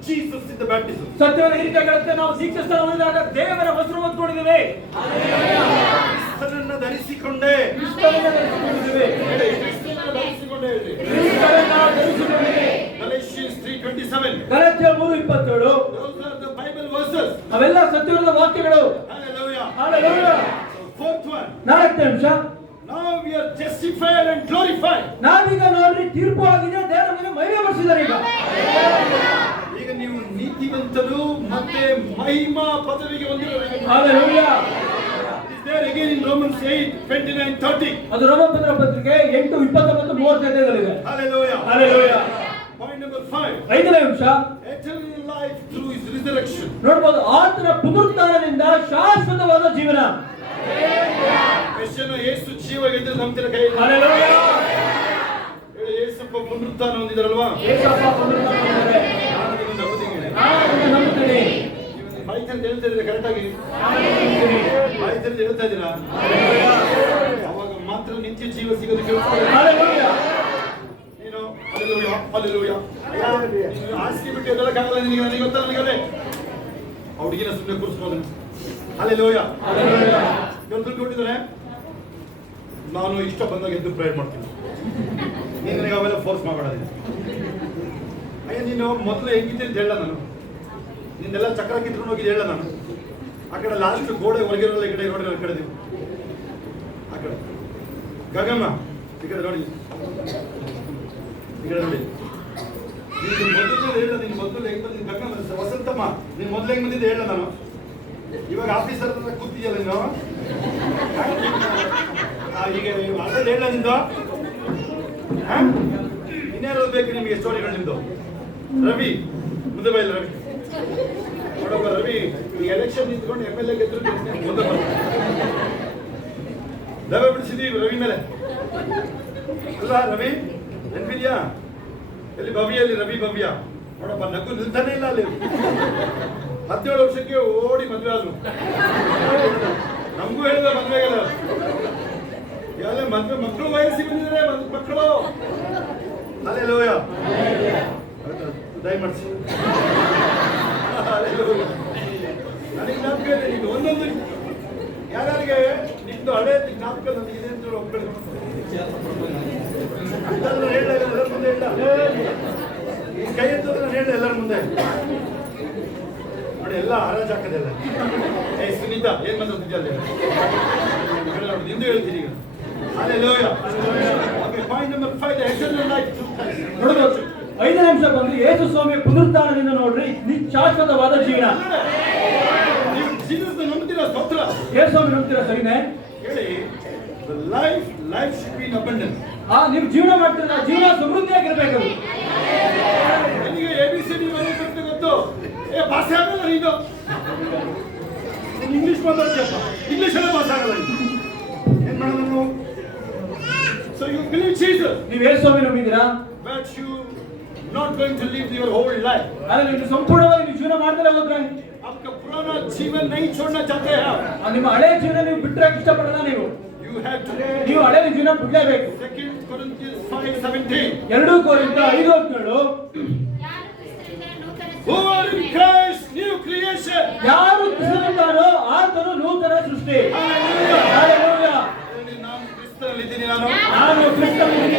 Jesus in the baptism. ಸತ್ಯವಾದ ರೀತಿಯಾಗಿ ನಾವು ದೀಕ್ಷಾಸ್ನಾನ ಹೊಂದಿದಾಗ ದೇವರ ವಸ್ತ್ರ ಹೊಂದಿಕೊಂಡಿದ್ದೇವೆ. ಕ್ರಿಸ್ತನನ್ನು ಧರಿಸಿಕೊಂಡೆ. Galatians 3:27. Galatia 3:27. Those are the Bible verses. ಅವೆಲ್ಲ ಸತ್ಯವಾದ ವಾಕ್ಯಗಳು. Hallelujah. Hallelujah. Fourth one. ನಾಲ್ಕನೇ ಅಂಶ, Now we are justified and glorified. ನಾವೀಗ ನೋಡ್ರಿ ತೀರ್ಪು ಆಗಿದೆ, ದೇವರ ಮೇಲೆ ಮಹಿಮೆ ಪಡಿಸಿದ್ದಾರೆ. ಈಗ ನೀವು ನೀತಿವಂತರು ಮತ್ತೆ ಮಹಿಮಾ ಪದವಿಗೆ ಹೊಂದಿರಬೇಕು. Hallelujah. Is there again in Romans 8:29-30. ಅದು ರೋಮಪುರ ಪತ್ರಿಕೆ 8:29-35. Hallelujah. Hallelujah. Point number 5. ಐದನೇ ಅಂಶ, Eternal life through his resurrection. ನೋಡಬಹುದು, ಆತನ ಪುನರುತ್ಥಾನದಿಂದ ಶಾಶ್ವತವಾದ ಜೀವನ. ಕ್ರಿಶ್ಚಿಯನ್ ಯೇಸು ಜೀವ ಗೆದ್ದು ನಂಬ್ತಿರ ಕೈ. Hallelujah. ಹೇಳಿ, ಯೇಸಪ್ಪ ಪುನರುತ್ಥಾನ ಹೊಂದಿದರಲ್ವಾ? ಯೇಸಪ್ಪ ಪುನರುತ್ಥಾನ ಹೊಂದಿದ್ದಾರೆ. ನಾನು ಅದನ್ನು ನಂಬುತ್ತೀನಿ. ನಾನು ಅದನ್ನು ನಂಬುತ್ತೇನೆ. ಬಾಯ್ತಂತ ಹೇಳ್ತಾ ಇದ್ದೀರಾ ಕರೆಕ್ಟ್ ಆಗಿ? ಬಾಯ್ತಂತ ಹೇಳ್ತಾ ಇದ್ದೀರಾ? ಅವಾಗ ಮಾತ್ರ ನಿತ್ಯ ಜೀವ ಸಿಗೋದು ಕೇಳ್ತಾರೆ. Hallelujah. ನೀನು Hallelujah. ಆಸ್ತಿ ಬಿಟ್ಟು ಎದಕ್ಕಾಗಲ್ಲ ನಿನಗೆ, ನನಗೆ ಗೊತ್ತಾ ನನಗಲ್ಲೇ ಆ ಹುಡುಗಿನ ಸುಮ್ಮನೆ ಕೂರಿಸ್ಬೋದು. Hallelujah. ಇವ್ರು ದುಡ್ಡು ಕೊಟ್ಟಿದ್ದಾರೆ, ನಾನು ಇಷ್ಟ ಬಂದಾಗ ಎದ್ದು ಪ್ರೇಯರ್ ಮಾಡ್ತೀನಿ. ನೀನು ನನಗೆ ಅವೆಲ್ಲ ಫೋರ್ಸ್ ಮಾಡಬೇಡ. ಅಯ್ಯ, ನೀನು ಮೊದಲು ಹೆಂಗಿದ್ದೆ ಅಂತ ಹೇಳ, ನಾನು ನಿಂದೆಲ್ಲ ಚಕ್ರ ಕಿತ್ಕೊಂಡು ಹೋಗಿದ್ದು ಹೇಳ. ನಾನು ಆ ಕಡೆ ಲಾಸ್ಟ್ ಗೋಡೆ ಹೊರಗಿರೋಲ್ಲ, ಈ ಕಡೆ ನೋಡಿರೋ ಈ ಕಡೆ ನೀವು ಆ ಕಡೆ ಗಗಮ್ಮ ಈ ಕಡೆ ನೋಡಿ, ಈ ಕಡೆ ನೋಡಿ. ನೀನು ಮೊದಲು ಹೇಳ, ನೀನು ಮೊದಲು ಹೆಂಗ್ ಬಂದಿದ್ದು ಗಗಮ್ಮ ವಸಂತಮ್ಮ, ನೀನು ಮೊದಲು ಹೆಂಗ್ ಬಂದಿದ್ದು ಹೇಳ. ನಾನು ಇವಾಗ ಆಫೀಸರ್ ಹತ್ರ ಕೂತಿದ್ಯಲ್ಲ ನೀನು, ಈಗ ಅದ್ರಲ್ಲಿ ಹೇಳ ನಿಂದು. ಇನ್ಯಾರು ಬೇಕು ನಿಮಗೆ ಸ್ಟೋರಿಗಳು ನಿಮ್ದು? ರವಿ ಮುಂದೆ ಬೈಲ್. ರವಿ ನೋಡಪ್ಪ, ರವಿ ಈ ಎಲೆಕ್ಷನ್ ನಿಂತ್ಕೊಂಡು MLA ಗೆದ್ರು ಮುಂದೆ ಬರ. ದವ ಬಿಡಿಸಿದೀವಿ ರವಿ ಮೇಲೆ ಅಲ್ಲ. ರವಿ ನೆನ್ಪಿದ್ಯಾ? ಎಲ್ಲಿ ಭವ್ಯಲ್ಲಿ ರವಿ ಭವ್ಯ ನೋಡಪ್ಪ, ನಗು ನಿಲ್ತಾನೆ ಇಲ್ಲ ಅಲ್ಲಿ. 17 ವರ್ಷಕ್ಕೆ ಓಡಿ ಮದುವೆ ಆದ್ರು. ನಮಗೂ ಹೇಳಿದ ಮದುವೆಗೆಲ್ಲ ಎಲ್ಲ ಮದುವೆ ಮಕ್ಕಳು ವಯಸ್ಸಿಗೆ ಬಂದಿದ್ದಾರೆ ಮಕ್ಕಳು. Hallelujah. ದಯಮಾಡಿಸಿ. ನನಗೆ ಜ್ಞಾಪಕ ಇದೆ, ನಿಮ್ದು ಒಂದೊಂದು ಯಾರ್ಯಾರಿಗೆ ನಿಮ್ದು ಹಳೆ ಜ್ಞಾಪಕ ನನಗಿದೆ ಅಂತ ಒಪ್ಕೊಳ್ಳಿ. ಹೇಳ ಎಲ್ಲರ ಮುಂದೆ ಇಲ್ಲ, ಈ ಕೈ ಎತ್ತೋದ್ರೆ ನಾನು ಹೇಳ ಎಲ್ಲರ ಮುಂದೆ ನೋಡಿ, ಎಲ್ಲ ಹರಾಜ್ ಹಾಕದೆಲ್ಲ. ಏ ಸುನೀತಾ, ಏನ್ ಮಾತಾಡ್ತಿದ್ಯಾ ಅಲ್ಲಿ? ನಿಂದು ಹೇಳ್ತೀನಿ ಈಗ. Hallelujah. Okay, point number 5, the eternal life through Christ. ನೋಡಬಹುದು, ಐದನೇ ಅಂಶ ಬಂದು ಯೇಸು ಸ್ವಾಮಿಯ ಪುನರುತ್ಥಾನದಿಂದ ನೋಡ್ರಿ ಶಾಶ್ವತವಾದ ಜೀವನ. ನೀವು ಜೀಸಸ್ ನಂಬ್ತೀರಾ? ಸ್ತೋತ್ರ. ಯೇಸು ಸ್ವಾಮಿ ನಂಬ್ತೀರಾ? ಸರಿನೇ ಹೇಳಿ. The life should be in abundance. ನೀವು ಜೀವನ ಮಾಡ್ತೀರ, ಜೀವನ ಸಮೃದ್ಧಿಯಾಗಿರ್ಬೇಕು. ನನಗೆ ABCD ಬರೋದಂತ ಗೊತ್ತು. ಭಾಷೆ ಆಗಲ್ಲ ನೀನು. ಇಂಗ್ಲಿಷ್ ಮಾತಾಡ್ತೀಯಪ್ಪ, ಇಂಗ್ಲಿಷ್ ಎಲ್ಲ ಭಾಷೆ ಆಗಲ್ಲ. ಏನ್ ಮಾಡೋದು ನಾವು? So you believe Jesus? ನೀವು ಯೇಸು ಸ್ವಾಮಿ ನಂಬಿದ್ದೀರಾ? But you not going to live your whole life. ಅಲ್ಲ, ನೀವು ಸಂಪೂರ್ಣವಾಗಿ ನೀವು ಜೀವನ ಮಾಡ್ತಾರೆ ಹೋದ್ರೆ आपका पुराना जीवन नहीं छोड़ना चाहते हैं आप. ನಿಮ್ಮ ಹಳೆ ಜೀವನ ನೀವು ಬಿಟ್ಟರೆ ಇಷ್ಟಪಡಲ್ಲ. You have to. ನೀವು ಹಳೆ ಜೀವನ ಬಿಡಲೇಬೇಕು. 2 Corinthians 5:17. 2 ಕೊರಿಂಥ 5:17. Who are in Christ, new creation. ಯಾರು ಕ್ರಿಸ್ತನಿದ್ದಾನೋ ಆತನು ನೂತನ ಸೃಷ್ಟಿ. Hallelujah. Hallelujah. ನಾನು ಕ್ರಿಸ್ತನಲ್ಲಿದ್ದೀನಿ. ನಾನು ಕ್ರಿಸ್ತನಲ್ಲಿದ್ದೀನಿ.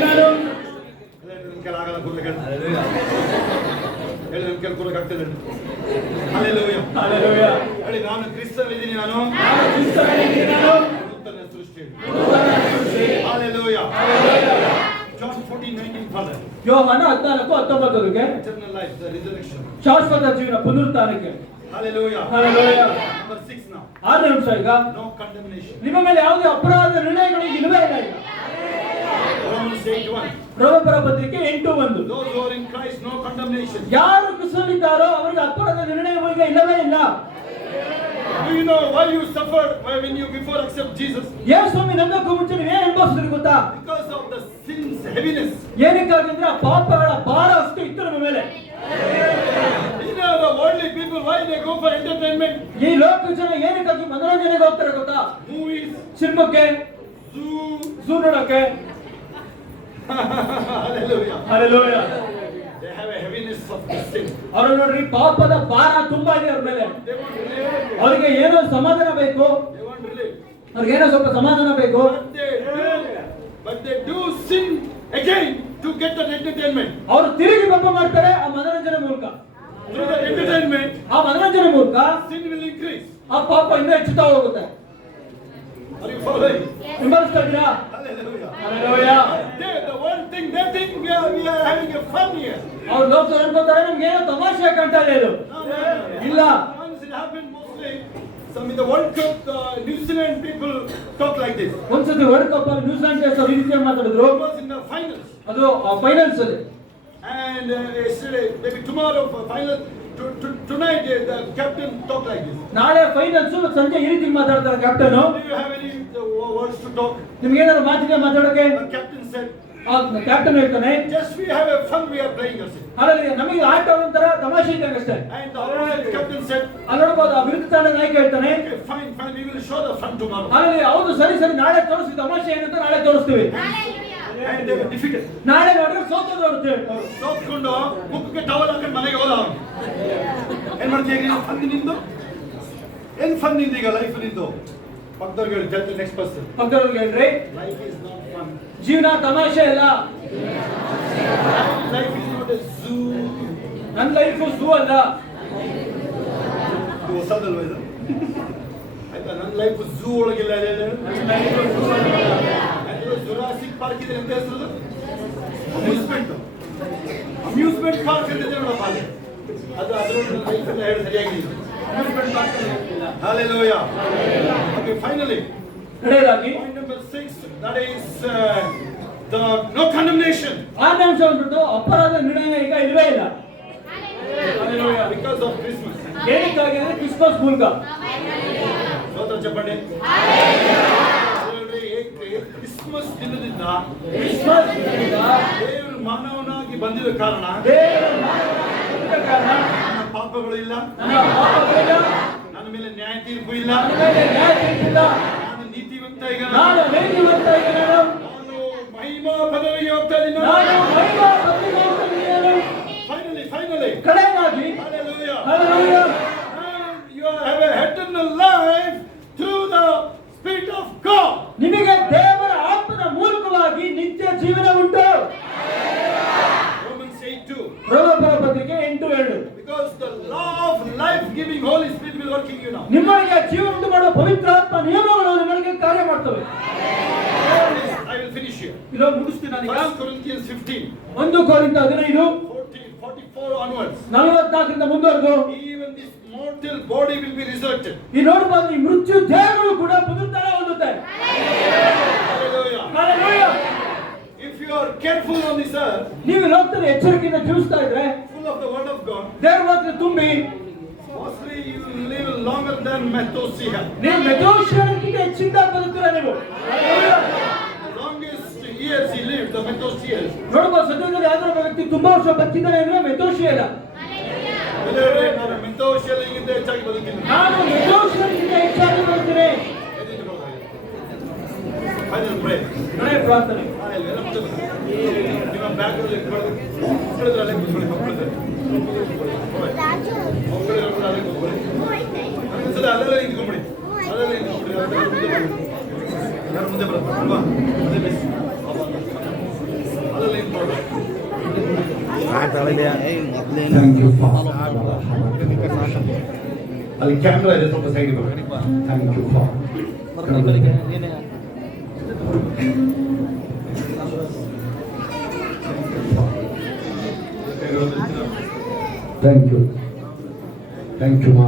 ನನ್ನ ಕೆಲ ಆಗಲ್ಲ ಕೂರ್ಲಿಕ್ಕೆ. ಹೇಳಿ, ನನ್ನ ಕೆಲ ಕೂರ್ಲಿಕ್ಕೆ ಆಗ್ತದೆ. Hallelujah. Hallelujah. ಹೇಳಿ, ನಾನು ಕ್ರಿಸ್ತನಲ್ಲಿದ್ದೀನಿ. ನಾನು ಕ್ರಿಸ್ತನಲ್ಲಿದ್ದೀನಿ. ನೂತನ ಸೃಷ್ಟಿ. Hallelujah. John 14:19 Father. ಯೋಹಾನ 14:19 Eternal life, the resurrection. ಶಾಶ್ವತ ಜೀವನ ಪುನರುತ್ಥಾನಕ್ಕೆ. Hallelujah. Hallelujah. Number 6 now. 6ನೇ ಅಂಶ ಈಗ No condemnation. ನಿಮ್ಮ ಮೇಲೆ ಯಾವುದೇ ಅಪರಾಧ ನಿರ್ಣಯಗಳು ಇಲ್ಲವೇ ಇಲ್ಲ. ಈಗ Romans 8:1. ರೋಮಪುರ ಪತ್ರಿಕೆ 8:1. Those who are in Christ, no condemnation. ಯಾರು ಕ್ರಿಸ್ತನಿದ್ದಾರೋ ಅವರಿಗೆ ಅಪರಾಧ ನಿರ್ಣಯ ಈಗ ಇಲ್ಲವೇ ಇಲ್ಲ. Do you know why you suffered when you before accept Jesus? ಯೇಸು ಸ್ವಾಮಿ ನಂಬಕ್ಕೂ ಮುಂಚೆ ನೀವು ಏನು ಅನುಭವಿಸಿದ್ರಿ ಗೊತ್ತಾ? Because of the sin's heaviness. ಏನಕ್ಕಾಗಿ ಅಂದ್ರೆ ಆ ಪಾಪಗಳ ಭಾರ ಅಷ್ಟು ಇತ್ತು ನಮ್ಮ ಮೇಲೆ. You know the worldly people, why they go for entertainment? ಈ ಲೋಕದ ಜನ ಏನಕ್ಕಾಗಿ ಮನೋರಂಜನೆಗೆ ಹೋಗ್ತಾರೆ ಗೊತ್ತಾ? Movies, ಸಿನಿಮಾಕ್ಕೆ, ಝೂ ನೋಡಕ್ಕೆ. Hallelujah. Hallelujah. They have a heaviness of the sin. ಅವರು ನೋಡ್ರಿ ಪಾಪದ ಭಾರ ತುಂಬಾ ಇದೆ ಅವ್ರ ಮೇಲೆ. They won't relate. ಅವರಿಗೆ ಏನೋ ಸಮಾಧಾನ ಬೇಕು. They won't relate. ಅವ್ರಿಗೆ ಏನೋ ಸ್ವಲ್ಪ ಸಮಾಧಾನ ಬೇಕು. But they do sin again to get that entertainment. ಅವರು ತಿರುಗಿ ಪಾಪ ಮಾಡ್ತಾರೆ ಆ ಮನೋರಂಜನೆ ಮೂಲಕ. Through that entertainment, ಆ ಮನೋರಂಜನೆ ಮೂಲಕ sin will increase. ಆ ಪಾಪ ಇನ್ನೂ ಹೆಚ್ಚುತ್ತಾ ಹೋಗುತ್ತೆ. Are you following? ಹಿಂಬಾಲಿಸ್ತಾ ಇದ್ದೀರಾ? Hallelujah. Hallelujah. The one thing they think we are having a fun here. ಅವ್ರು ಲೋಕದವ್ರು ಅನ್ಕೋತಾರೆ ನಮ್ಗೆ ಏನೋ ತಮಾಷೆ ಕಾಣ್ತಾ ಇದೆ ಇದು. ಇಲ್ಲ. Once it happened mostly, some in the World Cup, New Zealand people talk like this. ಒಂದ್ಸತಿ ವರ್ಲ್ಡ್ ಕಪ್ ಅಲ್ಲಿ ನ್ಯೂಜಿಲೆಂಡ್ ದೇಶ ಈ ರೀತಿ ಮಾತಾಡಿದ್ರು. It was in the finals. ಅದು ಫೈನಲ್ಸ್ ಅಲ್ಲಿ. And yesterday, maybe tomorrow for final, tonight the captain talk like this. ನಾಳೆ finals ಸಂಜೆ ಈ ರೀತಿ ಮಾತಾಡ್ತಾರೆ captain. Do you have any words to talk? ನಿಮ್ಗೆ ಏನಾದ್ರು ಮಾತಿದೆ ಮಾತಾಡೋಕೆ? The captain said, ಕ್ಯಾಪ್ಟನ್ ಹೇಳ್ತಾನೆ, just we have a fun, we are playing us. ಹಾಗಾಗಿ ನಮಗೆ ಆಟ ಒಂಥರ ತಮಾಷೆ ಇದ್ದಂಗೆ ಅಷ್ಟೇ. And the opposite captain said, ಅಲ್ಲಿ ನೋಡ್ಬೋದು ಆ ವಿರುದ್ಧ ತಂಡದ ನಾಯಕ ಹೇಳ್ತಾನೆ, okay, fine, we will show the fun tomorrow. ಹಾಗಾಗಿ ಹೌದು ಸರಿ ನಾಳೆ ತೋರಿಸ್ತೀವಿ, ತಮಾಷೆ ಏನಂತ ನಾಳೆ ತೋರಿಸ್ತೀವಿ. And they were defeated. ನಾಳೆ ನೋಡಿದ್ರೆ ಸೋತೋದ್ರು. ಸೋತ್ಕೊಂಡು ಮುಖಕ್ಕೆ ಟವಲ್ ಹಾಕೊಂಡು ಮನೆಗೆ ಹೋದ ಅವನು. ಏನ್ ಮಾಡ್ತೀಯ ಈಗ? ಫನ್ ನಿಂದು ಏನ್ ಫನ್ ನಿಂದು ಈಗ ಲೈಫ್ ನಿಂದು? ಪಕ್ಕದವ್ರಿಗೆ ಹೇಳಿ, ಟೆಲ್ ದಿ ನೆಕ್ಸ್ಟ್ ಪರ್ಸನ್. ಪಕ್ಕದವ್ರಿಗೆ ಹೇಳ್ರಿ, ಲೈಫ್ ಇಸ್ ನಾಟ್ ಫನ್. ಜೀವನ ತಮಾಷೆ ಅಲ್ಲ. Life is not A zoo. ನನ್ನ ಲೈಫ್ ಝೂ ಅಲ್ಲ. ಇದು ಹೊಸದಲ್ವ ಇದು? ಆಯ್ತಾ? ನನ್ನ ಲೈಫ್ ಝೂ ಒಳಗಿಲ್ಲ. ಜುರಾಸಿಕ್ ಪಾರ್ಕ್ ಇದೆ ಅಂತ ಹೆಸರು. ಅಮ್ಯೂಸ್ಮೆಂಟ್ ಪಾರ್ಕ್ ಅಂತ ಇದೆ ನೋಡಪ್ಪ ಅಲ್ಲಿ. ಅದು ಅದರೊಳಗೆ ಲೈಫ್ ಎಲ್ಲ ಹೇಳಿ ಸರಿಯಾಗಿ. Amusement park Hallelujah. Okay, finally. ಕಡೆಯದಾಗಿ Point number 6, that is the no condemnation. ಆರನೇ ಅಂಶ ಬಂದ್ಬಿಟ್ಟು ಅಪರಾಧ ನಿರ್ಣಯ ಈಗ ಇಲ್ವೇ ಇಲ್ಲ. Hallelujah. Because of Christmas. ಏನಕ್ಕಾಗಿ ಅಂದ್ರೆ ಕ್ರಿಸ್ಮಸ್ ಮೂಲಕ. ಸ್ತೋತ್ರ ಚಪ್ಪಣೆ. ಕ್ರಿಸ್ಮಸ್ ದಿನದಿಂದ ದೇವರು ಮಾನವನಾಗಿ ಬಂದಿರೋ ಕಾರಣ ನನ್ನ ಪಾಪಗಳು ಇಲ್ಲ, ನನ್ನ ಮೇಲೆ ನ್ಯಾಯ ತೀರ್ಪು ಇಲ್ಲ, ನಾನು ನೀತಿವಂತ ಈಗ, ನಾನು ಮಹಿಮಾ ಪದವಿಗೆ ಹೋಗ್ತಾ ಇದ್ದೀನಿ. Finally. ಕಡೆಯದಾಗಿ Hallelujah. You have a eternal life through the Spirit of God. ನಿಮಗೆ ದೇವರ ಆತ್ಮನ ಮೂಲಕವಾಗಿ ನಿತ್ಯ ಜೀವನ ಉಂಟು. Romans 8:2. ರೋಮಪುರ ಪತ್ರಿಕೆ 8:2. Because the law of life-giving Holy Spirit will work in you now. ನಿಮ್ಮೊಳಗೆ ಜೀವ ಉಂಟು ಮಾಡುವ ಪವಿತ್ರಾತ್ಮ ನಿಯಮಗಳು ನಿಮಗೆ ಕಾರ್ಯ ಮಾಡ್ತವೆ. I will will finish here. ಇದನ್ನು ಮುಗಿಸ್ತೀನಿ ನಾನೀಗ. 1 Corinthians 15. 1 ಕೊರಿಂಥ 15 44 onwards. 44ರಿಂದ ಮುಂದುವರೆದು Even this mortal body will be resurrected. ಈ ನೋಡಬಹುದು ಈ ಮೃತ್ಯು ದೇಹಗಳು ಕೂಡ ಪುನರುತ್ಥಾನ ಹೊಂದುತ್ತೆ. Hallelujah. Hallelujah. If you are careful on this earth, ನೀವು ಲೋಕದಲ್ಲಿ ಎಚ್ಚರಿಕೆಯಿಂದ ಜೀವಿಸ್ತಾ ಇದ್ರೆ, full of the word of God, ದೇವರ ವಾಕ್ಯ ತುಂಬಿ, mostly you will live longer than Methuselah. ನೀವು ಮೆತೂಷೆಲನಿಗಿಂತ ಹೆಚ್ಚಿಂದ ಬದುಕ್ತೀರಾ ನೀವು. The longest years he lived, the Methuselah. ನೋಡಬಹುದು ಸದ್ಯದಲ್ಲಿ ಯಾವ್ದಾರ ಒಬ್ಬ ವ್ಯಕ್ತಿ ತುಂಬಾ ವರ್ಷ ಬದುಕಿದ್ದಾನೆ ಅಂದ್ರೆ ಮೆತೂಷೆಲ. ನಾನು ಮೆಥೂಸೆಲನಿಗಿಂತ ಹೆಚ್ಚಾಗಿ ಬದುಕಿದ್ದೇನೆ. ನಾನು ಮೆತೂಷೆಲನಿಗಿಂತ ಹೆಚ್ಚಾಗಿ ಬದುಕಿದ್ದೇನೆ. ನಾನೇ ಪ್ರಾರ್ಥನೆ. ನಿಮ್ಮ ಬ್ಯಾಗ್ರಲ್ಲಿ ಮಕ್ಕಳಿದ್ರಲ್ಲೇ ಕೂತ್ಕೊಳ್ಳಿ, ಮಕ್ಕಳಿದ್ರೆ ಮಕ್ಕಳಿರೋದ್ರಲ್ಲೇ ಕೂತ್ಕೊಳ್ಳಿ. ಒಂದ್ಸಲ ಅಲ್ಲೆಲ್ಲ ನಿಂತ್ಕೊಂಡ್ಬಿಡಿ, ಅಲ್ಲೆಲ್ಲ ನಿಂತ್ಕೊಂಡ್ಬಿಡಿ. ಯಾರು ಮುಂದೆ ಬರುತ್ತೆ ಅಲ್ವಾ? ಅದೇ ಬೆಸ್ಟ್. ಅಲ್ಲೆಲ್ಲ ನಿಂತ್ಕೊಳ್ಳಿ. ಅಲ್ಲಿ ಕ್ಯಾಮ್ರಾ ಇದೆ, ಸ್ವಲ್ಪ ಸೈಡ್ ಬರೋದು. Thank you for thank you ಮಾ.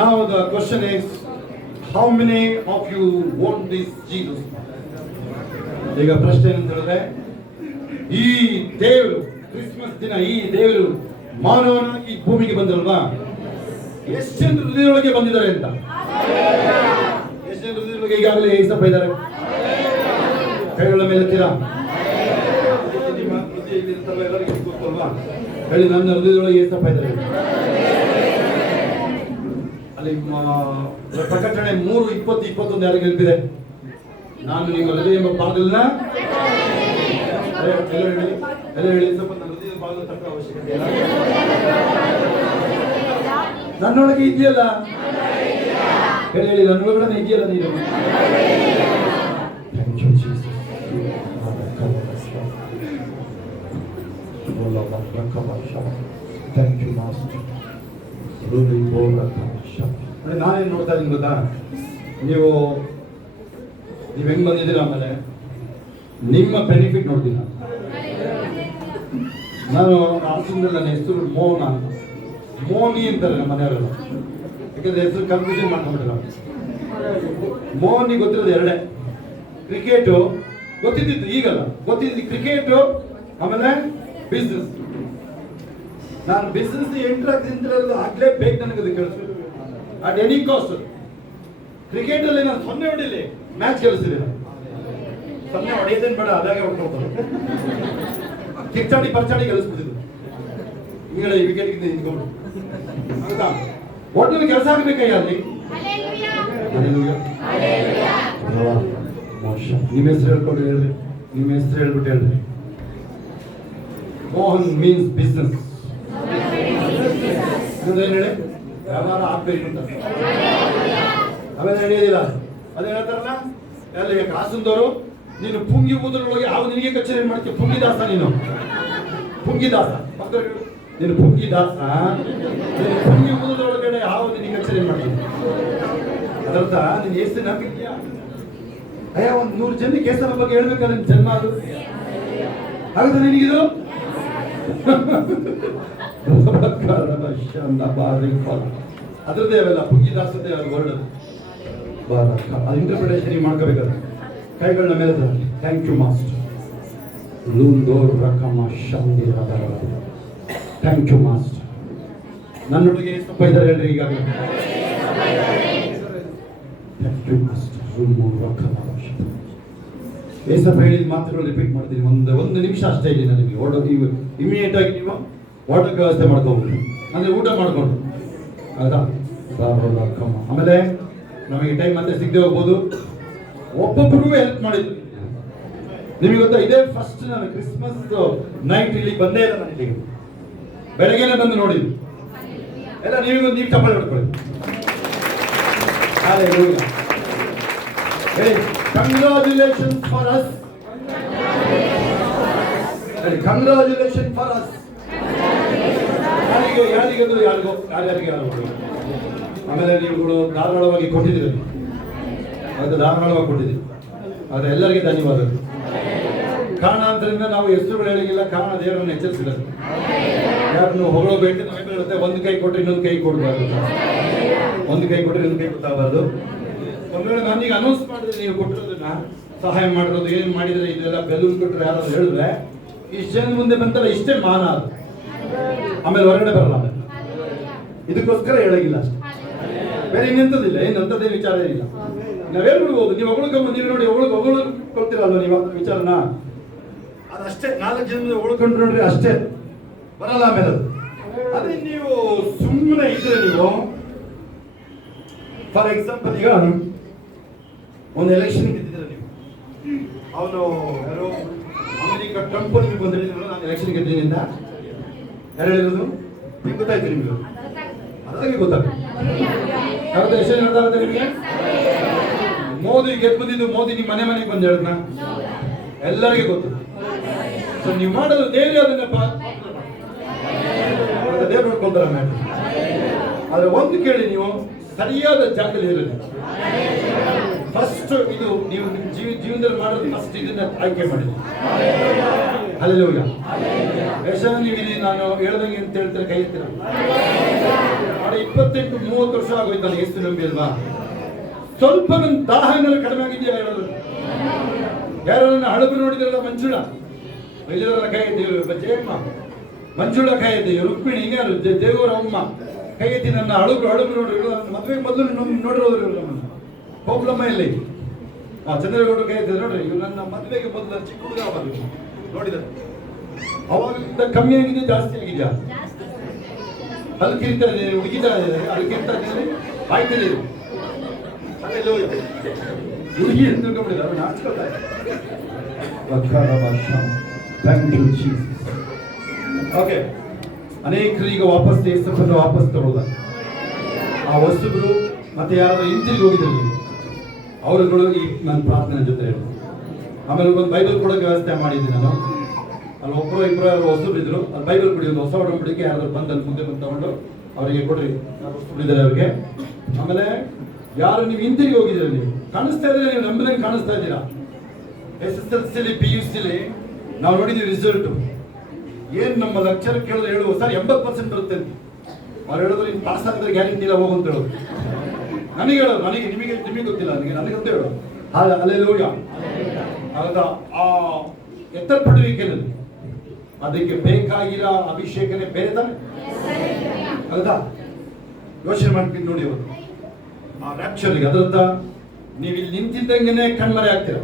Now the question is, how many of you want this Jesus? ಈಗ ಪ್ರಶ್ನೆ ಅಂತ ಹೇಳಿದ್ರೆ, ಈ ದೇವರು ಕ್ರಿಸ್ಮಸ್ ದಿನ ಈ ದೇವರು ಮಾನವನಾಗಿ ಈ ಭೂಮಿಗೆ ಬಂದಲ್ವಾ, ಎಷ್ಟು ಜನರ ಹೃದಯದೊಳಗೆ ಬಂದಿದ್ದಾರೆ ಅಂತ? ಎಷ್ಟು ಜನರ ಹೃದಯದೊಳಗೆ ಈಗಾಗಲೇ ಏಸಪ್ಪ ಇದ್ದಾರೆ? ಕೈಗಳ ಮೇಲೆ ಎತ್ತೀರಾ? ನಿಮ್ಮ ಹೃದಯದಲ್ಲಿ ಇರ್ತಾರಲ್ಲ, ಎಲ್ಲರಿಗೂ ಗೊತ್ತಲ್ವಾ? ಹೇಳಿ, ನನ್ನ ಹೃದಯದೊಳಗೆ ಏಸಪ್ಪ ಇದ್ದಾರೆ. ಅಲ್ಲಿ ಪ್ರಕಟಣೆ 3:20-21 ಯಾರಿಗೆ ನೆನಪಿದೆ? ನಾನು ನಿಮ್ಮ ಹೃದಯ ಎಂಬ ಬಾಗಿಲನ್ನ ಎಲ್ಲ ಹೇಳಿ, ಸ್ವಲ್ಪ ನನ್ನ ಹೃದಯದ ಬಾಗಿಲು ತಕ್ಕ ಅವಶ್ಯಕತೆ ಇಲ್ಲ. ನನ್ನೊಳಗೆ ಇದೆಯಲ್ಲ, ಹೇಳಿ, ನನ್ನೊಳಗಡೆ ಇದೆಯಲ್ಲ ನೀನು. Thank you Jesus. Thank you master. ನಾನೇನು ನೋಡ್ತಾ ಇದ್ದೀನಿ ಗೊತ್ತಾ, ನೀವು ಹೆಂಗ್ ಬಂದಿದ್ದೀರ, ಆಮೇಲೆ ನಿಮ್ಮ ಬೆನಿಫಿಟ್ ನೋಡ್ತೀನಿ. ನಾನು ಆಫೀಸಿಂದಲ್ಲಿ ನನ್ನ ಹೆಸರು ಮೋಹನ ಅಂತ, ಮೋನಿ ಅಂತಾರೆ ನಮ್ಮ ಮನೆಯವರೆಲ್ಲ, ಯಾಕಂದ್ರೆ ಹೆಸರು ಕನ್ಫ್ಯೂಷನ್ ಮಾಡ್ಕೊಂಡ್ಬಿಟ್ಟಿಲ್ಲ. ಮೋಹನಿ ಗೊತ್ತಿರೋದು ಎರಡೇ, ಕ್ರಿಕೆಟು ಗೊತ್ತಿದ್ದಿತ್ತು, ಈಗಲ್ಲ ಗೊತ್ತಿದ್ದು ಕ್ರಿಕೆಟು, ಆಮೇಲೆ ಬಿಸ್ನೆಸ್. ನಾನು ಬಿಸ್ನೆಸ್ ಎಂಟ್ರ್ ಆಗ್ತಿರೋದು ಆಗ್ಲೇಬೇಕು ನನಗೆ, ಅದು ಕೆಲಸ ಅಟ್ ಎನಿ ಕಾಸ್ಟ್. ಕ್ರಿಕೆಟಲ್ಲಿ ನಾನು 0 ಹೊಡಿಲಿ ಮ್ಯಾಚ್ ಗೆಲ್ಲಿಸಿದೆ. 0 ಹೊಡೆಯೋದೇನು ಬೇಡ, ಅದಾಗೆ ಹೊಡ್ಕೊಳ್ತಾರೆ. ಕಿಚ್ಚಾಡಿ ಪರ್ಚಾಡಿ ಗೆಲ್ಲಿಸ್ಬಿಟ್ಟಿದ್ದು ಈಗಲೇ ವಿಕೆಟ್ ನಿಂತ್ಕೊಂಡು. ಹೌದಾ? ಒಟ್ಟಿನ ಕೆಲಸ ಆಗಬೇಕಯ್ಯ ಅಲ್ಲಿ. ನಿಮ್ಮ ಹೆಸರು ಹೇಳ್ಕೊಂಡು ಹೇಳ್ರಿ, ನಿಮ್ಮ ಹೆಸರು ಹೇಳ್ಬಿಟ್ಟು ಹೇಳ್ರಿ. Mohan means business. ಏನು ಹೇಳಿ, ವ್ಯವಹಾರ ಆಗ್ಬೇಕು ಅಂತ. ಆಮೇಲೆ ನಡೆಯೋದಿಲ್ಲ, ಅದೇ ಹೇಳ್ತಾರಲ್ಲ, ಅಲ್ಲಿ ಕಾಸಂದವರು, ನೀನು ಪುಂಗಿ ಊದರೊಳಗೆ ಯಾವ ನಿನಗೆ ಕಚೇರಿ ಮಾಡ್ತೀಯ? ಪುಂಗಿದಾಸ ನೀನು, ಪುಂಗಿದಾಸ. ನೀನು ಪುಂಗಿದಾಸ, ನೀನು ಪುಂಗಿ ಊದರೊಳಗಡೆ ಯಾವ ನಿನಗೆ ಕಚೇರಿ ಮಾಡ್ತೀನಿ? ಅದರ್ಥ ನೀನು ಎಷ್ಟು ನಂಬಿದ್ಯಾ? ಅಯ್ಯ, 100 ಜನಕ್ಕೆ ಹೆಸರ ಬಗ್ಗೆ ಹೇಳ್ಬೇಕಲ್ಲ, ನಿನ್ನ ಜನ್ಮ ಅದು ಆಗುತ್ತೆ ನಿನಗಿದು. ಅದ್ರದ್ದೇ ಅವೆಲ್ಲ ಪುಂಗಿದಾಸದ್ದೇ ಅದು ವರ್ಡ್, ಅದು ಇಂಟರ್ಪ್ರಿಟೇಷನ್ ನೀವು ಮಾಡ್ಕೋಬೇಕಾದ್ರೆ ಕೈಗಳನ್ನ ಮೇಲೆ ತರಲಿ. Thank you master. Thank you master. ನನ್ನೊಳಗೆ ಸ್ವಲ್ಪ ಇದ್ದಾರೆ ಹೇಳ್ರಿ ಈಗಾಗಲೇ. Thank you master. ಏಸಪ್ಪ ಹೇಳಿದ ಮಾತುಗಳು ರಿಪೀಟ್ ಮಾಡ್ತೀನಿ. ಒಂದು ನಿಮಿಷ ಅಷ್ಟೇ ಇಲ್ಲಿ ನನಗೆ ನೀವು ಇಮಿಡಿಯೇಟ್ ಆಗಿ ನೀವು ವಾಟರ್ ವ್ಯವಸ್ಥೆ ಮಾಡ್ಕೋಬೋದು, ಅಂದರೆ ಊಟ ಮಾಡಿಕೊಂಡು. ಹೌದಾ? ಆಮೇಲೆ ನಮಗೆ ಟೈಮ್ ಮತ್ತೆ ಸಿಗದೆ ಹೋಗ್ಬೋದು. ಒಬ್ಬೊಬ್ಬರಿಗೂ ಹೆಲ್ಪ್ ಮಾಡಿದ್ರು. ನಿಮಗೆ ಗೊತ್ತಾ, ಇದೇ ಫಸ್ಟ್ ನಾನು ಕ್ರಿಸ್ಮಸ್ ನೈಟ್ ಇಲ್ಲಿ ಬಂದೇ ಇಲ್ಲ. ನಾನು ಇಲ್ಲಿಗೆ ಬೆಳಗ್ಗೆನೆ ಬಂದು ನೋಡಿದ್ದು ಎಲ್ಲ. ನೀವು ಚಪ್ಪಲಿ ಹೊಡ್ಕೊಳ್ಳಿ. ಹೇಳಿ, ಕಂಗ್ರಾಚ್ಯುಲೇಷನ್ ಫಾರ್ ಅಸ್. ಹೇಳಿ, ಕಂಗ್ರಾಚ್ಯುಲೇಷನ್ ಫಾರ್ ಅಸ್. ಯಾರಿಗಾದ್ರೂ ಯಾರ್ಯಾರಿಗೆ ಯಾರು ಆಮೇಲೆ ನೀವುಗಳು ಧಾರಾಳವಾಗಿ ಕೊಟ್ಟಿದ್ದೀರಿ, ಅದು ಧಾರಾಳವಾಗಿ ಕೊಟ್ಟಿದ್ದೀರಿ, ಅದು ಎಲ್ಲರಿಗೆ ಧನ್ಯವಾದಗಳು. ಕಾರಣಾಂತರಿಂದ ನಾವು ಹೆಸರುಗಳು ಹೇಳಿಲ್ಲ, ಕಾರಣ ದೇವರನ್ನು ಎಚ್ಚರಿಸಿದ್ದಾರೆ. ಯಾರನ್ನು ಹೊಗಳಬೇಕು ಹೇಳುತ್ತೆ, ಒಂದು ಕೈ ಕೊಟ್ಟರೆ ಇನ್ನೊಂದು ಕೈ ಕೊಡಬಾರ್ದು, ಒಂದು ಕೈ ಕೊಟ್ಟರೆ ಇನ್ನೊಂದು ಕೈ ಗೊತ್ತಾಗಬಾರ್ದು. ಒಂದು ವೇಳೆ ನಾನೀಗ ಅನೌನ್ಸ್ ಮಾಡಿದ್ರೆ ನೀವು ಕೊಟ್ಟಿರೋದನ್ನ ಸಹಾಯ ಮಾಡಿರೋದು ಏನು ಮಾಡಿದ್ರೆ ಇದೆಲ್ಲ ಬೆಲೂನ್ ಕೊಟ್ಟರೆ ಯಾರಾದ್ರು ಹೇಳಿದ್ರೆ ಇಷ್ಟು ಜನ ಮುಂದೆ ಬಂತಲ್ಲ ಇಷ್ಟೇ ಮಾನ ಅದು, ಆಮೇಲೆ ಹೊರಗಡೆ ಬರಲ್ಲ. ಆಮೇಲೆ ಇದಕ್ಕೋಸ್ಕರ ಹೇಳೋಗಿಲ್ಲ ಅಷ್ಟೇ, ಬೇರೆ ಇನ್ನೆಂಥದ್ದಿಲ್ಲ, ಏನು ಅಂಥದ್ದೇನು ವಿಚಾರ ಏನಿಲ್ಲ. ನಾವೇನು ಬಿಡ್ಬೋದು, ನೀವು ಹೊಗಳ್ಕೊಂಬ ನೀವು ನೋಡಿ ಹೊಗಳ್ಕೊಳ್ತೀರಲ್ವ ನೀವು ವಿಚಾರನ, ಅದಷ್ಟೇ 4 ಜನ ಹೊಗಳ್ಕೊಂಡ್ರು ನೋಡ್ರಿ ಅಷ್ಟೇ, ಬರಲ್ಲ ಆಮೇಲೆ ಅದು. ಅದೇ ನೀವು ಸುಮ್ಮನೆ ಇದ್ರೆ ನೀವು ಫಾರ್ ಎಕ್ಸಾಂಪಲ್ ಈಗ ಒಂದು ಎಲೆಕ್ಷನ್ ಗೆದ್ದಿದ್ರೆ ನೀವು, ಅವನು ಯಾರು ಅಮೆರಿಕ ಟ್ರಂಪ್ ನಿಮಗೆ ಬಂದು ಹೇಳಿದ್ರು ನಾನು ಎಲೆಕ್ಷನ್ ಗೆದ್ದೀನಿ ಅಂತ ಯಾರು ಹೇಳಿರೋದು ನಿಮ್ಗೆ ಗೊತ್ತಾಯ್ತು, ನಿಮ್ಗೆ ಅದಾಗಿ ಗೊತ್ತಾಗ ಯಾವ್ದು ಎಲೆಕ್ಷನ್ ಹೇಳ್ತಾ ನಿಮಗೆ. ಮೋದಿ ಗೆದ್ದು ಬಂದಿದ್ದು, ಮೋದಿ ನಿಮ್ಮ ಮನೆಗೆ ಬಂದು ಹೇಳಿದ್ನ ಎಲ್ಲರಿಗೂ ಗೊತ್ತು. ಸೊ ನೀವು ಮಾಡೋದು ದೇವ್ರಿ ಅದನ್ನ ದೇವ್ರು ನೋಡ್ಕೊಂತಾರ ಮೇಲೆ. ಆದ್ರೆ ಒಂದು ಕೇಳಿ, ನೀವು ಸರಿಯಾದ ಜಾಗದಲ್ಲಿ ಇರೋದು ಫಸ್ಟ್, ಇದು ನೀವು ನಿಮ್ಮ ಜೀವನದಲ್ಲಿ ಮಾಡೋದು ಫಸ್ಟ್ ಇದನ್ನ ಆಯ್ಕೆ ಮಾಡಿದ್ರಿ. ಹಲ್ಲೆಲೂಯಾ. ಎಷ್ಟು ನೀವು ನಾನು ಹೇಳ್ದಂಗೆ ಅಂತ ಹೇಳ್ತಾರೆ, ಕೈ ಎತ್ತೀರ. 28-30 ವರ್ಷ ಆಗೋಯ್ತು ನಾನು ಎಷ್ಟು ನಂಬಿ ಅಲ್ವಾ. ಸ್ವಲ್ಪ ನನ್ನ ದಾಹ ಏನಾದ್ರು ಕಡಿಮೆ ಆಗಿದೆಯಾ ಹೇಳೋದು? ಯಾರು ನನ್ನ ಹಳಬರು ನೋಡಿದ್ರಲ್ಲ, ಮಂಜುಳ ಇಲ್ಲಿರಲ್ಲ ಕೈ ಎತ್ತಿ, ಜಯಮ್ಮ ಮಂಜುಳ ಕೈ ಎತ್ತಿ, ರುಕ್ಮಿಣಿ ಹಿಂಗಾರು ದೇವರ ಅಮ್ಮ ಕೈ ಎತ್ತಿ. ನನ್ನ ಹಳಬರು ನೋಡ್ರಿ, ಮದುವೆಗೆ ಮೊದಲು ನೋಡಿರೋದ್ರು ಇವರು ನಮ್ಮನ್ನು ಕೋಪ್ಲಮ್ಮ ಇಲ್ಲಿ ಚಂದ್ರಗೌಡರು ಕೈ ಎತ್ತಿದ್ರು ನೋಡ್ರಿ. ಇವ್ರು ನನ್ನ ಮದುವೆಗೆ ಮೊದಲು ಚಿಕ್ಕ ಹುಡುಗ ಬಂದು ನೋಡಿದ್ದಾರೆ. ಅವಾಗಿಂದ ಕಮ್ಮಿ ಆಗಿದೆ ಜಾಸ್ತಿ ಆಗಿದೆಯಾ? ಅಲ್ಲಿ ಕಿರಿತಾ ಇದೆ, ಹುಡುಗಿತಾ ಇದೆ, ಅಲ್ಲಿ ಕಿರಿತಾ ಇದ್ದಾರೆ, ಆಯ್ತದೆ ಹುಡುಗಿ ಅಂತ ತಿಳ್ಕೊಂಡ್ಬಿಟ್ಟಿದ್ದಾರೆ, ನಾಚ್ಕೊಳ್ತಾ ಇದ್ದಾರೆ. ಓಕೆ, ಅನೇಕರು ಈಗ ವಾಪಸ್ ಯೇಸುವನ್ನು ವಾಪಸ್ ತಗೊಳ್ಳ. ಆ ವಸ್ತುಗಳು ಮತ್ತೆ ಯಾರಾದ್ರೂ ಹಿಂತಿರುಗಿ ಹೋಗಿದ್ರು ಅವರುಗಳು ಈ ನನ್ನ ಪ್ರಾರ್ಥನೆ ಜೊತೆ ಹೇಳಿ. ಆಮೇಲೆ ಒಂದು ಬೈಬಲ್ ಕೊಡೋಕೆ ವ್ಯವಸ್ಥೆ ಮಾಡಿದ್ದೆ ನಾನು. ಅಲ್ಲಿ ಒಬ್ಬರು ಇಬ್ಬರು ಯಾರು ಹೊಸಬ್ರು ಇದ್ರು, ಅಲ್ಲಿ ಬೈಬಲ್ ಕೊಡಿ, ಒಂದು ಹೊಸ ಒಡಂಬಡಿಕೆ ಯಾರಾದ್ರೂ ಬಂದಲ್ಲಿ ಮುಂದೆ ಬಂದು ತಗೊಂಡು ಅವರಿಗೆ ಕೊಡ್ರಿ, ಹೊಸಬ್ರಿದ್ದಾರೆ ಅವ್ರಿಗೆ. ಆಮೇಲೆ ಯಾರು ನೀವು ಹಿಂತಿರುಗಿ ಹೋಗಿದ್ದೀರ, ನೀವು ಕಾಣಿಸ್ತಾ ಇದ್ರೆ, ನೀವು ನಂಬದಂಗೆ ಕಾಣಿಸ್ತಾ ಇದ್ದೀರಾ. SSLC PUC ನಾವು ನೋಡಿದೀವಿ ರಿಸಲ್ಟ್. ಏನ್ ನಮ್ಮ ಲೆಕ್ಚರ್ ಕೇಳಿದ್ರೆ ಹೇಳುವ ಸರ್ 80% ಬರುತ್ತೆ ಅಂತ. ಅವ್ರು ಹೇಳಿದ್ರು ನೀನು ಪಾಸ್ ಆಗಿದ್ರೆ ಗ್ಯಾರಂಟಿ ಇಲ್ಲ ಹೋಗು ಅಂತ ಹೇಳೋದು. ನನಗೆ ಹೇಳೋದು, ನಿಮಗೆ ಗೊತ್ತಿಲ್ಲ, ನನಗಂತ ಹೇಳೋದು. ಹಲ್ಲೆಲೂಯಾ. ಆಗ ಆ ಎತ್ತಲ್ಪಡುವಿಕೆನಲ್ಲಿ ಅದಕ್ಕೆ ಬೇಕಾಗಿರೋ ಅಭಿಷೇಕನೇ ಬೇರೆ ತಾನೆ, ಹೌದಾ? ಯೋಚನೆ ಮಾಡ್ಕೊಂಡು ನೋಡಿ ಅವರು ಆ ರ್ಯಾಪ್ಚರ್ಗೆ. ಅದರಂತ ನೀವು ಇಲ್ಲಿ ನಿಂತಿದ್ದಂಗೆನೆ ಕಣ್ಮರೆ ಆಗ್ತೀರ.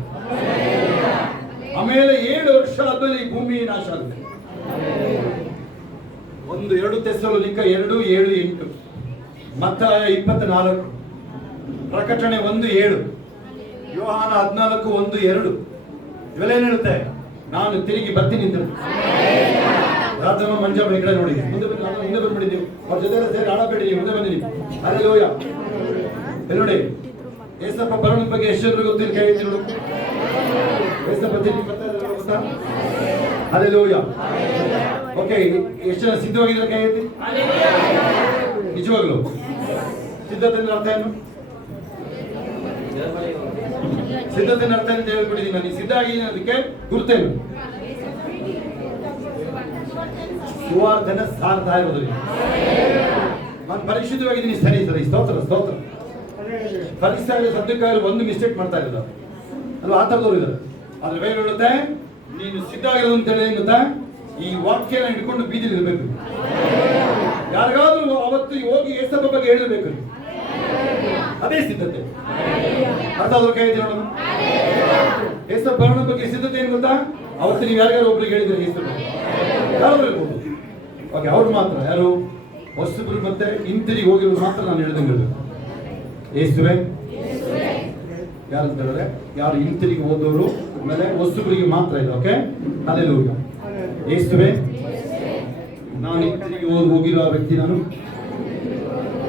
ಆಮೇಲೆ 7 ವರ್ಷ ಆದ್ಮೇಲೆ ಈ ಭೂಮಿ ನಾಶ ಆಗುತ್ತೆ. 1-2 ಥೆಸಲೋನಿಕ 2:7-8, ಮತ್ತಾಯ 24, ಪ್ರಕಟಣೆ 1:7, ಯೋಹಾನ 14:1-2 ಇವೆಲ್ಲೇನು ಹೇಳುತ್ತೆ? ನಾನು ತಿರುಗಿ ಬರ್ತೀನಿ ಅಂತ. ರಾಜಮ್ಮ ಮಂಜಮ್ಮ ಈ ಕಡೆ ನೋಡಿ, ಮುಂದೆ ಬಂದು ನಾನು ಹಿಂದೆ ಬಂದ್ಬಿಟ್ಟಿದ್ದೀವಿ, ಅವ್ರ ಜೊತೆ ಸೇರಿ ಆಡಬೇಡಿ, ನೀವು ಮುಂದೆ ಬಂದಿದ್ದೀವಿ. ಹಲ್ಲೆಲೂಯಾ. ನೋಡಿ, ಏಸಪ್ಪ ಬರೋಣ ಬಗ್ಗೆ ಎಷ್ಟು ಜನರು ಗೊತ್ತಿಲ್ಲ? ಕೈ ಎತ್ತಿ ನೋಡು. ಏಸಪ್ಪ ತಿರುಗಿ ಬರ್ತಾ ಇದ್ದಾರೆ ಗೊತ್ತಾ? ಹಲ್ಲೆಲೂಯಾ. ಓಕೆ, ಎಷ್ಟು ಜನ ಸಿದ್ಧವಾಗಿದ್ದಾರೆ? ಕೈ ಎತ್ತಿ. ನಿಜವಾಗ್ಲು ಸಿದ್ಧತೆ ಅರ್ಥ ಏನು? ಸಿದ್ಧತೆ ಅರ್ಥ ಅಂತ ಹೇಳ್ಬಿಟ್ಟಿದ್ದೀನಿ ನಾನು. ಸಿದ್ಧ ಆಗಿದ್ದೀನಿ ಅದಕ್ಕೆ ಗುರ್ತೇನು? ಸುವಾರ್ತೆನ ಸಾರ್ತಾ ಇರೋದ್ರಿಂದ ನಾನು ಪರಿಶುದ್ಧವಾಗಿದ್ದೀನಿ. ಸರಿ, ಸ್ತೋತ್ರ ಸ್ತೋತ್ರ. ಪರಿಸರ ಸದ್ಯಕ್ಕಾಗಿ ಒಂದು ಮಿಸ್ಟೇಕ್ ಮಾಡ್ತಾ ಇರೋದು ಅಲ್ವಾ? ಆ ಥರದವ್ರು ಇದ್ದಾರೆ. ಆದ್ರೆ ಬೇರೆ ಹೇಳುತ್ತೆ, ನೀನು ಸಿದ್ಧ ಆಗಿರೋದು ಅಂತ ಹೇಳಿ ಗೊತ್ತಾ? ಈ ವಾಕ್ಯನ ಹಿಡ್ಕೊಂಡು ಬೀದಿಲಿ ಇರಬೇಕು. ಯಾರಿಗಾದ್ರೂ ಅವತ್ತು ಹೋಗಿ ಏಸಪ್ಪ ಬಗ್ಗೆ ಹೇಳಬೇಕು, ಅದೇ ಸಿದ್ಧತೆ. ಅರ್ಥ ಆದ್ರೂ ಕೈ ನೋಡೋಣ. ಏಸಪ್ಪ ಬರೋಣ ಬಗ್ಗೆ ಸಿದ್ಧತೆ ಏನು ಗೊತ್ತಾ? ಅವತ್ತು ನೀವು ಯಾರಿಗಾರು ಒಬ್ರಿಗೆ ಹೇಳಿದ್ರೆ ಏಸಪ್ಪ ಯಾರು ಇರ್ಬೋದು. ಓಕೆ, ಅವ್ರು ಮಾತ್ರ ಯಾರು? ಹೊಸಬ್ರು ಮತ್ತೆ ಹಿಂತಿರುಗಿ ಹೋಗಿರೋದು ಮಾತ್ರ ನಾನು ಹೇಳ್ದಂಗೆ ಹೇಳ್ಬೇಕು. ಯೇಸುವೆ ಯಾರು ಅಂತ ಹೇಳಿದ್ರೆ, ಯಾರು ಹಿಂತಿರುಗಿ ಹೋದವರು ಆಮೇಲೆ ಹೊಸಬ್ರಿಗೆ ಮಾತ್ರ ಇದೆ. Okay, hallelujah. ಯೇಸುವೆ, ನಾನು ಹಿಂತಿರುಗಿ ಹೋಗಿರೋ ವ್ಯಕ್ತಿ, ನಾನು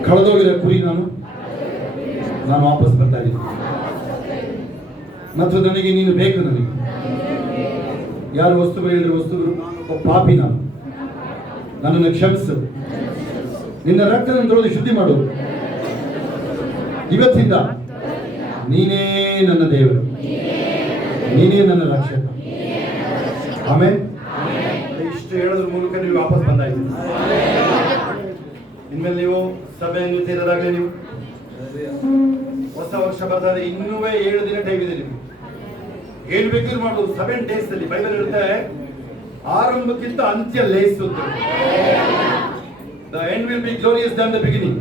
ಕಳೆದೋಗಿರೋ ಕುರಿ, ನಾನು ವಾಪಸ್ ಬರ್ತಾ ಇದ್ದೀನಿ ಮತ್ತು ನನಗೆ ನೀನು ಬೇಕು. ನನಗೆ ಯಾರು ವಸ್ತುಗಳು ಹೇಳಿದ್ರೆ ವಸ್ತುಗಳು, ನಾನು ಪಾಪಿ, ನನ್ನನ್ನು ಕ್ಷಮಿಸು. ನಿನ್ನ ರಕ್ತವನ್ನು ತೊಳೆದು ಶುದ್ಧಿ ಮಾಡು. ಇವತ್ತಿಂದ ನೀನೇ ನನ್ನ ದೇವರು, ನೀನೇ ನನ್ನ ರಕ್ಷಕ. ಆಮೇಲೆ ಇಷ್ಟು ಹೇಳೋದ್ರ ಮೂಲಕ ನೀವು ವಾಪಸ್ ಬಂದಾಯ್ತು. ಇನ್ಮೇಲೆ ನೀವು ಸಭೆಯನ್ನು ಸೇರಿದಾಗಲೇ ನೀವು ಹೊಸ ವರ್ಷ ಬರ್ತಾರೆ, ಇನ್ನೂ 7 ದಿನ ಟೈಮ್ ಇದೆ. ನಿಮ್ಗೆ ಏನ್ ಬೇಕಾದ್ರೂ ಮಾಡ್ಬೋದು. 7 days ಅಲ್ಲಿ ಬೈಬಲ್ ಹೇಳುತ್ತೆ ಆರಂಭಕ್ಕಿಂತ ಅಂತ್ಯ ಲೇಸುತ್ತೆ. The end will be glorious than the beginning.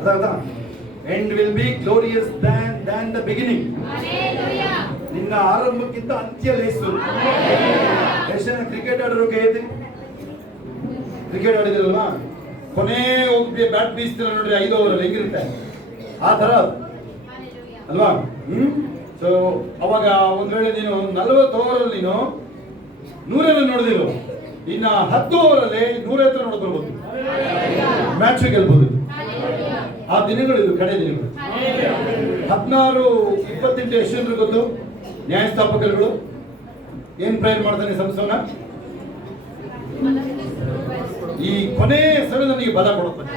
ಅರ್ಥ? End will be glorious than the beginning. ನಿನ್ನ ಆರಂಭಕ್ಕಿಂತ ಅಂತ್ಯ ಲೇಸು. ಎಷ್ಟು ಜನ ಕ್ರಿಕೆಟ್ ಆಡೋರು ಕೈಯ್ತಿ? ಕ್ರಿಕೆಟ್ ಆಡಿದಿರಲ್ವಾ, ಕೊನೆ ಹೋಗಿ ಬ್ಯಾಟ್ ಬೀಸ್ತಿರ ನೋಡ್ರಿ 5 over ಹೆಂಗಿರುತ್ತೆ ಆ ತರ ಅಲ್ವಾ? ಸೊ ಅವಾಗ ಒಂದ್ ವೇಳೆ ನೀನು 40 over ನೀನು 100 ನೋಡಿದಿರು, ಇನ್ನ 10 over 100 ನೋಡ್ ಬರ್ಬೋದು, ಮ್ಯಾಚ್ ಗೆಲ್ಬಹುದು. ಆ ದಿನಗಳು ಇದು, ಕಡೆ ದಿನಗಳು. 16-28 ಎಷ್ಟು ಜನರು ಗೊತ್ತು? ನ್ಯಾಯಸ್ಥಾಪಕರುಗಳು ಏನ್ ಪ್ರೇಯರ್ ಮಾಡ್ತಾನೆ ಸಂಸೋನ? ಈ ಕೊನೆ ಸಭೆ ನನಗೆ ಬಲ ಕೊಡುತ್ತದೆ.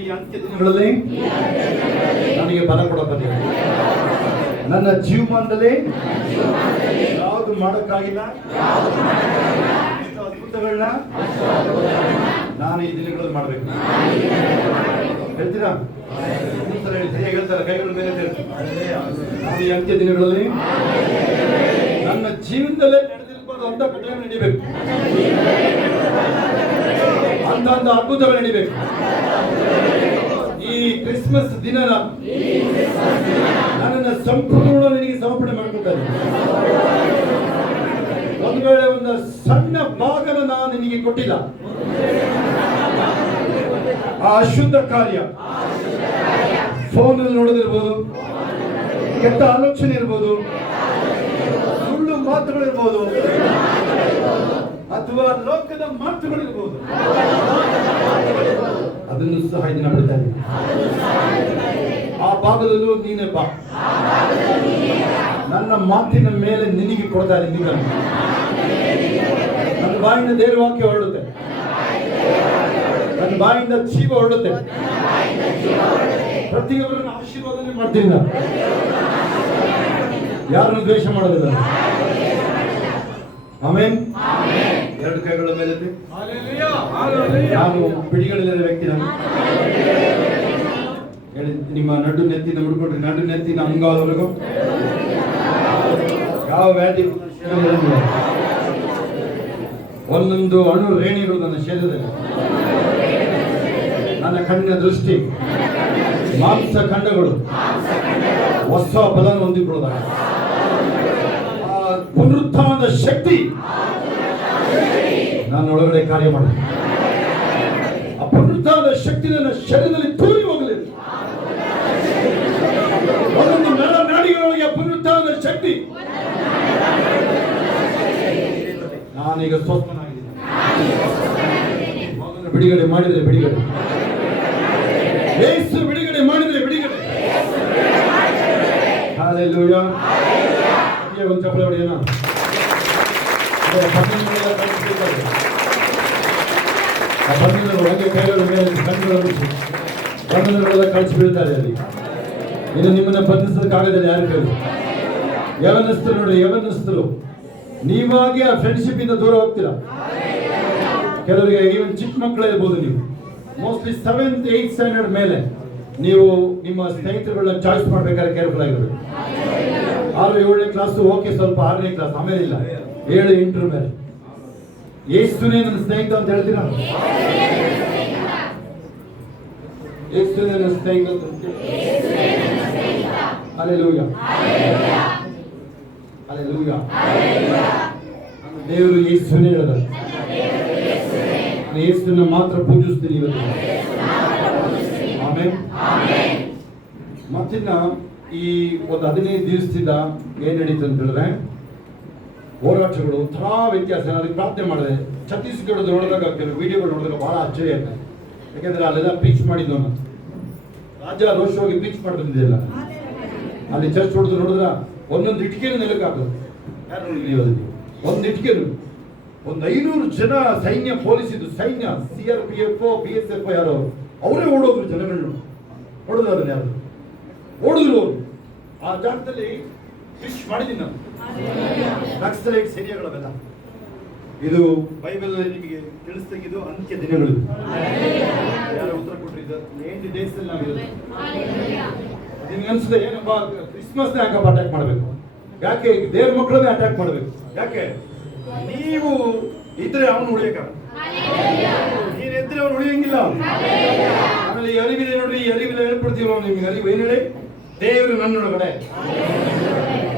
ಈ ಅಂತ್ಯ ದಿನಗಳಲ್ಲಿ ನನಗೆ ಬಲ ಕೊಡುತ್ತದೆ. ನನ್ನ ಜೀವಮಾನದಲ್ಲಿ ಯಾವುದು ಮಾಡಕ್ಕಾಗಿಲ್ಲ, ಅದ್ಭುತಗಳನ್ನ ನಾನು ಈ ದಿನಗಳಲ್ಲಿ ಮಾಡ್ಬೇಕು. ಹೇಳ್ತೀರಾ? ಹೇಳ್ತಾರೆ ಕೈಗಳ ಮೇಲೆ ನಾನು ಈ ಅಂತ್ಯ ದಿನಗಳಲ್ಲಿ ನನ್ನ ಜೀವನದಲ್ಲೇ ನಡೆದಿರ್ಬಾರ್ದು ಅಂತ ಘಟನೆ ನಡಿಬೇಕು, ಅಂತ ಅದ್ಭುತಗಳು ನಡಿಬೇಕು. ಈ ಕ್ರಿಸ್ಮಸ್ ದಿನ ನನ್ನನ್ನು ಸಂಪೂರ್ಣ ನಿನಗೆ ಸಮರ್ಪಣೆ ಮಾಡ್ಕೊಳ್ತಾರೆ. ಒಂದು ವೇಳೆ ಒಂದು ಸಣ್ಣ ಭಾಗನ ನಾನು ನಿನಗೆ ಕೊಟ್ಟಿಲ್ಲ, ಆ ಅಶುದ್ಧ ಕಾರ್ಯ ಫೋನ್ ನೋಡೋದಿರ್ಬೋದು, ಕೆಟ್ಟ ಆಲೋಚನೆ ಇರ್ಬೋದು, ಸುಳ್ಳು ಮಾತುಗಳಿರ್ಬೋದು, ಅಥವಾ ಲೋಕದ ಮಾತುಗಳಿರ್ಬೋದು, ಅದನ್ನು ಸಹ ಇದನ್ನ ಬಿಡ್ತಾ ಇದ್ದೀನಿ. ಆ ಭಾಗದಲ್ಲೂ ನೀನೇ ಬಾ. ನನ್ನ ಮಾತಿನ ಮೇಲೆ ನಿನಗೆ ಕೊಡ್ತಾ ಇದ್ದೀನಿ. ನನ್ನ ಬಾಯಿಂದ ದೇವರ ವಾಕ್ಯ ಹೊರಡುತ್ತೆ, ನನ್ನ ಬಾಯಿಂದ ಜೀವ ಹೊರಡುತ್ತೆ. ಪ್ರತಿಯೊಬ್ಬರನ್ನು ಆಶೀರ್ವಾದನೆ ಮಾಡ್ತೀನಿ ನಾನು, ಯಾರನ್ನು ದ್ವೇಷ ಮಾಡೋದಿಲ್ಲ. ಆಮೇನ್. 2 ಕೈಗಳ ಮೇಲೆ ನಾನು ಬಿಡಿಗಳಿಲ್ಲದ ವ್ಯಕ್ತಿ. ನಾನು ಹೇಳಿ, ನಿಮ್ಮ ನಡು ನೆತ್ತಿನ ಮುಡ್ಕೊಡ್ರಿ, ನಡು ನೆತ್ತಿನ ಅಂಗಾಲವರೆಗೂ ಯಾವ ವ್ಯಾಧಿ ಒಂದೊಂದು ಅಣು ರೇಣಿಗಳು ನನ್ನ ಶರೀರದಲ್ಲಿ, ನನ್ನ ಕಣ್ಣಿನ ದೃಷ್ಟಿ, ಮಾಂಸ ಖಂಡಗಳು ಹೊಸ ಬಲನ ಹೊಂದಿಕೊಳ್ಳೋದಾಗ ಪುನರುತ್ಥಾನದ ಶಕ್ತಿ ನನ್ನ ಒಳಗಡೆ ಕಾರ್ಯ ಮಾಡಿ. ಆ ಪುನರುತ್ಥಾನದ ಶಕ್ತಿ ನನ್ನ ಶರೀರದಲ್ಲಿ ತೂರಿ ಹೋಗಲಿ. ಒಂದೊಂದು ನಾಡಿಗಳೊಳಗೆ ಪುನರುತ್ಥಾನದ ಶಕ್ತಿ. ನಾನೀಗ ಸ್ವಸ್ಥನಾಗಿದ್ದೀನಿ. ಬಿಡುಗಡೆ ಮಾಡಿದ್ರೆ ಬಿಡುಗಡೆ, ಯೇಸು ಬಿಡುಗಡೆ ಮಾಡಿದ್ರೆ ಬಿಡುಗಡೆ. ಹಲ್ಲೆಲೂಯಾ. ಒಂದು ಚಪ್ಪಲಿ ಹೊಡೆಯೋಣ. ಒಳಗೆ ಕೈಗಳ ಮೇಲೆ ಕಣ್ಣುಗಳ ಮುಚ್ಚಿ ಬಂಧನಗಳೆಲ್ಲ ಕಳಿಸಿ ಬೀಳ್ತಾರೆ. ಅಲ್ಲಿ ಇನ್ನು ನಿಮ್ಮನ್ನ ಬಂಧಿಸೋದಕ್ಕಾಗದಲ್ಲಿ ಯಾರು ಕೇಳಿ? ಯವನಸ್ಥರು ನೋಡಿ, ಯವನಸ್ಥರು ನೀವಾಗಿ ಆ ಫ್ರೆಂಡ್ಶಿಪ್ ಇಂದ ದೂರ ಹೋಗ್ತೀರಾ. ಕೆಲವರಿಗೆ ಈವನ್ ಚಿಕ್ಕ ಮಕ್ಕಳೇ ಇರ್ಬೋದು, ನೀವು ಮೋಸ್ಟ್ಲಿ 7th 8th ಸ್ಟ್ಯಾಂಡರ್ಡ್ ಮೇಲೆ ನೀವು ನಿಮ್ಮ ಸ್ನೇಹಿತರುಗಳನ್ನ ಚಾಯ್ಸ್ ಮಾಡ್ಬೇಕಾದ್ರೆ ಕೇರ್ಫುಲ್ ಆಗಿರ್ಬೇಕು. 6 7ನೇ ಕ್ಲಾಸ್ ಓಕೆ, ಸ್ವಲ್ಪ 6ನೇ ಕ್ಲಾಸ್, ಆಮೇಲೆ ಇಲ್ಲ. 7 8 ಮೇಲೆ ಯೇಸುನೇ ನನ್ನ ಸ್ನೇಹಿತ ಅಂತ ಹೇಳ್ತೀರಾ? ಯೇಸುನೇ ನನ್ನ ಸ್ನೇಹಿತ ಅಂತ. Hallelujah, hallelujah. ದೇವರು ಯೇಸುನೇ ಹೇಳಿದ, ಯೇಸುನ ಮಾತ್ರ ಪೂಜಿಸ್ತೀನಿ ಇವತ್ತು. ಆಮೇಲೆ ಮತ್ತಿನ್ನ ಈ ಒಂದು 15 ದಿವಸದಿಂದ ಏನ್ ನಡೀತು ಅಂತ ಹೇಳಿದ್ರೆ ಹೋರಾಟಗಳು ಥರಾ ವ್ಯತ್ಯಾಸ. ಅದಕ್ಕೆ ಪ್ರಾರ್ಥನೆ ಮಾಡಿದೆ. ಛತ್ತೀಸ್ಗಢದ ನೋಡಿದಾಗ ಕೆಲವು ವಿಡಿಯೋಗಳು ನೋಡಿದಾಗ ಬಹಳ ಆಶ್ಚರ್ಯ ಆಯ್ತು. ಯಾಕೆಂದ್ರೆ ಅಲ್ಲೆಲ್ಲ ಪೀಚ್ ಮಾಡಿದ್ವು, ರಾಜ ರೋಷವಾಗಿ ಪೀಚ್ ಮಾಡಿ ಬಂದಿದ್ದಿಲ್ಲ. ಅಲ್ಲಿ ಚರ್ಚ್ ಹೊಡೆದು ನೋಡಿದ್ರ ಒಂದೊಂದು ಇಟ್ಕೆನು ನೆಲಕ್ಕೆ ಹಾಕೋದು. ಯಾರು ನೋಡಿದ್ವಿ? ಅದಕ್ಕೆ ಒಂದು ಇಟ್ಕೆನು ಒಂದು 500 ಜನ ಸೈನ್ಯ, ಪೊಲೀಸ್ ಇದು ಸೈನ್ಯ, CRPF BSF ಯಾರು ಅವರೇ ಓಡೋದ್ರು, ಜನಗಳನ್ನ ಹೊಡೆದ್ರು, ಅದನ್ನ ಯಾರು ಓಡಿದ್ರು ಅವರು. ಆ ಜಾಗದಲ್ಲಿ ಫಿಶ್ ಮಾಡಿದ್ದೀನಿ ನಾನು, ನಕ್ಸಲೈಟ್ಸ್ ಏರಿಯಾಗಳವೆಲ್ಲ. ಇದು ಬೈಬಲ್ ನಿಮಗೆ ತಿಳಿಸ್ದಂಗಿದು ಅಂತ್ಯ ದಿನಗಳು. ಯಾರು ಉತ್ತರ ಕೊಟ್ಟಿದ್ದು 80 days ಅಲ್ಲಿ ನಾವಿರೋದು. ನಿಮ್ಗೆ ಅನ್ಸುತ್ತೆ ಏನಪ್ಪ ಕ್ರಿಸ್ಮಸ್ ಯಾಕಪ್ಪ ಅಟ್ಯಾಕ್ ಮಾಡಬೇಕು, ಯಾಕೆ ದೇವ್ರ ಮಕ್ಕಳನ್ನೇ ಅಟ್ಯಾಕ್ ಮಾಡಬೇಕು, ಯಾಕೆ ನೀವು ಇದ್ರೆ ಅವನು ಉಳಿಯಕಾಗ, ನೀನ್ ಎದ್ರೆ ಅವನು ಉಳಿಯಂಗಿಲ್ಲ. ಆಮೇಲೆ ಈ ಅರಿವಿದೆ ನೋಡ್ರಿ, ಈ ಅರಿವಿಲ್ಲ ಹೇಳ್ಬಿಡ್ತೀವಿ ನಿಮ್ಗೆ. ಅರಿವು ಏನ್ ಹೇಳಿ, ದೇವರು ನನ್ನೊಳಗಡೆ,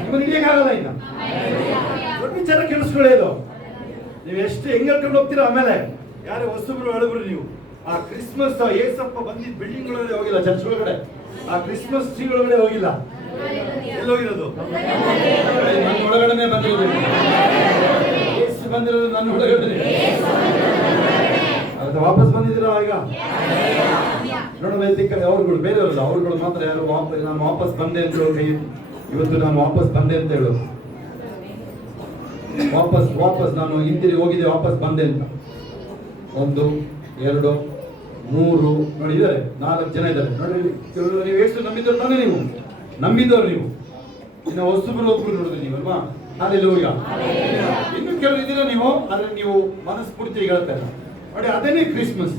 ನಿಮ್ಮನ್ನು ಹಿಡಿಯಕ್ಕಾಗಲ್ಲ. ಇನ್ನ ದೊಡ್ಡ ವಿಚಾರ ಕೇಳಿಸ್ಕೊಳ್ಳೋದು, ನೀವು ಎಷ್ಟು ಹೆಂಗ್ ಹೇಳ್ಕೊಂಡು ಹೋಗ್ತೀರಾ. ಆಮೇಲೆ ಯಾರೇ ಹೊಸಬ್ರು ಅಳಬ್ರು ನೀವು, ಆ ಕ್ರಿಸ್ಮಸ್ ಏಸಪ್ಪ ಬಂದಿದ್ದ ಬಿಲ್ಡಿಂಗ್ ಒಳಗಡೆ ಹೋಗಿಲ್ಲ, ಚರ್ಚ್ ಒಳಗಡೆ, ಆ ಕ್ರಿಸ್ಮಸ್ ಟ್ರೀ ಒಳಗಡೆ ಹೋಗಿಲ್ಲ. ಎಲ್ಲೋಗಿರೋದು? ನನ್ನ ಒಳಗಡೆ ಬಂದಿರೋದು. ಏಸು ಬಂದಿರೋದು ನನ್ನ ಒಳಗಡೆ. ಅದು ವಾಪಸ್ ಬಂದಿದ್ದೀರಾ ಈಗ? ನೋಡೋಣ, ಅವ್ರುಗಳು ಬೇರೆಯವರಲ್ಲ, ಅವ್ರುಗಳು ಮಾತ್ರ ಯಾರು ನಾನು ವಾಪಸ್ ಬಂದೆ ಅಂತ ಹೇಳಿ ಇವತ್ತು ನಾನು ವಾಪಸ್ ಬಂದೆ ಅಂತ ಹೇಳೋದು. ವಾಪಸ್ ನಾನು ಹಿಂದಿರುಗಿ ಹೋಗಿದ್ದೆ, ವಾಪಸ್ ಬಂದೆ ಅಂತ. 1 2 3 ನೋಡಿ ಇದ್ದಾರೆ, 4 ಜನ ಇದ್ದಾರೆ ನೋಡಿ. ನೀವು ಎಷ್ಟು ನಂಬಿದ್ದವ್ರು ತಾನೇ, ನೀವು ನಂಬಿದ್ದವ್ರು ನೀವು. ಇನ್ನು ಹೊಸಬ್ರು ಒಬ್ರು ನೋಡಿದ್ರಿ ನೀವು ಅಲ್ವಾ? ಹಲ್ಲೆಲೂಯಾ. ಇನ್ನು ಕೆಲವು ಇದ್ದೀರಾ ನೀವು, ಆದ್ರೆ ನೀವು ಮನಸ್ಫೂರ್ತಿ ಹೇಳ್ತಾ ಇಲ್ಲ ನೋಡಿ. ಅದೇನೇ ಕ್ರಿಸ್ಮಸ್.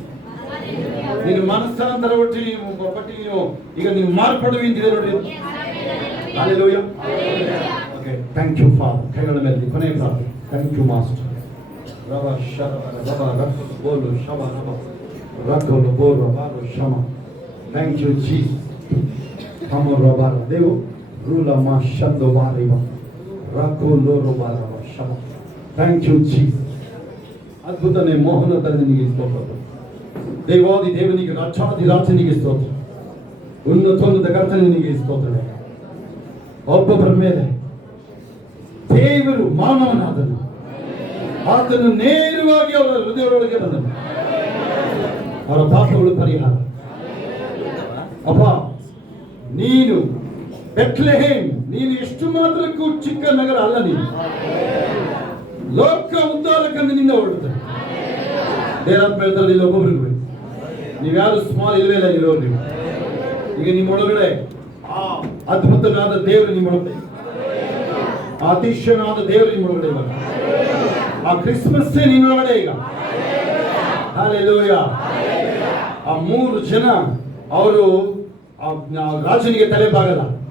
ನೀನು ಮನಸ್ಸಾಂತರ ಒಟ್ಟು ನೀವು ಪಟ್ಟಿ ನೀವು ಈಗ ನೀವು ಮಾರ್ಪಡುವಿ ಅಂತಿದೆ ನೋಡಿ. Hallelujah. Okay, thank you father. ಕೈಗಳ ಮೇಲೆ ಕೊನೆಯ ಪ್ರಾರ್ಥನೆ. Thank you master. ರವ ಶರ ರವ ರಫ ಬೋಲು ಶಮ ರವ ರಕಲು ಬೋಲು ಬಾಲು ಶಮ. Thank you Jesus. ಹಮ ರಬಾರ ದೇವು ರೂಲ ಮಾ ಶಬ್ದ ಬಾರಿವ ರಕಲು ರಬಾರವ ಶಮ. Thank you Jesus. ಅದ್ಭುತನೇ ಮೋಹನ ನಿನಗೆ ಸ್ತೋತ್ರ. ದೇವಾದಿ ದೇವನಿಗೆ, ರಾಜಾದಿ ರಾಜನಿಗೆ ಸ್ತೋತ್ರ. ಉನ್ನತೋನ್ನತ ಕರ್ತನಿಗೆ ಸ್ತೋತ್ರ. ಒಬ್ಬೊಬ್ಬರ ಮೇಲೆ ದೇವರು ಮಾನವನಾದನು, ಆತನು ನೇರವಾಗಿ ಅವರ ಹೃದಯದೊಳಗೆ ಬಂದನು. ಅವರ ಪಾಪಗಳು ಪರಿಹಾರ. ಅಪ್ಪ, ನೀನು ಬೆತ್ಲೆಹೇಮ್, ನೀನು ಎಷ್ಟು ಮಾತ್ರಕ್ಕೂ ಚಿಕ್ಕ ನಗರ ಅಲ್ಲ. ನೀನು ಲೋಕ ಉದ್ಧಾರಕನಿಂದ ಹೊರಡುತ್ತದೆ. ದೇವರಾತ್ಮ ಹೇಳ್ತಾರೆ, ಇಲ್ಲಿ ಒಬ್ಬೊಬ್ರಿಗೆ ನೀವ್ಯಾರು ಸ್ಮಾಲ್ ಇಲ್ವೇ ಇಲ್ಲ ಇರೋರು ನೀವು. ಈಗ ನಿಮ್ಮೊಳಗಡೆ ಆ ಅದ್ಭುತನಾದ ದೇವರು ನಿಮ್ಮೊಳಗಡೆ, ಅತಿಶಯನಾದ ದೇವರು ನಿಮ್ಮೊಳಗಡೆ ಇವಾಗ. ಆ ಕ್ರಿಸ್ಮಸ್ ನಿನ್ನೊಳಗಡೆ ಈಗ. ಹಲ್ಲೆಲೂಯಾ. ಆ 3 ಜನ ಅವರು ರಾಜನಿಗೆ ತಲೆ ಬಾಗಲ್ಲ.